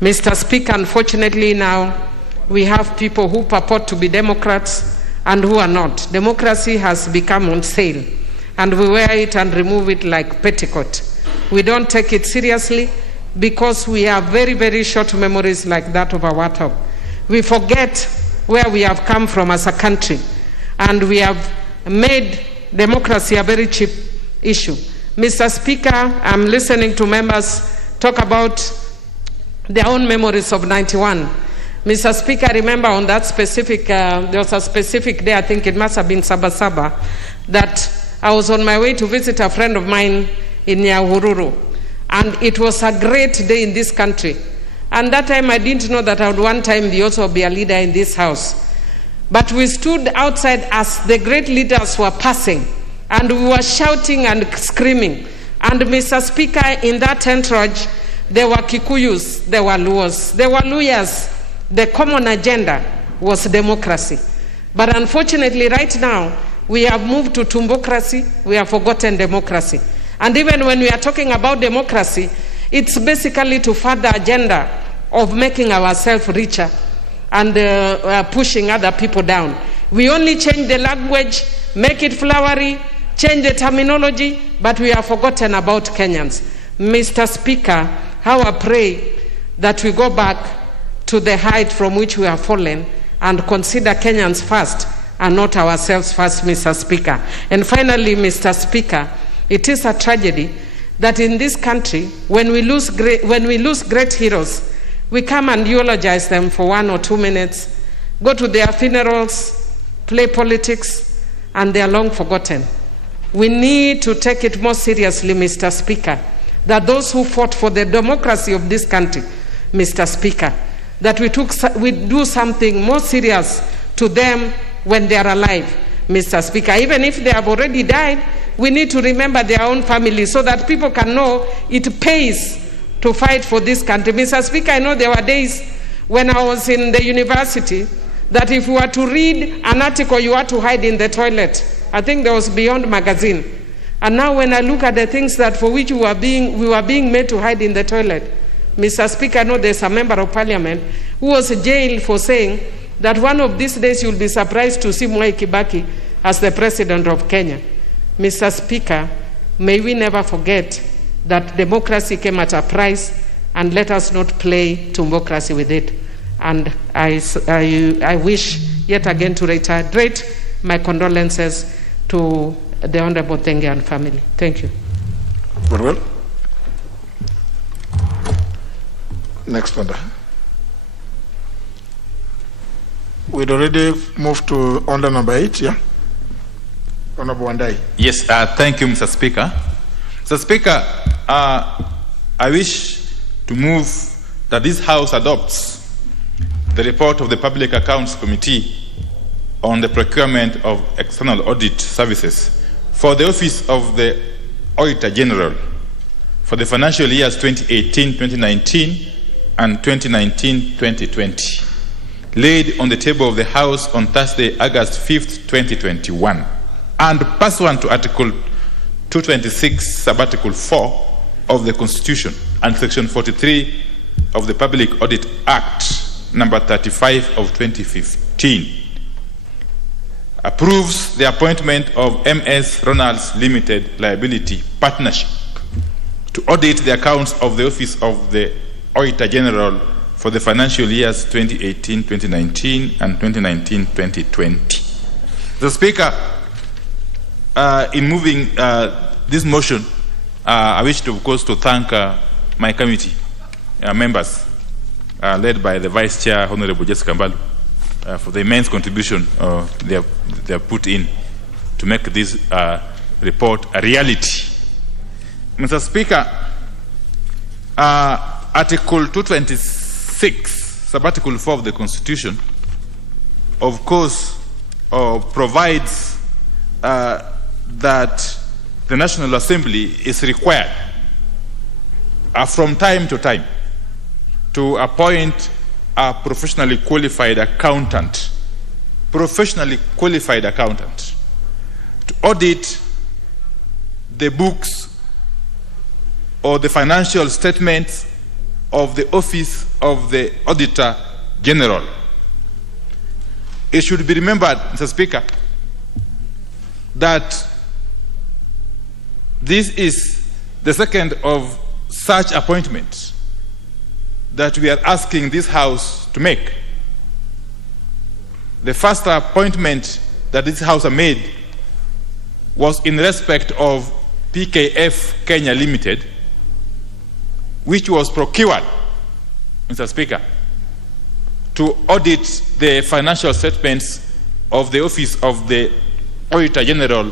Mr. Speaker, unfortunately now we have people who purport to be Democrats and who are not. Democracy has become on sale and we wear it and remove it like petticoat. We don't take it seriously because we have very, very short memories like that of our top. We forget where we have come from as a country and we have made democracy a very cheap issue. Mr. Speaker, I'm listening to members talk about their own memories of 91. Mr. Speaker, I remember on that specific, there was a specific day, I think it must have been Sabasaba, that I was on my way to visit a friend of mine in Nyahururu. And it was a great day in this country. And that time I didn't know that I would one time also be a leader in this house. But we stood outside as the great leaders were passing. And we were shouting and screaming. And Mr. Speaker, in that entourage, there were Kikuyus, there were Luos, there were Luyas. The common agenda was democracy. But unfortunately, right now, we have moved to tumbocracy, we have forgotten democracy. And even when we are talking about democracy, it's basically to further agenda of making ourselves richer and pushing other people down. We only change the language, make it flowery, change the terminology, but we have forgotten about Kenyans. Mr. Speaker, how I pray that we go back to the height from which we have fallen and consider Kenyans first and not ourselves first, Mr. Speaker. And finally, Mr. Speaker, it is a tragedy that in this country, when we lose great heroes, we come and eulogize them for 1 or 2 minutes, go to their funerals, play politics, and they are long forgotten. We need to take it more seriously, Mr. Speaker, that those who fought for the democracy of this country, Mr. Speaker, that we do something more serious to them when they are alive, Mr. Speaker. Even if they have already died, we need to remember their own families so that people can know it pays to fight for this country. Mr. Speaker, I know there were days when I was in the university that if you were to read an article, you had to hide in the toilet. I think there was Beyond magazine. And now when I look at the things that for which we were being made to hide in the toilet, Mr. Speaker, I know there's a member of parliament who was jailed for saying that one of these days you'll be surprised to see Mwai Kibaki as the president of Kenya. Mr. Speaker, may we never forget that democracy came at a price and let us not play democracy with it. And I wish yet again to reiterate my condolences to the Honorable Nthenge and family. Thank you. Very well. Next order. We'd already moved to order number 8, yeah? Honorable Wandai. Yes, thank you, Mr. Speaker. Mr. Speaker, I wish to move that this House adopts the report of the Public Accounts Committee on the procurement of external audit services for the Office of the Auditor General for the financial years 2018-2019 and 2019-2020. laid on the table of the House on Thursday, August 5th, 2021, and pursuant to Article 226, Sub-Article 4 of the Constitution and Section 43 of the Public Audit Act, number 35 of 2015, approves the appointment of MS Ronalds Limited Liability Partnership to audit the accounts of the Office of the Auditor General for the financial years 2018-2019 and 2019-2020. The Speaker, in moving this motion, I wish to, of course, to thank my committee members, led by the Vice Chair, Honorable Jessica Mbalu, for the immense contribution they have put in to make this report a reality. Mr. Speaker, Article 226, Sub-Article 4 of the Constitution, of course, provides that the National Assembly is required from time to time to appoint a professionally qualified accountant to audit the books or the financial statements of the Office of the Auditor General. It should be remembered, Mr. Speaker, that this is the second of such appointments that we are asking this House to make. The first appointment that this House has made was in respect of PKF Kenya Limited, which was procured, Mr. Speaker, to audit the financial statements of the Office of the Auditor General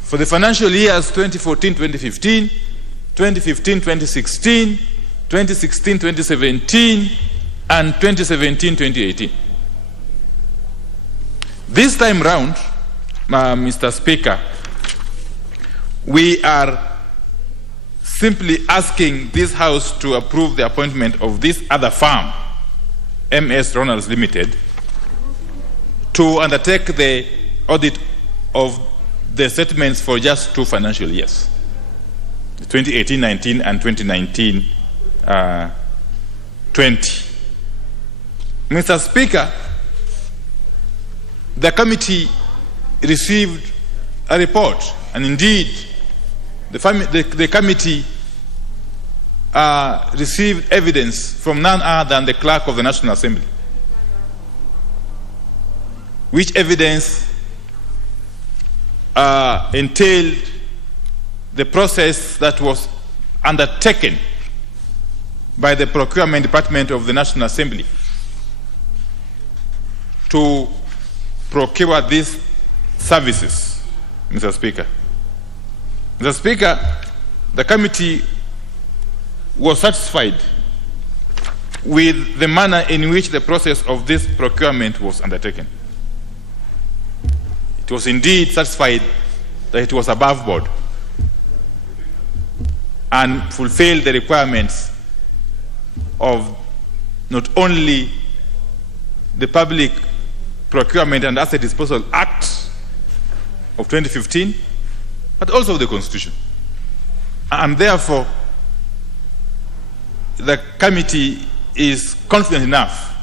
for the financial years 2014-2015, 2015-2016, 2016-2017, and 2017-2018. This time round, Mr. Speaker, we are simply asking this House to approve the appointment of this other firm, MS Ronalds Limited, to undertake the audit of the statements for just 2 financial years, 2018-19 and 2019-20. Mr. Speaker, the committee received a report, and indeed the committee received evidence from none other than the Clerk of the National Assembly, which evidence entailed the process that was undertaken by the Procurement Department of the National Assembly to procure these services, Mr. Speaker. Mr. Speaker, the committee was satisfied with the manner in which the process of this procurement was undertaken. It was indeed satisfied that it was above board and fulfilled the requirements of not only the Public Procurement and Asset Disposal Act of 2015, but also the Constitution. And therefore, the committee is confident enough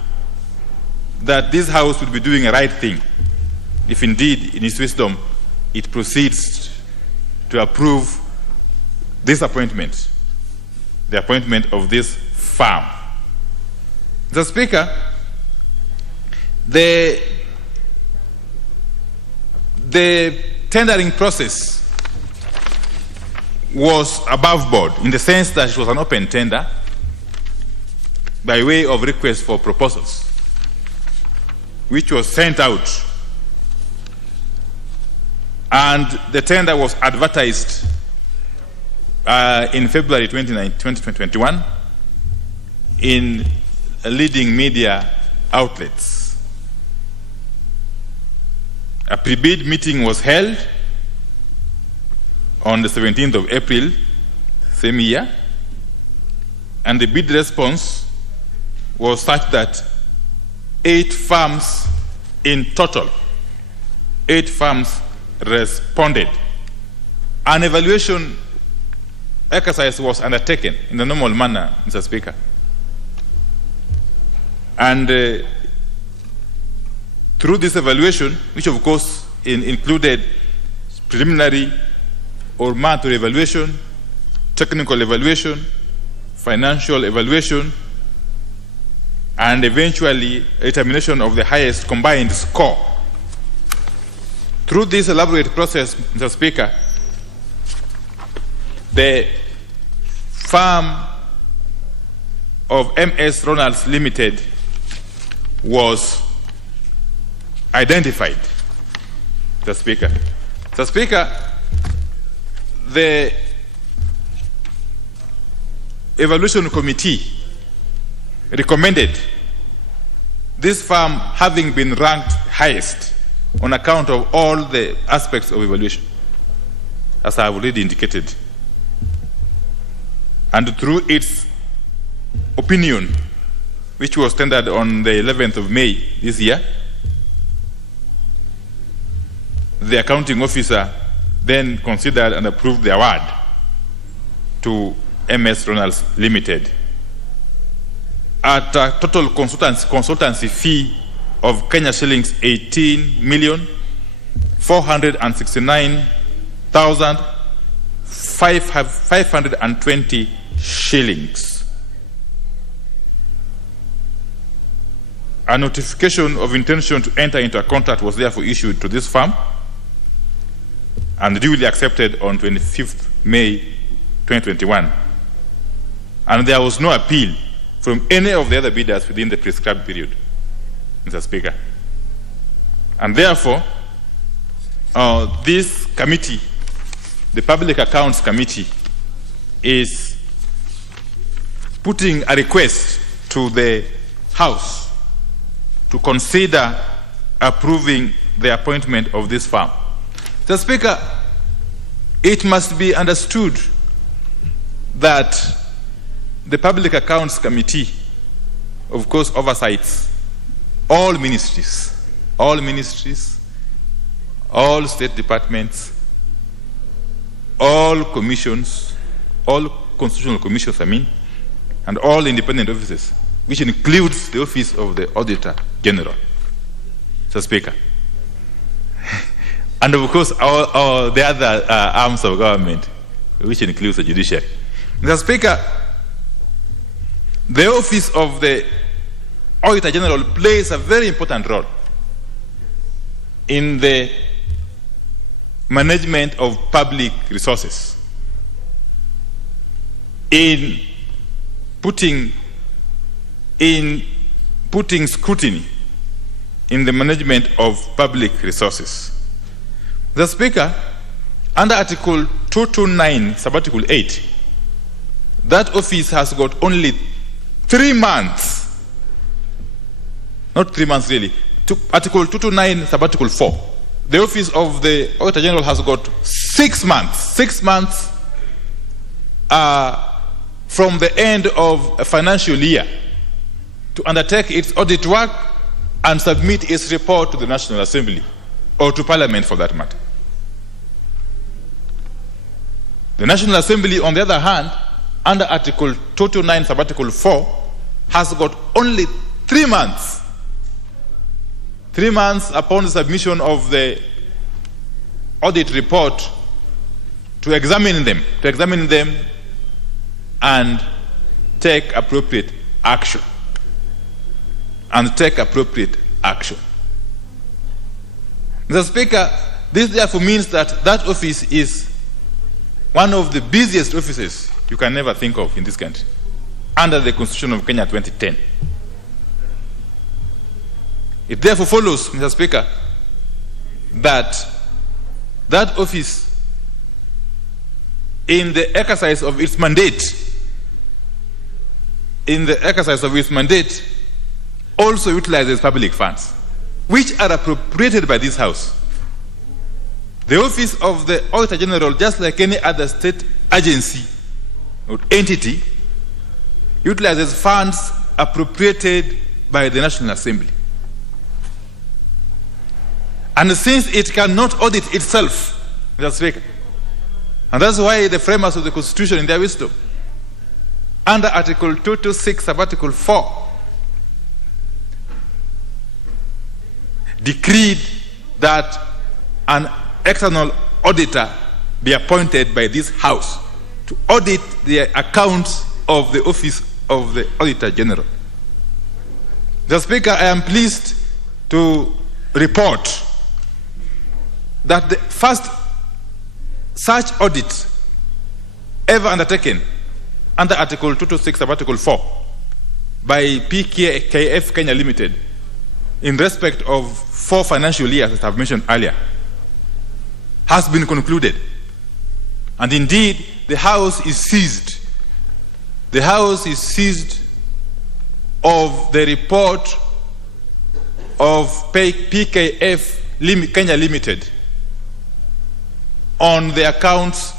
that this House will be doing a right thing if indeed, in its wisdom, it proceeds to approve this appointment, the appointment of this firm. Mr. Speaker, the tendering process was above board in the sense that it was an open tender by way of request for proposals, which was sent out, and the tender was advertised in February 2021 in leading media outlets. A pre-bid meeting was held on the 17th of April, same year, and the bid response was such that 8 firms in total. 8 firms responded. An evaluation exercise was undertaken in the normal manner, Mr. Speaker. And through this evaluation, which of course included preliminary or mandatory evaluation, technical evaluation, financial evaluation, and eventually a determination of the highest combined score. Through this elaborate process, Mr. Speaker, the firm of MS Ronalds Limited was identified, Mr. Speaker. Mr. Speaker, the evaluation committee recommended this firm having been ranked highest on account of all the aspects of evaluation, as I have already indicated. And through its opinion, which was tendered on the 11th of May this year, the accounting officer then considered and approved the award to MS Ronalds Limited at a total consultancy fee of Kenya shillings 18,469,520 shillings. A notification of intention to enter into a contract was therefore issued to this firm and duly accepted on 25th May 2021. And there was no appeal from any of the other bidders within the prescribed period, Mr. Speaker. And therefore, this committee, the Public Accounts Committee, is putting a request to the House to consider approving the appointment of this firm. Mr. Speaker, it must be understood that the Public Accounts Committee, of course, oversees all ministries, all state departments, all commissions, all constitutional commissions, and all independent offices, which includes the Office of the Auditor General, Mr. Speaker. And of course, all the other arms of government, which includes the judiciary. Mr. Speaker, the Office of the Auditor General plays a very important role in the management of public resources, in putting scrutiny in the management of public resources. The Speaker, under Article 229, Subarticle 8, that office has got only 3 months, not 3 months really, Article 229, Subarticle 4. The Office of the Auditor General has got 6 months. 6 months from the end of a financial year to undertake its audit work and submit its report to the National Assembly or to Parliament for that matter. The National Assembly, on the other hand, under Article 229, Subarticle 4, has got only 3 months. 3 months upon the submission of the audit report to examine them and take appropriate action. Mr. Speaker, this therefore means that that office is one of the busiest offices you can never think of in this country, under the Constitution of Kenya 2010. It therefore follows, Mr. Speaker, that that office, in the exercise of its mandate, also utilizes public funds, which are appropriated by this House. The Office of the Auditor General, just like any other state agency or entity, utilizes funds appropriated by the National Assembly. And since it cannot audit itself, Mr. Speaker, and that's why the framers of the Constitution, in their wisdom, under Article 226 of Article 4, decreed that an external auditor be appointed by this House to audit the accounts of the Office of the Auditor General. Mr. Speaker, I am pleased to report that the first such audit ever undertaken under Article 226 of Article 4 by PKF Kenya Limited in respect of 4 financial years, as I've mentioned earlier, has been concluded. And indeed, the House is seized. The House is seized of the report of PKF Kenya Limited on the accounts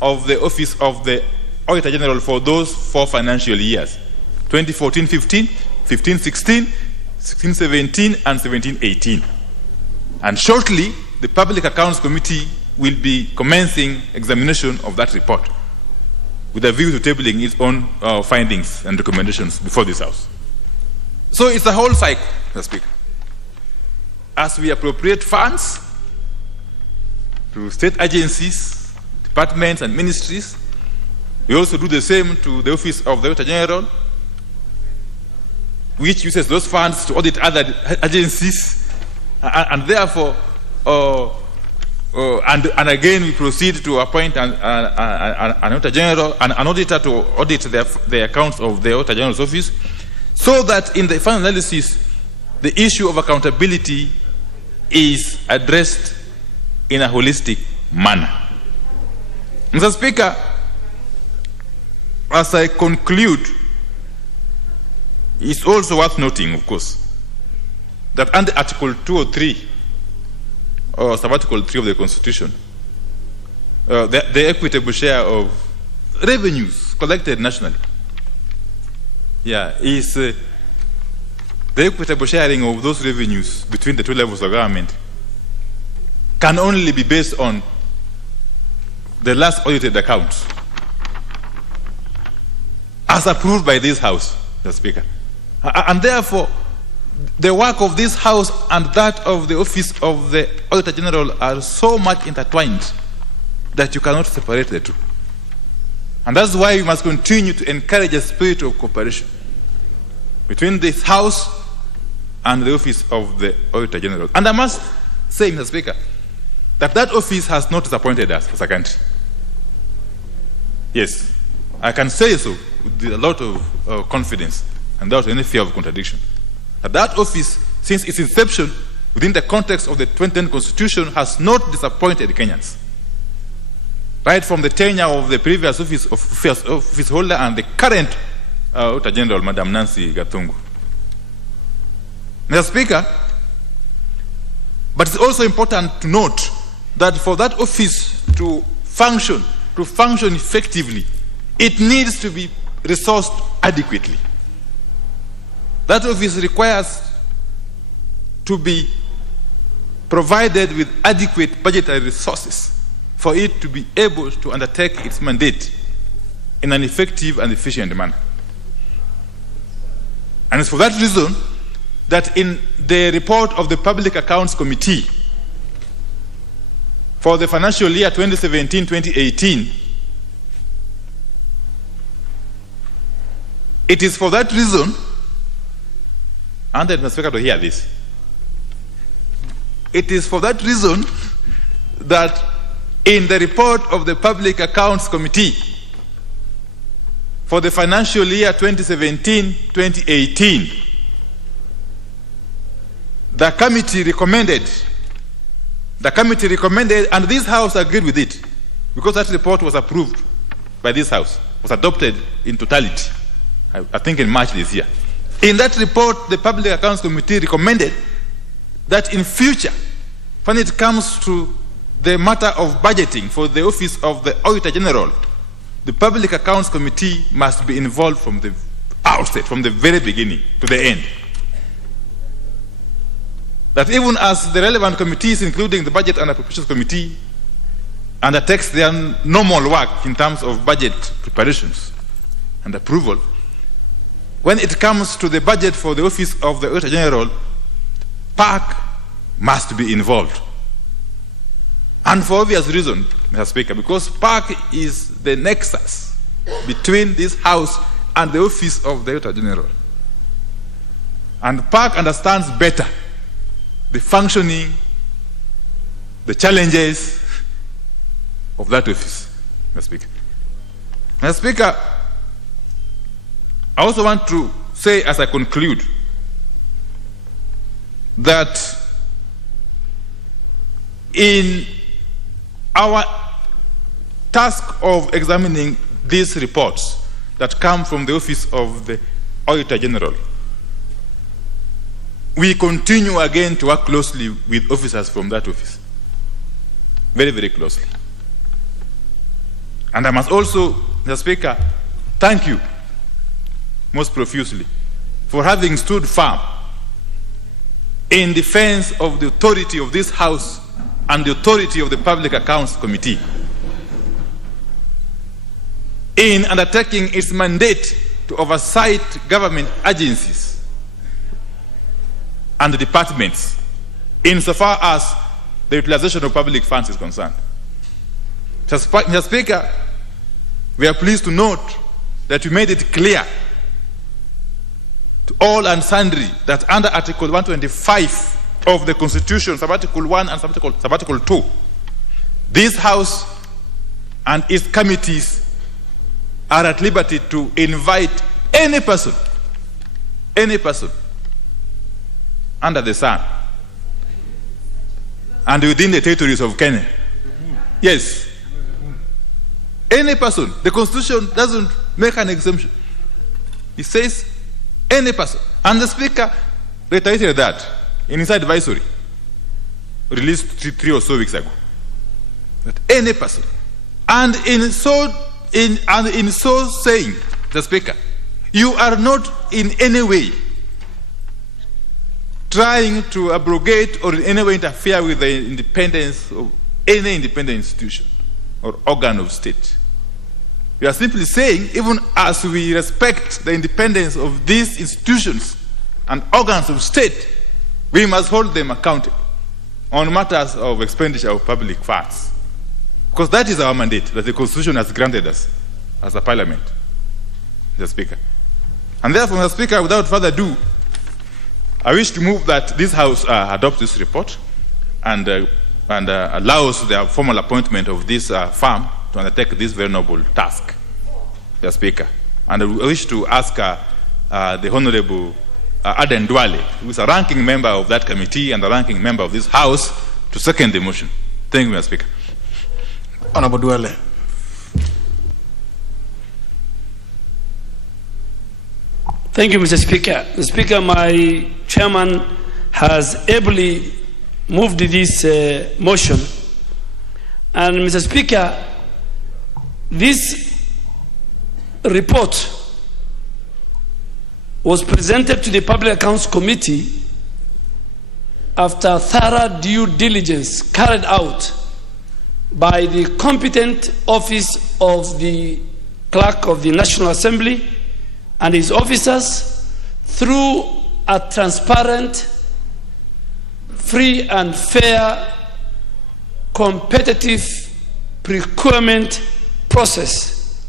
of the Office of the Auditor General for those 4 financial years, 2014-15, 15-16, 16-17, and 17-18. And shortly, the Public Accounts Committee will be commencing examination of that report with a view to tabling its own findings and recommendations before this House. So it's a whole cycle, Mr. Speaker. As we appropriate funds to state agencies, departments, and ministries, we also do the same to the Office of the Auditor General, which uses those funds to audit other agencies, and therefore, and again we proceed to appoint an Auditor General, an auditor to audit the accounts of the Auditor General's office, so that in the final analysis, the issue of accountability is addressed in a holistic manner. Mr. Speaker, as I conclude, it's also worth noting, of course, that under Article 203, or Sub-Article 3 of the Constitution, the equitable share of revenues collected nationally, is the equitable sharing of those revenues between the 2 levels of government can only be based on the last audited accounts as approved by this House, Mr. Speaker. And therefore, the work of this House and that of the Office of the Auditor General are so much intertwined that you cannot separate the two. And that's why we must continue to encourage a spirit of cooperation between this House and the Office of the Auditor General. And I must say, Mr. Speaker, that office has not disappointed us as a country. Yes, I can say so with a lot of confidence and without any fear of contradiction. That office, since its inception within the context of the 2010 Constitution, has not disappointed Kenyans. Right from the tenure of the previous office holder and the current Auditor General, Madam Nancy Gathungu. Mr. Speaker, but it's also important to note that for that office to function effectively, it needs to be resourced adequately. That office requires to be provided with adequate budgetary resources for it to be able to undertake its mandate in an effective and efficient manner. And it's for that reason that in the report of the Public Accounts Committee for the financial year 2017-2018, it is for that reason, and I must to hear this, it is for that reason that in the report of the Public Accounts Committee for the financial year 2017-2018, the committee recommended, and this House agreed with it, because that report was approved by this House, was adopted in totality, I think in March this year. In that report, the Public Accounts Committee recommended that in future, when it comes to the matter of budgeting for the Office of the Auditor General, the Public Accounts Committee must be involved from the outset, from the very beginning to the end. that even as the relevant committees, including the Budget and Appropriations Committee, undertakes their normal work in terms of budget preparations and approval, when it comes to the budget for the Office of the Auditor General, PAC must be involved. And for obvious reason, Mr. Speaker, because PAC is the nexus between this House and the Office of the Auditor General. And PAC understands better the functioning, the challenges of that office, Mr. Speaker. Mr. Speaker, I also want to say as I conclude that in our task of examining these reports that come from the Office of the Auditor General, we continue again to work closely with officers from that office. Very, very closely. And I must also, Mr. Speaker, thank you most profusely for having stood firm in defense of the authority of this House and the authority of the Public Accounts Committee in undertaking its mandate to oversight government agencies and the departments insofar as the utilization of public funds is concerned. Mr. Speaker, we are pleased to note that you made it clear to all and sundry that under Article 125 of the Constitution, Sub-Article 1 and Sub-Article 2, this House and its committees are at liberty to invite any person under the sun and within the territories of Kenya. Yes. Any person. The Constitution doesn't make an exemption. It says any person. And the Speaker reiterated that in his advisory released 3 or so weeks ago. That any person. And in so saying, the Speaker, you are not in any way trying to abrogate or in any way interfere with the independence of any independent institution or organ of state. We are simply saying, even as we respect the independence of these institutions and organs of state, we must hold them accountable on matters of expenditure of public funds. Because that is our mandate that the Constitution has granted us as a parliament, Mr. Speaker. And therefore, Mr. Speaker, without further ado, I wish to move that this House adopt this report and allows the formal appointment of this firm to undertake this very noble task, Mr. Speaker. And I wish to ask the Honorable Aden Duale, who is a ranking member of that committee and a ranking member of this House, to second the motion. Thank you, Mr. Speaker. Honorable Duale. Thank you, Mr. Speaker. Mr. Speaker, my chairman has ably moved this motion. And Mr. Speaker, this report was presented to the Public Accounts Committee after thorough due diligence carried out by the competent office of the Clerk of the National Assembly and his officers through a transparent, free and fair, competitive procurement process.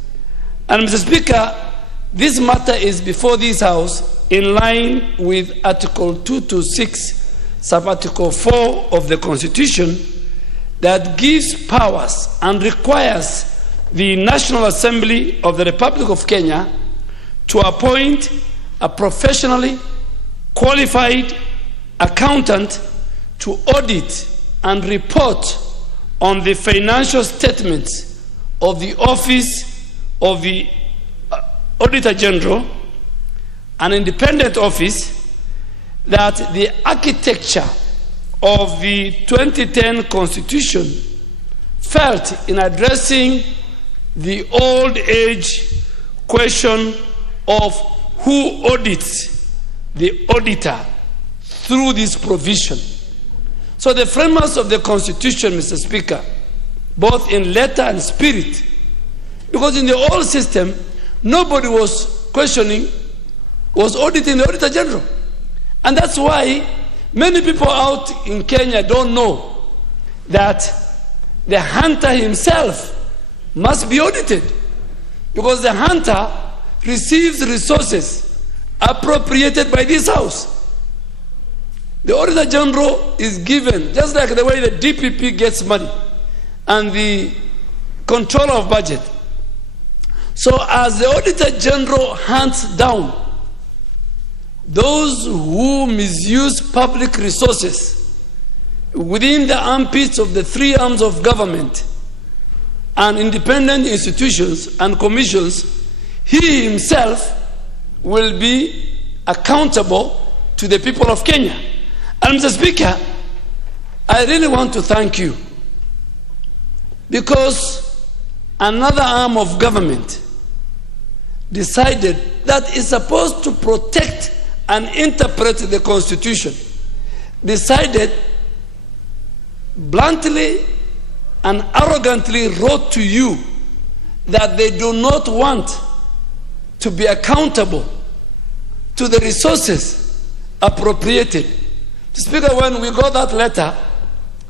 And Mr. Speaker, this matter is before this House in line with Article 226, Sub-Article 4 of the Constitution that gives powers and requires the National Assembly of the Republic of Kenya to appoint a professionally qualified accountant to audit and report on the financial statements of the Office of the Auditor General, an independent office that the architecture of the 2010 Constitution felt in addressing the old age question of who audits the auditor through this provision So the framers of the Constitution, Mr. Speaker, both in letter and spirit, because in the old system, nobody was questioning, was auditing the Auditor General. And that's why many people out in Kenya don't know that the hunter himself must be audited, because the hunter receives resources appropriated by this house. The Auditor General is given, just like the way the DPP gets money and the controller of budget. So as the Auditor General hunts down those who misuse public resources within the armpits of the three arms of government and independent institutions and commissions, he himself will be accountable to the people of Kenya. And Mr. Speaker, I really want to thank you, because another arm of government decided that is supposed to protect and interpret the Constitution, decided bluntly and arrogantly wrote to you that they do not want to be accountable to the resources appropriated. Speaker, when we got that letter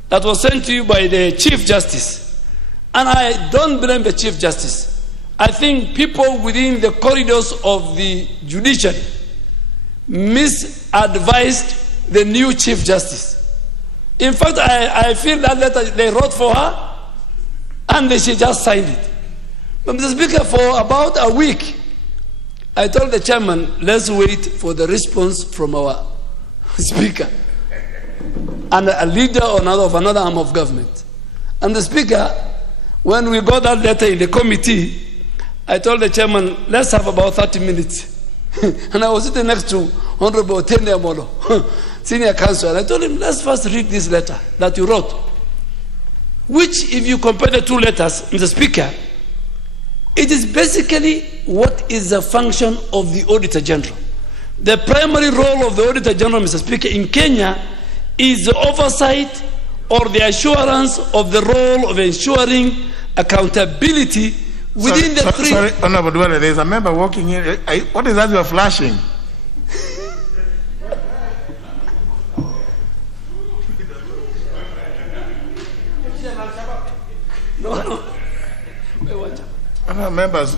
that was sent to you by the Chief Justice, and I don't blame the Chief Justice, I think people within the corridors of the judiciary misadvised the new Chief Justice. In fact, I feel that letter they wrote for her and she just signed it. But Mr. Speaker, for about a week, I told the chairman, let's wait for the response from our Speaker and a leader or another of another arm of government. And the Speaker, when we got that letter in the committee, I told the chairman, let's have about 30 minutes. And I was sitting next to Honorable Tende Amolo, senior counsel, and I told him, let's first read this letter that you wrote, which, if you compare the two letters, Mr. Speaker, it is basically what is the function of the Auditor General. The primary role of the Auditor General, Mr. Speaker, in Kenya is the oversight or the assurance of the role of ensuring accountability within the three... Sorry, Honorable Duale, there's a member walking in. What is that you are flashing? No. Other members,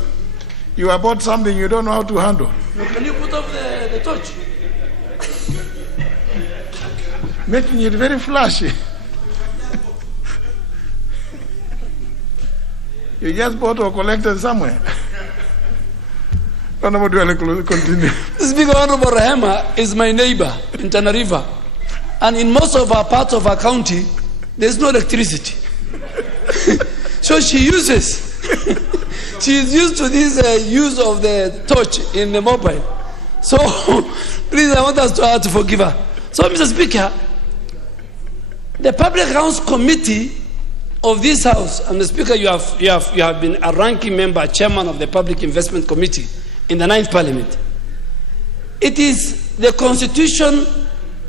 you are about something you don't know how to handle. No, can you put up the torch? Making it very flashy. You just bought or collected somewhere. Honorable Duale, continue. Speaker, Honorable Rahema is my neighbor in Tana River. And in most of our parts of our county, there's no electricity. So she uses, she is used to this use of the torch in the mobile. So please, I want us to forgive her. So, Mr. Speaker, the Public Accounts Committee of this House, and the Speaker, you have been a ranking member, chairman of the Public Investment Committee in the 9th Parliament. It is the Constitution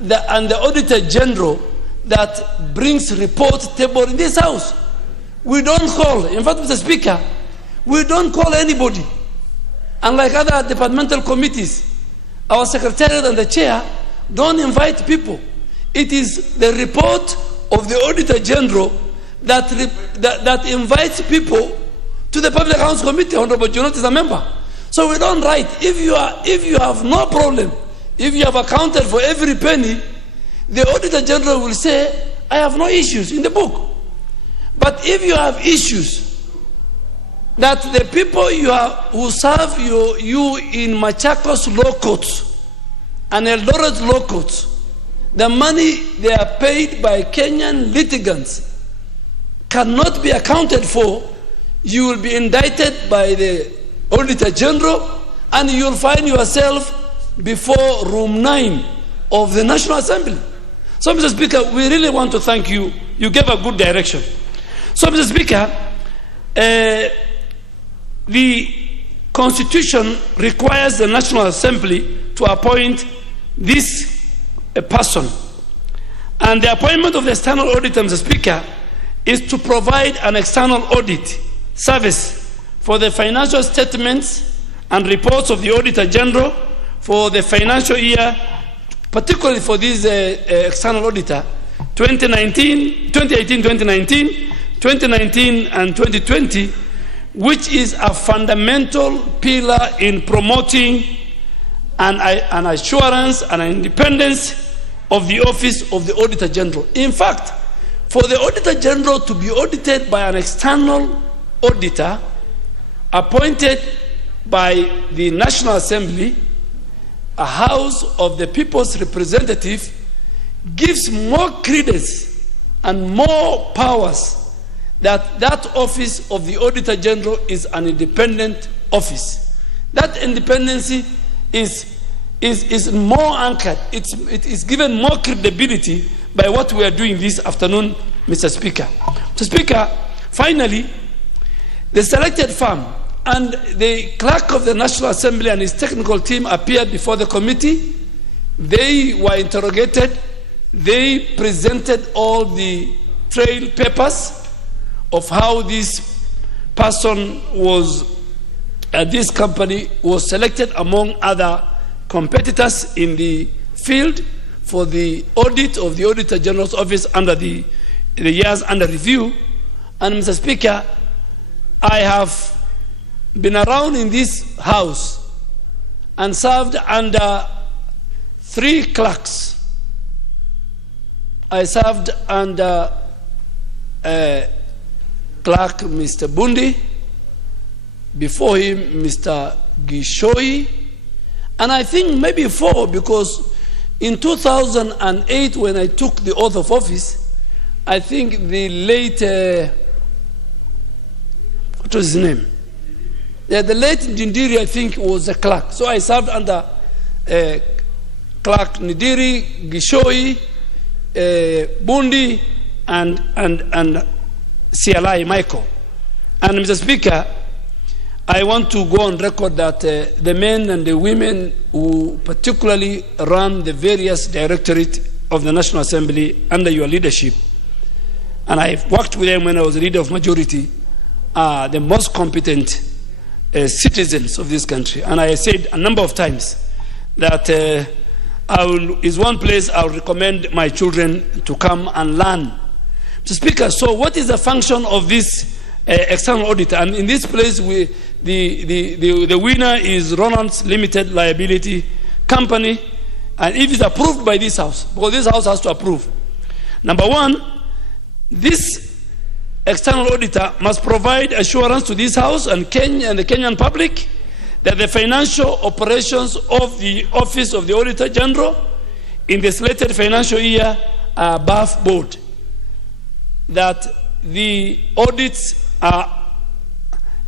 and the Auditor General that brings report table in this House. We don't call, in fact, Mr. Speaker, we don't call anybody. Unlike other departmental committees, our secretariat and the chair don't invite people. It is the report of the Auditor General that invites people to the Public Accounts Committee. Honorable Junot is a member. So we don't write. If you have no problem, if you have accounted for every penny, the Auditor General will say, I have no issues in the book. But if you have issues that the people who serve you in Machakos law courts and Eldoret law courts, the money they are paid by Kenyan litigants cannot be accounted for, you will be indicted by the Auditor General and you will find yourself before room 9 of the National Assembly. So, Mr. Speaker, we really want to thank you. You gave a good direction. So, Mr. Speaker, the Constitution requires the National Assembly to appoint this person. And the appointment of the external auditor, Mr. Speaker, is to provide an external audit service for the financial statements and reports of the Auditor General for the financial year, particularly for this external auditor, 2018, 2019, 2019 and 2020, which is a fundamental pillar in promoting an assurance and an independence of the office of the Auditor General. In fact, for the Auditor General to be audited by an external auditor appointed by the National Assembly, a House of the People's Representative, gives more credence and more powers that that office of the Auditor General is an independent office. That independency is more anchored. It is given more credibility by what we are doing this afternoon, Mr. Speaker. Mr. Speaker, finally, the selected firm and the clerk of the National Assembly and his technical team appeared before the committee. They were interrogated. They presented all the trail papers of how this person was, this company was selected among other competitors in the field for the audit of the Auditor General's office under the years under review. And Mr. Speaker, I have been around in this house and served under 3 clerks. I served under clerk Mr. Bundi, before him Mr. Gishoi, and I think maybe 4, because in 2008 when I took the oath of office, I think the late, what was his name? Yeah, the late Ndiri, I think, was a clerk. So I served under clerk Ndiri, Gishoi, Bundi, and CLI Michael. And Mr. Speaker, I want to go on record that the men and the women who particularly run the various directorates of the National Assembly under your leadership, and I've worked with them when I was leader of majority, are the most competent citizens of this country. And I said a number of times that is one place I will recommend my children to come and learn. Mr. Speaker, so what is the function of this external auditor? And in this place, the winner is Ronald's Limited Liability Company, and if it's approved by this House, because this House has to approve. Number 1, this external auditor must provide assurance to this House and Kenya and the Kenyan public that the financial operations of the Office of the Auditor General in the slated financial year are above board, that the audits are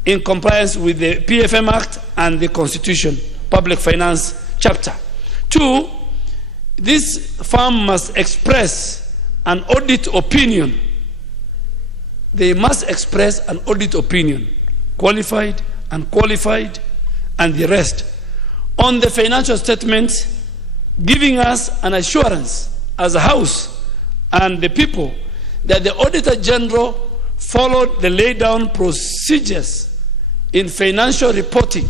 in compliance with the PFM Act and the Constitution, Public Finance Chapter. 2, this firm must express an audit opinion. They must express an audit opinion, qualified, unqualified, and the rest, on the financial statements, giving us an assurance as a House and the people that the Auditor General followed the laid down procedures in financial reporting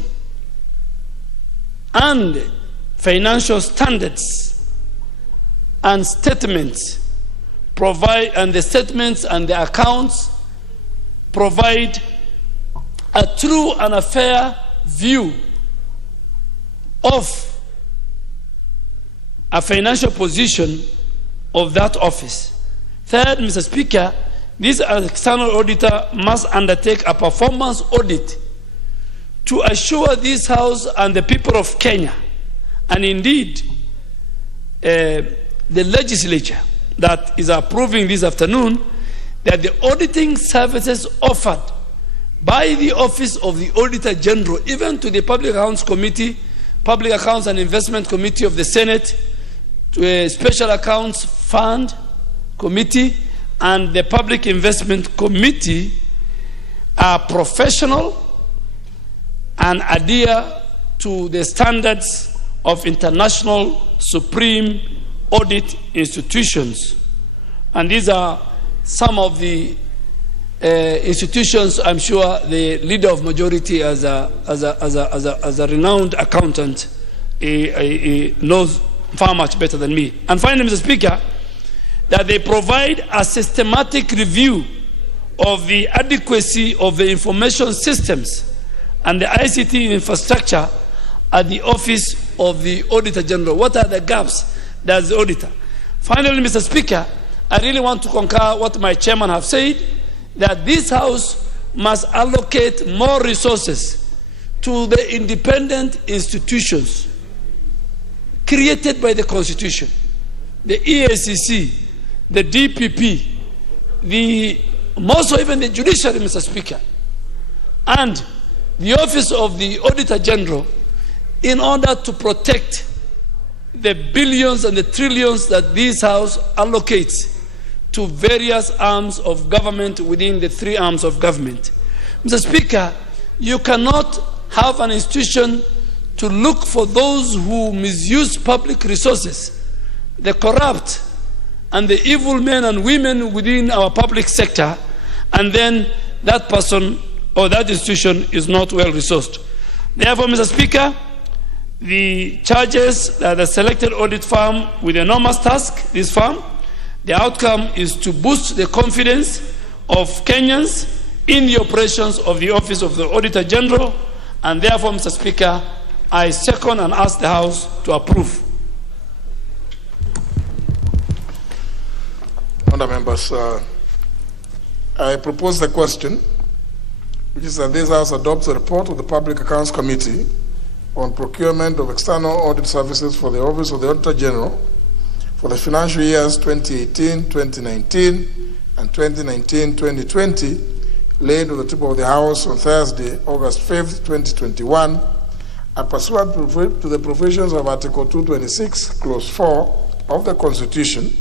and financial standards and statements provide, and the statements and the accounts provide a true and a fair view of a financial position of that office. Third, Mr. Speaker, this external auditor must undertake a performance audit to assure this House and the people of Kenya, and indeed the legislature that is approving this afternoon, that the auditing services offered by the Office of the Auditor General, even to the Public Accounts Committee, Public Accounts and Investment Committee of the Senate, to a Special Accounts Fund Committee, and the Public Investment Committee, are professional and adhere to the standards of international supreme audit institutions And these are some of the institutions. I'm sure the leader of majority, as a renowned accountant, knows far much better than me. And finally, Mr. Speaker, that they provide a systematic review of the adequacy of the information systems and the ICT infrastructure at the Office of the Auditor General. What are the gaps? That's the auditor. Finally, Mr. Speaker, I really want to concur what my chairman have said, that this House must allocate more resources to the independent institutions created by the Constitution, the EACC, the DPP, most so even the judiciary, Mr. Speaker, and the Office of the Auditor General, in order to protect the billions and the trillions that this House allocates to various arms of government within the three arms of government. Mr. Speaker, you cannot have an institution to look for those who misuse public resources, the corrupt and the evil men and women within our public sector, and then that person or that institution is not well resourced. Therefore, Mr. Speaker, the charges that the selected audit firm with enormous task, this firm, the outcome is to boost the confidence of Kenyans in the operations of the Office of the Auditor General, and therefore, Mr. Speaker, I second and ask the House to approve. Honourable members, I propose the question, which is that this House adopts a report of the Public Accounts Committee on procurement of external audit services for the Office of the Auditor General for the financial years 2018-2019 and 2019-2020, laid on the table of the House on Thursday, August 5th, 2021, and pursuant to the provisions of Article 226, Clause 4 of the Constitution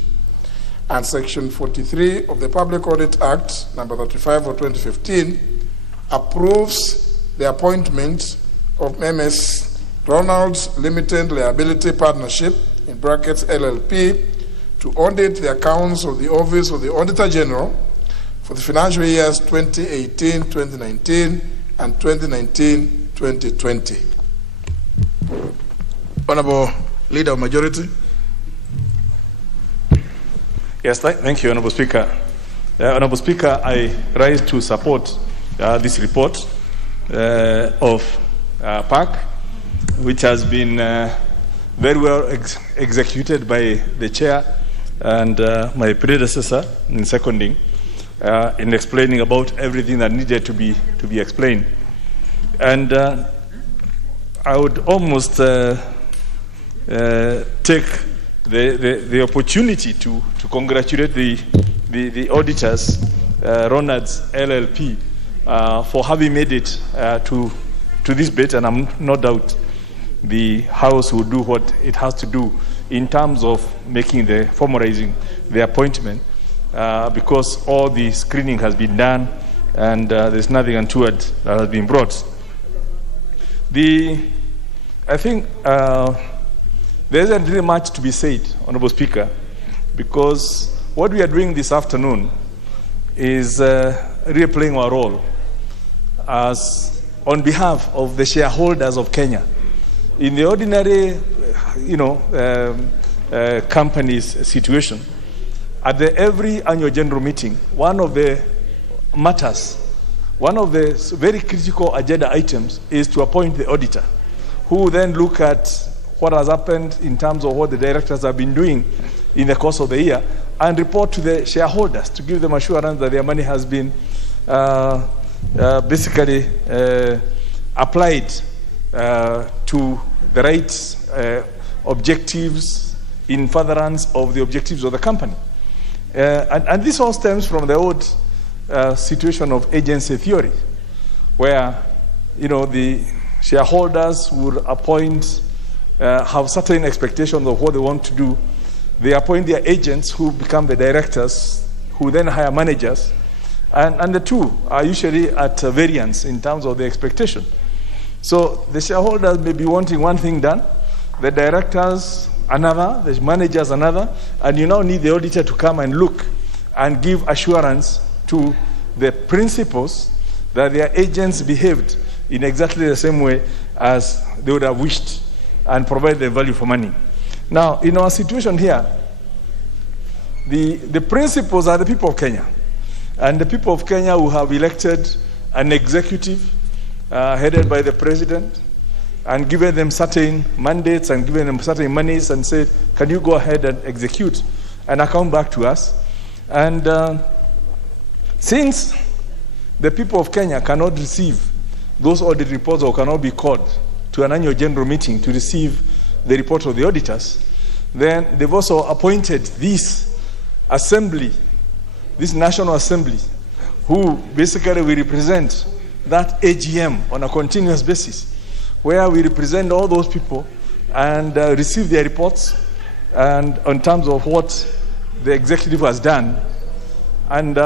and Section 43 of the Public Audit Act, number 35 of 2015, approves the appointment of MS Ronald's Limited Liability Partnership, in brackets LLP, to audit the accounts of the Office of the Auditor General for the financial years 2018-2019 and 2019-2020. Honourable Leader of Majority. Yes, thank you, Honourable Speaker. Honourable Speaker, I rise to support this report of PAC, which has been very well executed by the Chair and my predecessor in seconding, in explaining about everything that needed to be explained. And I would almost take the opportunity to congratulate the auditors, Ronald's LLP, for having made it to this bit, and I'm no doubt the House will do what it has to do in terms of formalizing the appointment, because all the screening has been done and there's nothing untoward that has been brought. I think there isn't really much to be said, Honourable Speaker, because what we are doing this afternoon is really playing our role as on behalf of the shareholders of Kenya. In the ordinary, company's situation, at every annual general meeting, one of the matters, one of the very critical agenda items is to appoint the auditor, who will then look at what has happened in terms of what the directors have been doing in the course of the year and report to the shareholders to give them assurance that their money has been basically applied to the right objectives in furtherance of the objectives of the company. And this all stems from the old situation of agency theory, where the shareholders would appoint, have certain expectations of what they want to do. They appoint their agents who become the directors, who then hire managers, and the two are usually at variance in terms of the expectation. So the shareholders may be wanting one thing done, the directors another, the managers another, and you now need the auditor to come and look and give assurance to the principals that their agents behaved in exactly the same way as they would have wished and provide the value for money. Now, in our situation here, the principals are the people of Kenya. And the people of Kenya who have elected an executive headed by the president and given them certain mandates and given them certain monies and said, can you go ahead and execute and account back to us? And since the people of Kenya cannot receive those audit reports or cannot be called to an annual general meeting to receive the report of the auditors, then they've also appointed this assembly, this National Assembly, who basically will represent that AGM on a continuous basis, where we represent all those people and receive their reports and in terms of what the executive has done. And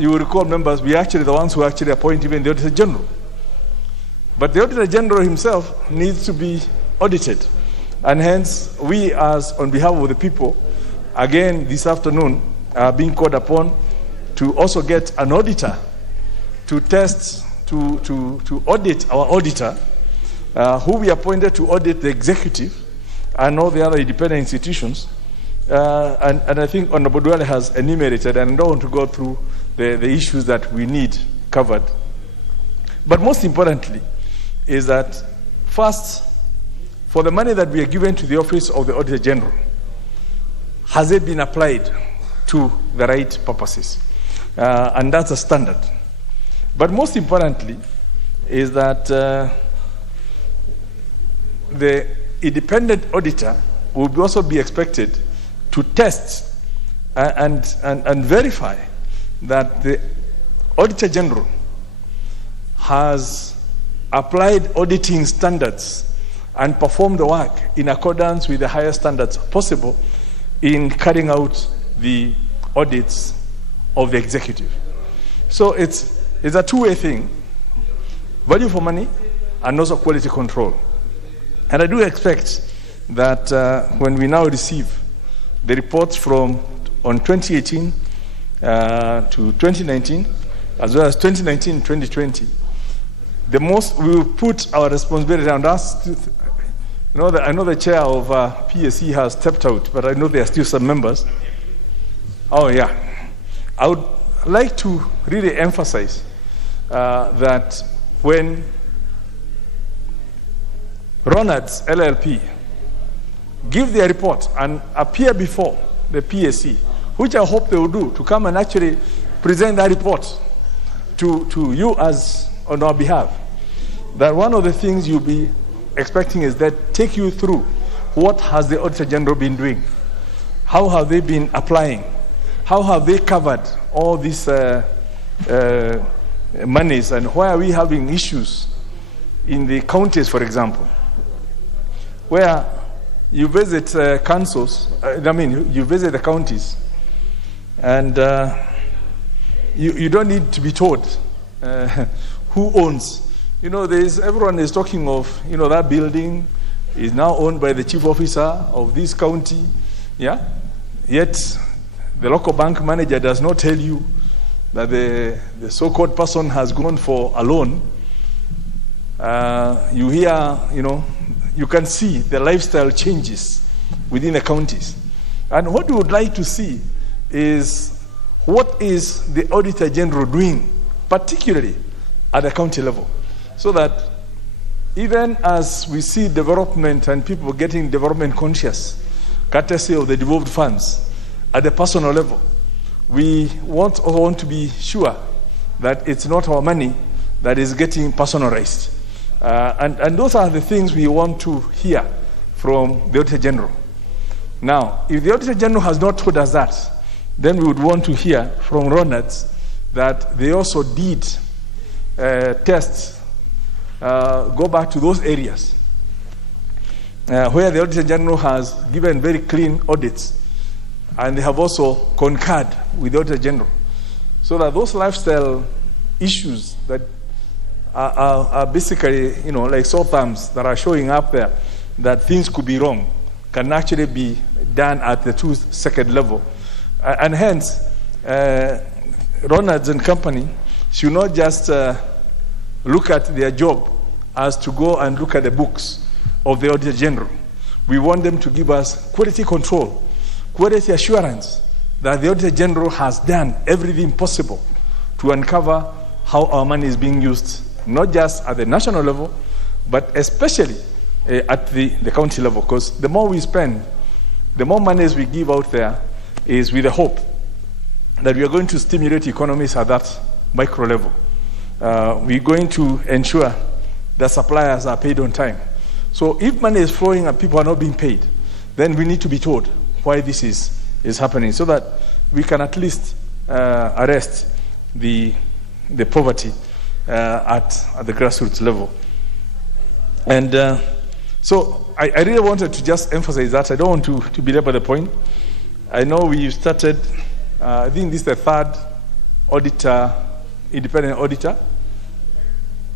you will recall, members, we are actually the ones who actually appoint even the Auditor General. But the Auditor General himself needs to be audited. And hence, we as on behalf of the people, again this afternoon, are being called upon to also get an auditor to test, to audit our auditor, who we appointed to audit the executive and all the other independent institutions. And I think Honorable Duale has enumerated, and I don't want to go through the issues that we need covered. But most importantly is that, first, for the money that we are given to the Office of the Auditor General, has it been applied to the right purposes? And that's a standard. But most importantly is that the independent auditor will also be expected to test and verify that the Auditor General has applied auditing standards and performed the work in accordance with the highest standards possible in carrying out the audits of the executive. So it's a two-way thing, value for money and also quality control. And I do expect that when we now receive the reports from on 2018 to 2019, as well as 2019-2020, the most we will put our responsibility on us. I know the chair of PSC has stepped out, but I know there are still some members. Oh yeah, I would like to really emphasize that when Ronald's LLP give their report and appear before the PSC, which I hope they will do, to come and actually present that report to you as on our behalf, that one of the things you'll be expecting is that take you through what has the Auditor General been doing, how have they been applying, how have they covered all these monies, and why are we having issues in the counties, for example, where you visit councils, you visit the counties, and you don't need to be told who owns. Everyone is talking of, that building is now owned by the chief officer of this county, yeah? Yet the local bank manager does not tell you that the so-called person has gone for a loan. You hear, you can see the lifestyle changes within the counties. And what we would like to see is what is the Auditor General doing, particularly at the county level, so that even as we see development and people getting development conscious, courtesy of the devolved funds at the personal level, we want to be sure that it's not our money that is getting personalized. And those are the things we want to hear from the Auditor General. Now, if the Auditor General has not told us that, then we would want to hear from Ronalds that they also did tests, go back to those areas where the Auditor General has given very clean audits, and they have also concurred with the Auditor General, so that those lifestyle issues that are basically, like sore thumbs that are showing up there, that things could be wrong, can actually be done at the 2-second level. And hence, Ronalds and company should not just look at their job as to go and look at the books of the Auditor General. We want them to give us quality control, quality assurance that the Auditor General has done everything possible to uncover how our money is being used, not just at the national level, but especially at the county level, because the more we spend, the more monies we give out there is with the hope that we are going to stimulate economies at that micro level. We're going to ensure that suppliers are paid on time. So if money is flowing and people are not being paid, then we need to be told why this is happening so that we can at least arrest the poverty at the grassroots level. And so I really wanted to just emphasize that. I don't want to belabor the point. I know we started, I think this is the third auditor, independent auditor.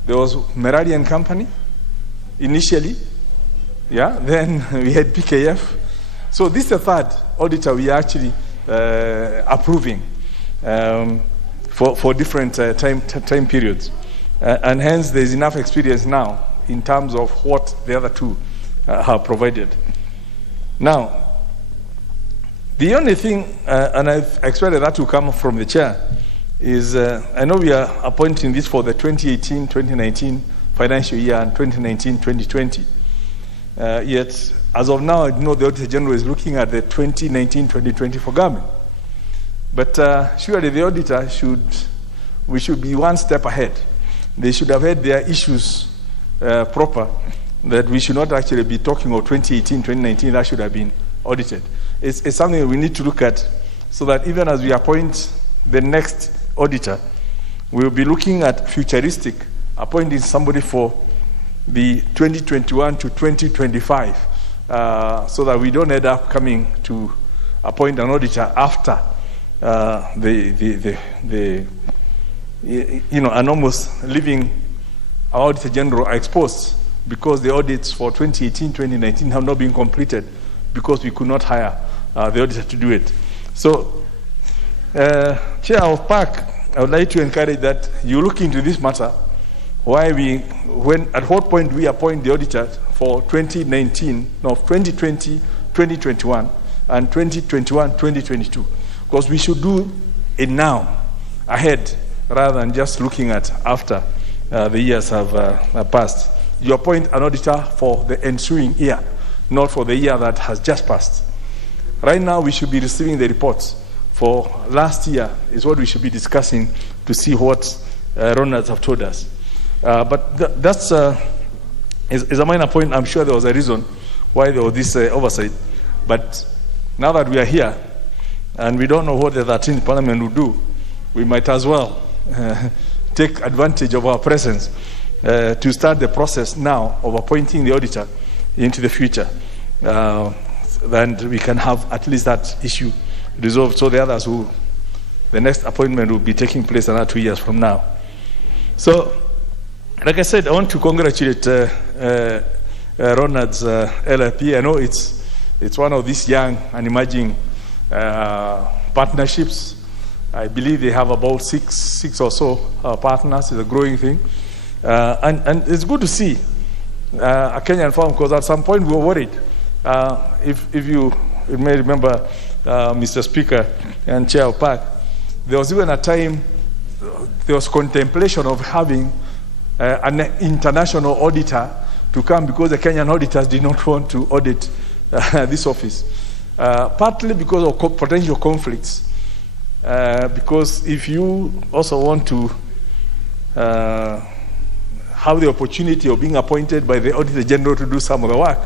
There was Merari and Company initially, yeah. Then we had PKF. So this is the third auditor we are actually approving for different time periods, and hence there's enough experience now in terms of what the other two have provided. Now, the only thing, and I've expected that to come from the chair, is I know we are appointing this for the 2018-2019 financial year and 2019-2020. Yet, as of now, I know the Auditor General is looking at the 2019-2020 for government. But surely the auditor we should be one step ahead. They should have had their issues proper, that we should not actually be talking of 2018-2019, that should have been audited. It's something that we need to look at so that even as we appoint the next auditor, we'll be looking at futuristic, appointing somebody for the 2021 to 2025, so that we don't end up coming to appoint an auditor after and almost leaving our Auditor General exposed because the audits for 2018, 2019 have not been completed because we could not hire the auditor to do it. So, Chair of PAC, I would like to encourage that you look into this matter. At what point we appoint the auditor for 2020, 2021, and 2021, 2022, because we should do it now, ahead, rather than just looking at after the years have passed. You appoint an auditor for the ensuing year, not for the year that has just passed. Right now, we should be receiving the reports for last year is what we should be discussing to see what Ronalds have told us. But that's is a minor point. I'm sure there was a reason why there was this oversight. But now that we are here and we don't know what the 13th Parliament will do, we might as well take advantage of our presence to start the process now of appointing the auditor into the future. Then we can have at least that issue resolved, so the others the next appointment will be taking place another 2 years from now. So, like I said, I want to congratulate Ronald's LLP. I know it's one of these young and emerging partnerships. I believe they have about six or so partners. It's a growing thing. And it's good to see a Kenyan firm, because at some point we were worried. If you may remember, Mr. Speaker and Chair of PAC, there was even a time there was contemplation of having an international auditor to come because the Kenyan auditors did not want to audit this office, partly because of potential conflicts. Because if you also want to have the opportunity of being appointed by the Auditor General to do some of the work,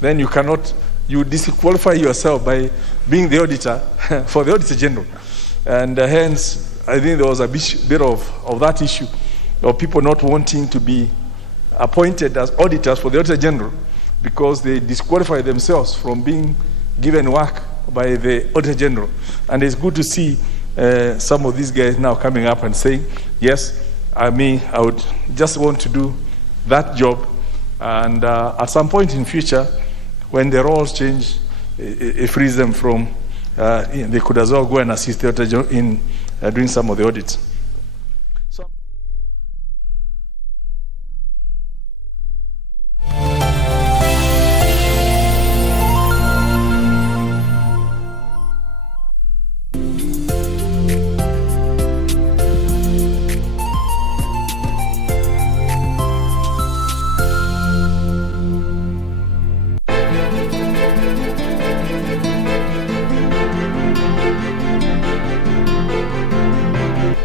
then you disqualify yourself by being the auditor for the Auditor General. And hence, I think there was a bit of that issue of people not wanting to be appointed as auditors for the Auditor General because they disqualify themselves from being given work by the Auditor General. And it's good to see some of these guys now coming up and saying, yes, I would just want to do that job. And at some point in future, when the roles change, it frees them from they could as well go and assist the Auditor General in doing some of the audits.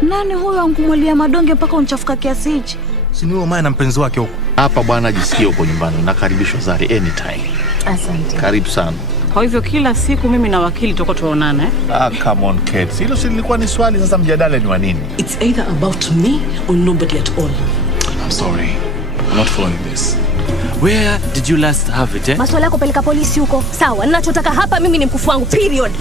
Nani huyo angumulia madonge mpaka unchafuka kiasi hichi? Si ni wewe na mpenzi wake huko. Hapa bwana, jisikie huko nyumbani, unakaribishwa Zari anytime. Asante. Karibu sana. Kwa hivyo kila siku mimi na wakili tutakuwa tuonana Come on kids. Hilo si lilikuwa ni swali, sasa mjadala ni wa nini? It's either about me or nobody at all. I'm sorry. I'm not following this. Where did you last have it, Maswala yako peleka polisi huko. Sawa, ninachotaka hapa mimi ni mkufu wangu, period.